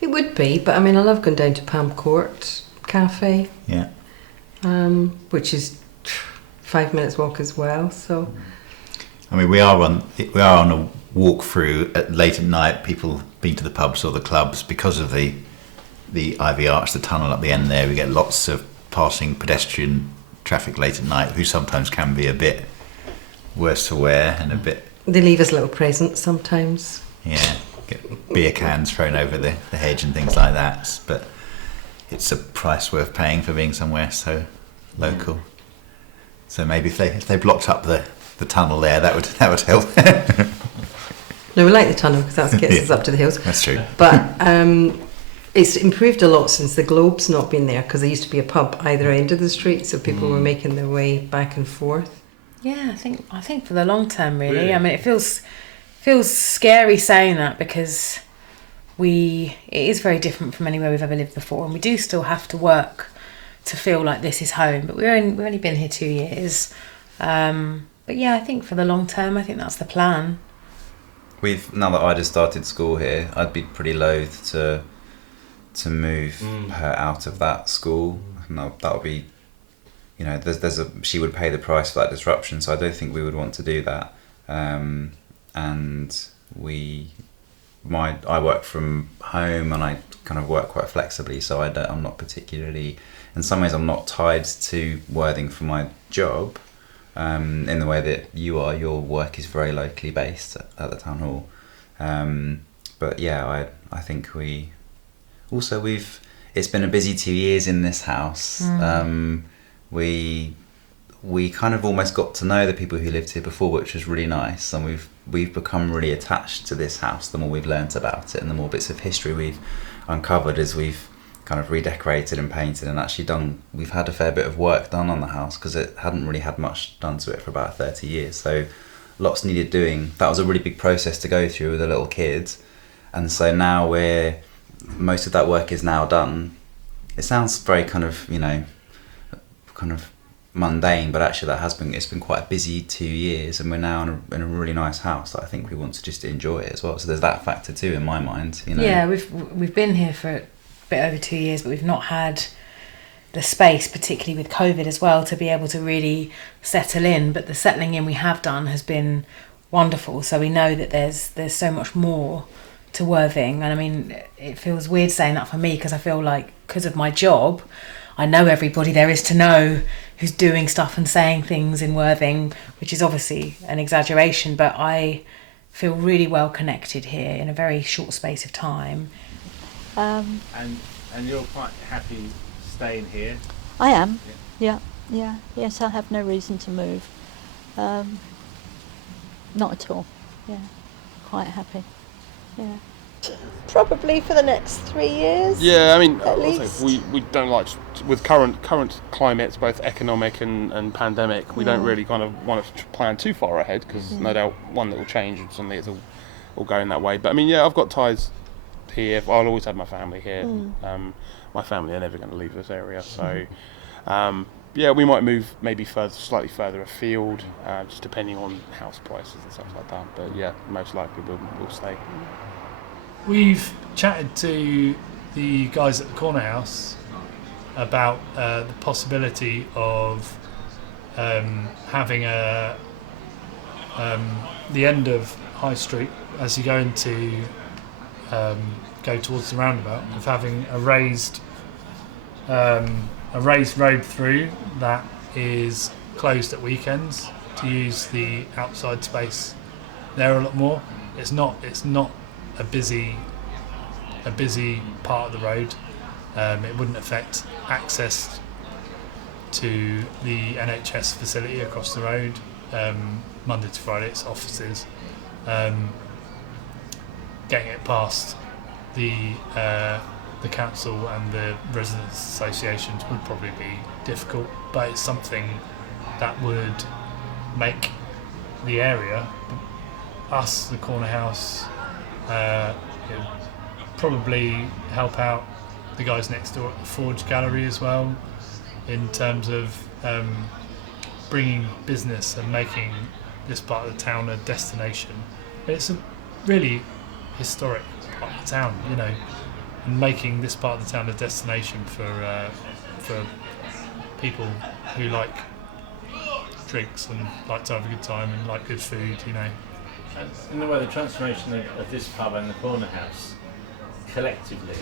It would be, but I mean, I love going down to Palm Court Cafe. Yeah. Which is 5 minutes walk as well. So. I mean, we are on a walk through late at night. People been to the pubs or the clubs because of the Ivy Arch, the tunnel up the end there. We get lots of passing pedestrian traffic late at night, who sometimes can be a bit worse for wear and a bit. They leave us little presents sometimes. Yeah, get beer cans thrown over the hedge and things like that. But it's a price worth paying for being somewhere so local. So maybe if they blocked up the tunnel there, that would help. No, we like the tunnel because that gets us up to the hills. That's true. But it's improved a lot since the Globe's not been there, because there used to be a pub either end of the street, so people were making their way back and forth. Yeah, I think for the long term, really. I mean, it feels scary saying that, because it is very different from anywhere we've ever lived before, and we do still have to work to feel like this is home. But we've only been here 2 years. But yeah, I think for the long term, I think that's the plan. Now that Ida's started school here, I'd be pretty loath to move her out of that school. No, that would be, she would pay the price for that disruption. So I don't think we would want to do that. And I work from home and I kind of work quite flexibly. So I'm not particularly, in some ways, I'm not tied to Worthing for my job. In the way that you are, your work is very locally based at the town hall. But yeah, I think it's been a busy 2 years in this house. We kind of almost got to know the people who lived here before, which was really nice, and we've become really attached to this house the more we've learnt about it and the more bits of history we've uncovered as we've kind of redecorated and painted and actually we've had a fair bit of work done on the house because it hadn't really had much done to it for about 30 years, so lots needed doing. That was a really big process to go through with a little kid, and so now most of that work is now done. It sounds very kind of mundane, but actually it's been quite a busy 2 years, and we're now in a really nice house that I think we want to just enjoy it as well, so there's that factor too in my mind. Yeah, we've been here for bit over 2 years, but we've not had the space, particularly with COVID as well, to be able to really settle in. But the settling in we have done has been wonderful, so we know that there's so much more to Worthing. And I mean, it feels weird saying that for me, because I feel like, because of my job, I know everybody there is to know who's doing stuff and saying things in Worthing, which is obviously an exaggeration, but I feel really well connected here in a very short space of time. And you're quite happy staying here? I am. Yeah. Yes, I have no reason to move. Not at all. Yeah, quite happy. Yeah. Probably for the next 3 years. Yeah, I mean, at least. we don't like, with current climates, both economic and pandemic, we don't really kind of want to plan too far ahead, because no doubt one that will change and suddenly it's all going that way. But I mean, yeah, I've got ties here. I'll always have my family here. My family are never going to leave this area, so yeah, we might move maybe slightly further afield, just depending on house prices and stuff like that. But yeah, most likely we'll stay. We've chatted to the guys at the Corner House about the possibility of having the end of High Street as you go towards the roundabout, of having a raised road through that is closed at weekends to use the outside space there a lot more. It's not a busy part of the road. It wouldn't affect access to the NHS facility across the road, Monday to Friday. It's offices. Getting it past the council and the residents' associations would probably be difficult, but it's something that would make the area, us, the Corner House, probably help out the guys next door at the Forge Gallery as well, in terms of bringing business and making this part of the town a destination. It's a really historic part of the town, you know, and making this part of the town a destination for people who like drinks and like to have a good time and like good food, you know. In the way, the transformation of this pub and the corner house collectively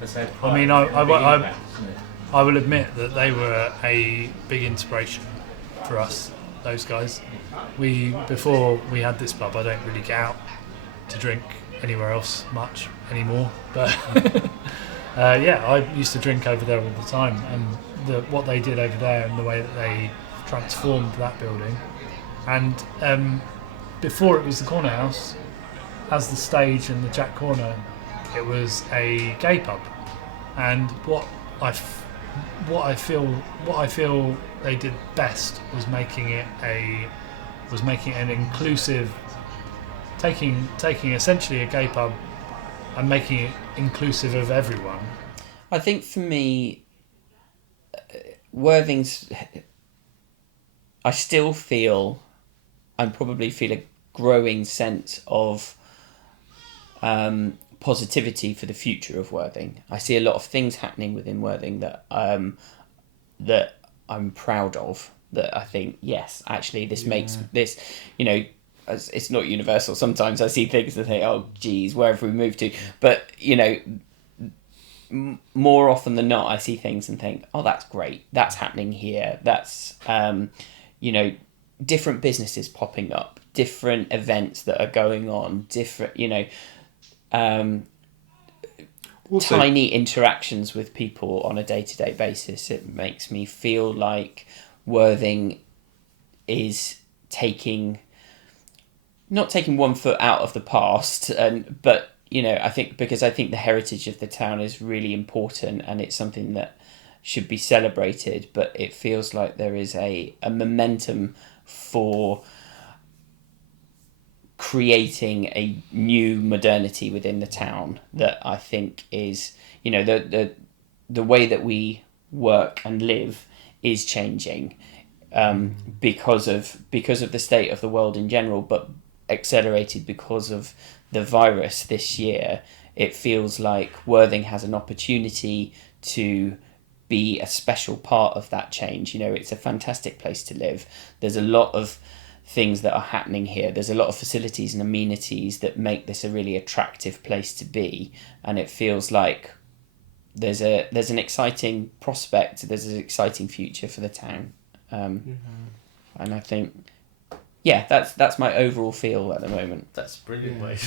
has had quite I mean, a big impact, isn't it? I will admit that they were a big inspiration for us, those guys. Before we had this pub, I don't really get out to drink anywhere else much anymore, but yeah, I used to drink over there all the time, and what they did over there and the way that they transformed that building. And before it was the corner house, as the stage and the Jack Corner, it was a gay pub, and what I feel they did best was making it an inclusive, taking essentially a gay pub and making it inclusive of everyone. I think for me, Worthing's, I still feel, and probably feel a growing sense of positivity for the future of Worthing. I see a lot of things happening within Worthing that that I'm proud of. That I think, yes, actually, this makes this, you know, it's not universal. Sometimes I see things and think, oh, geez, where have we moved to? But you know, more often than not, I see things and think, oh, that's great. That's happening here. That's you know, different businesses popping up, different events that are going on, different, you know. Also, tiny interactions with people on a day-to-day basis. It makes me feel like Worthing is not taking one foot out of the past, but you know, I think the heritage of the town is really important and it's something that should be celebrated, but it feels like there is a momentum for creating a new modernity within the town that I think is, you know, the way that we work and live is changing because of the state of the world in general, but accelerated because of the virus this year. It feels like Worthing has an opportunity to be a special part of that change. You know, it's a fantastic place to live. There's a lot of things that are happening here. There's a lot of facilities and amenities that make this a really attractive place to be, and it feels like there's an exciting prospect. There's an exciting future for the town, and I think, yeah, that's my overall feel at the moment. That's a brilliant way.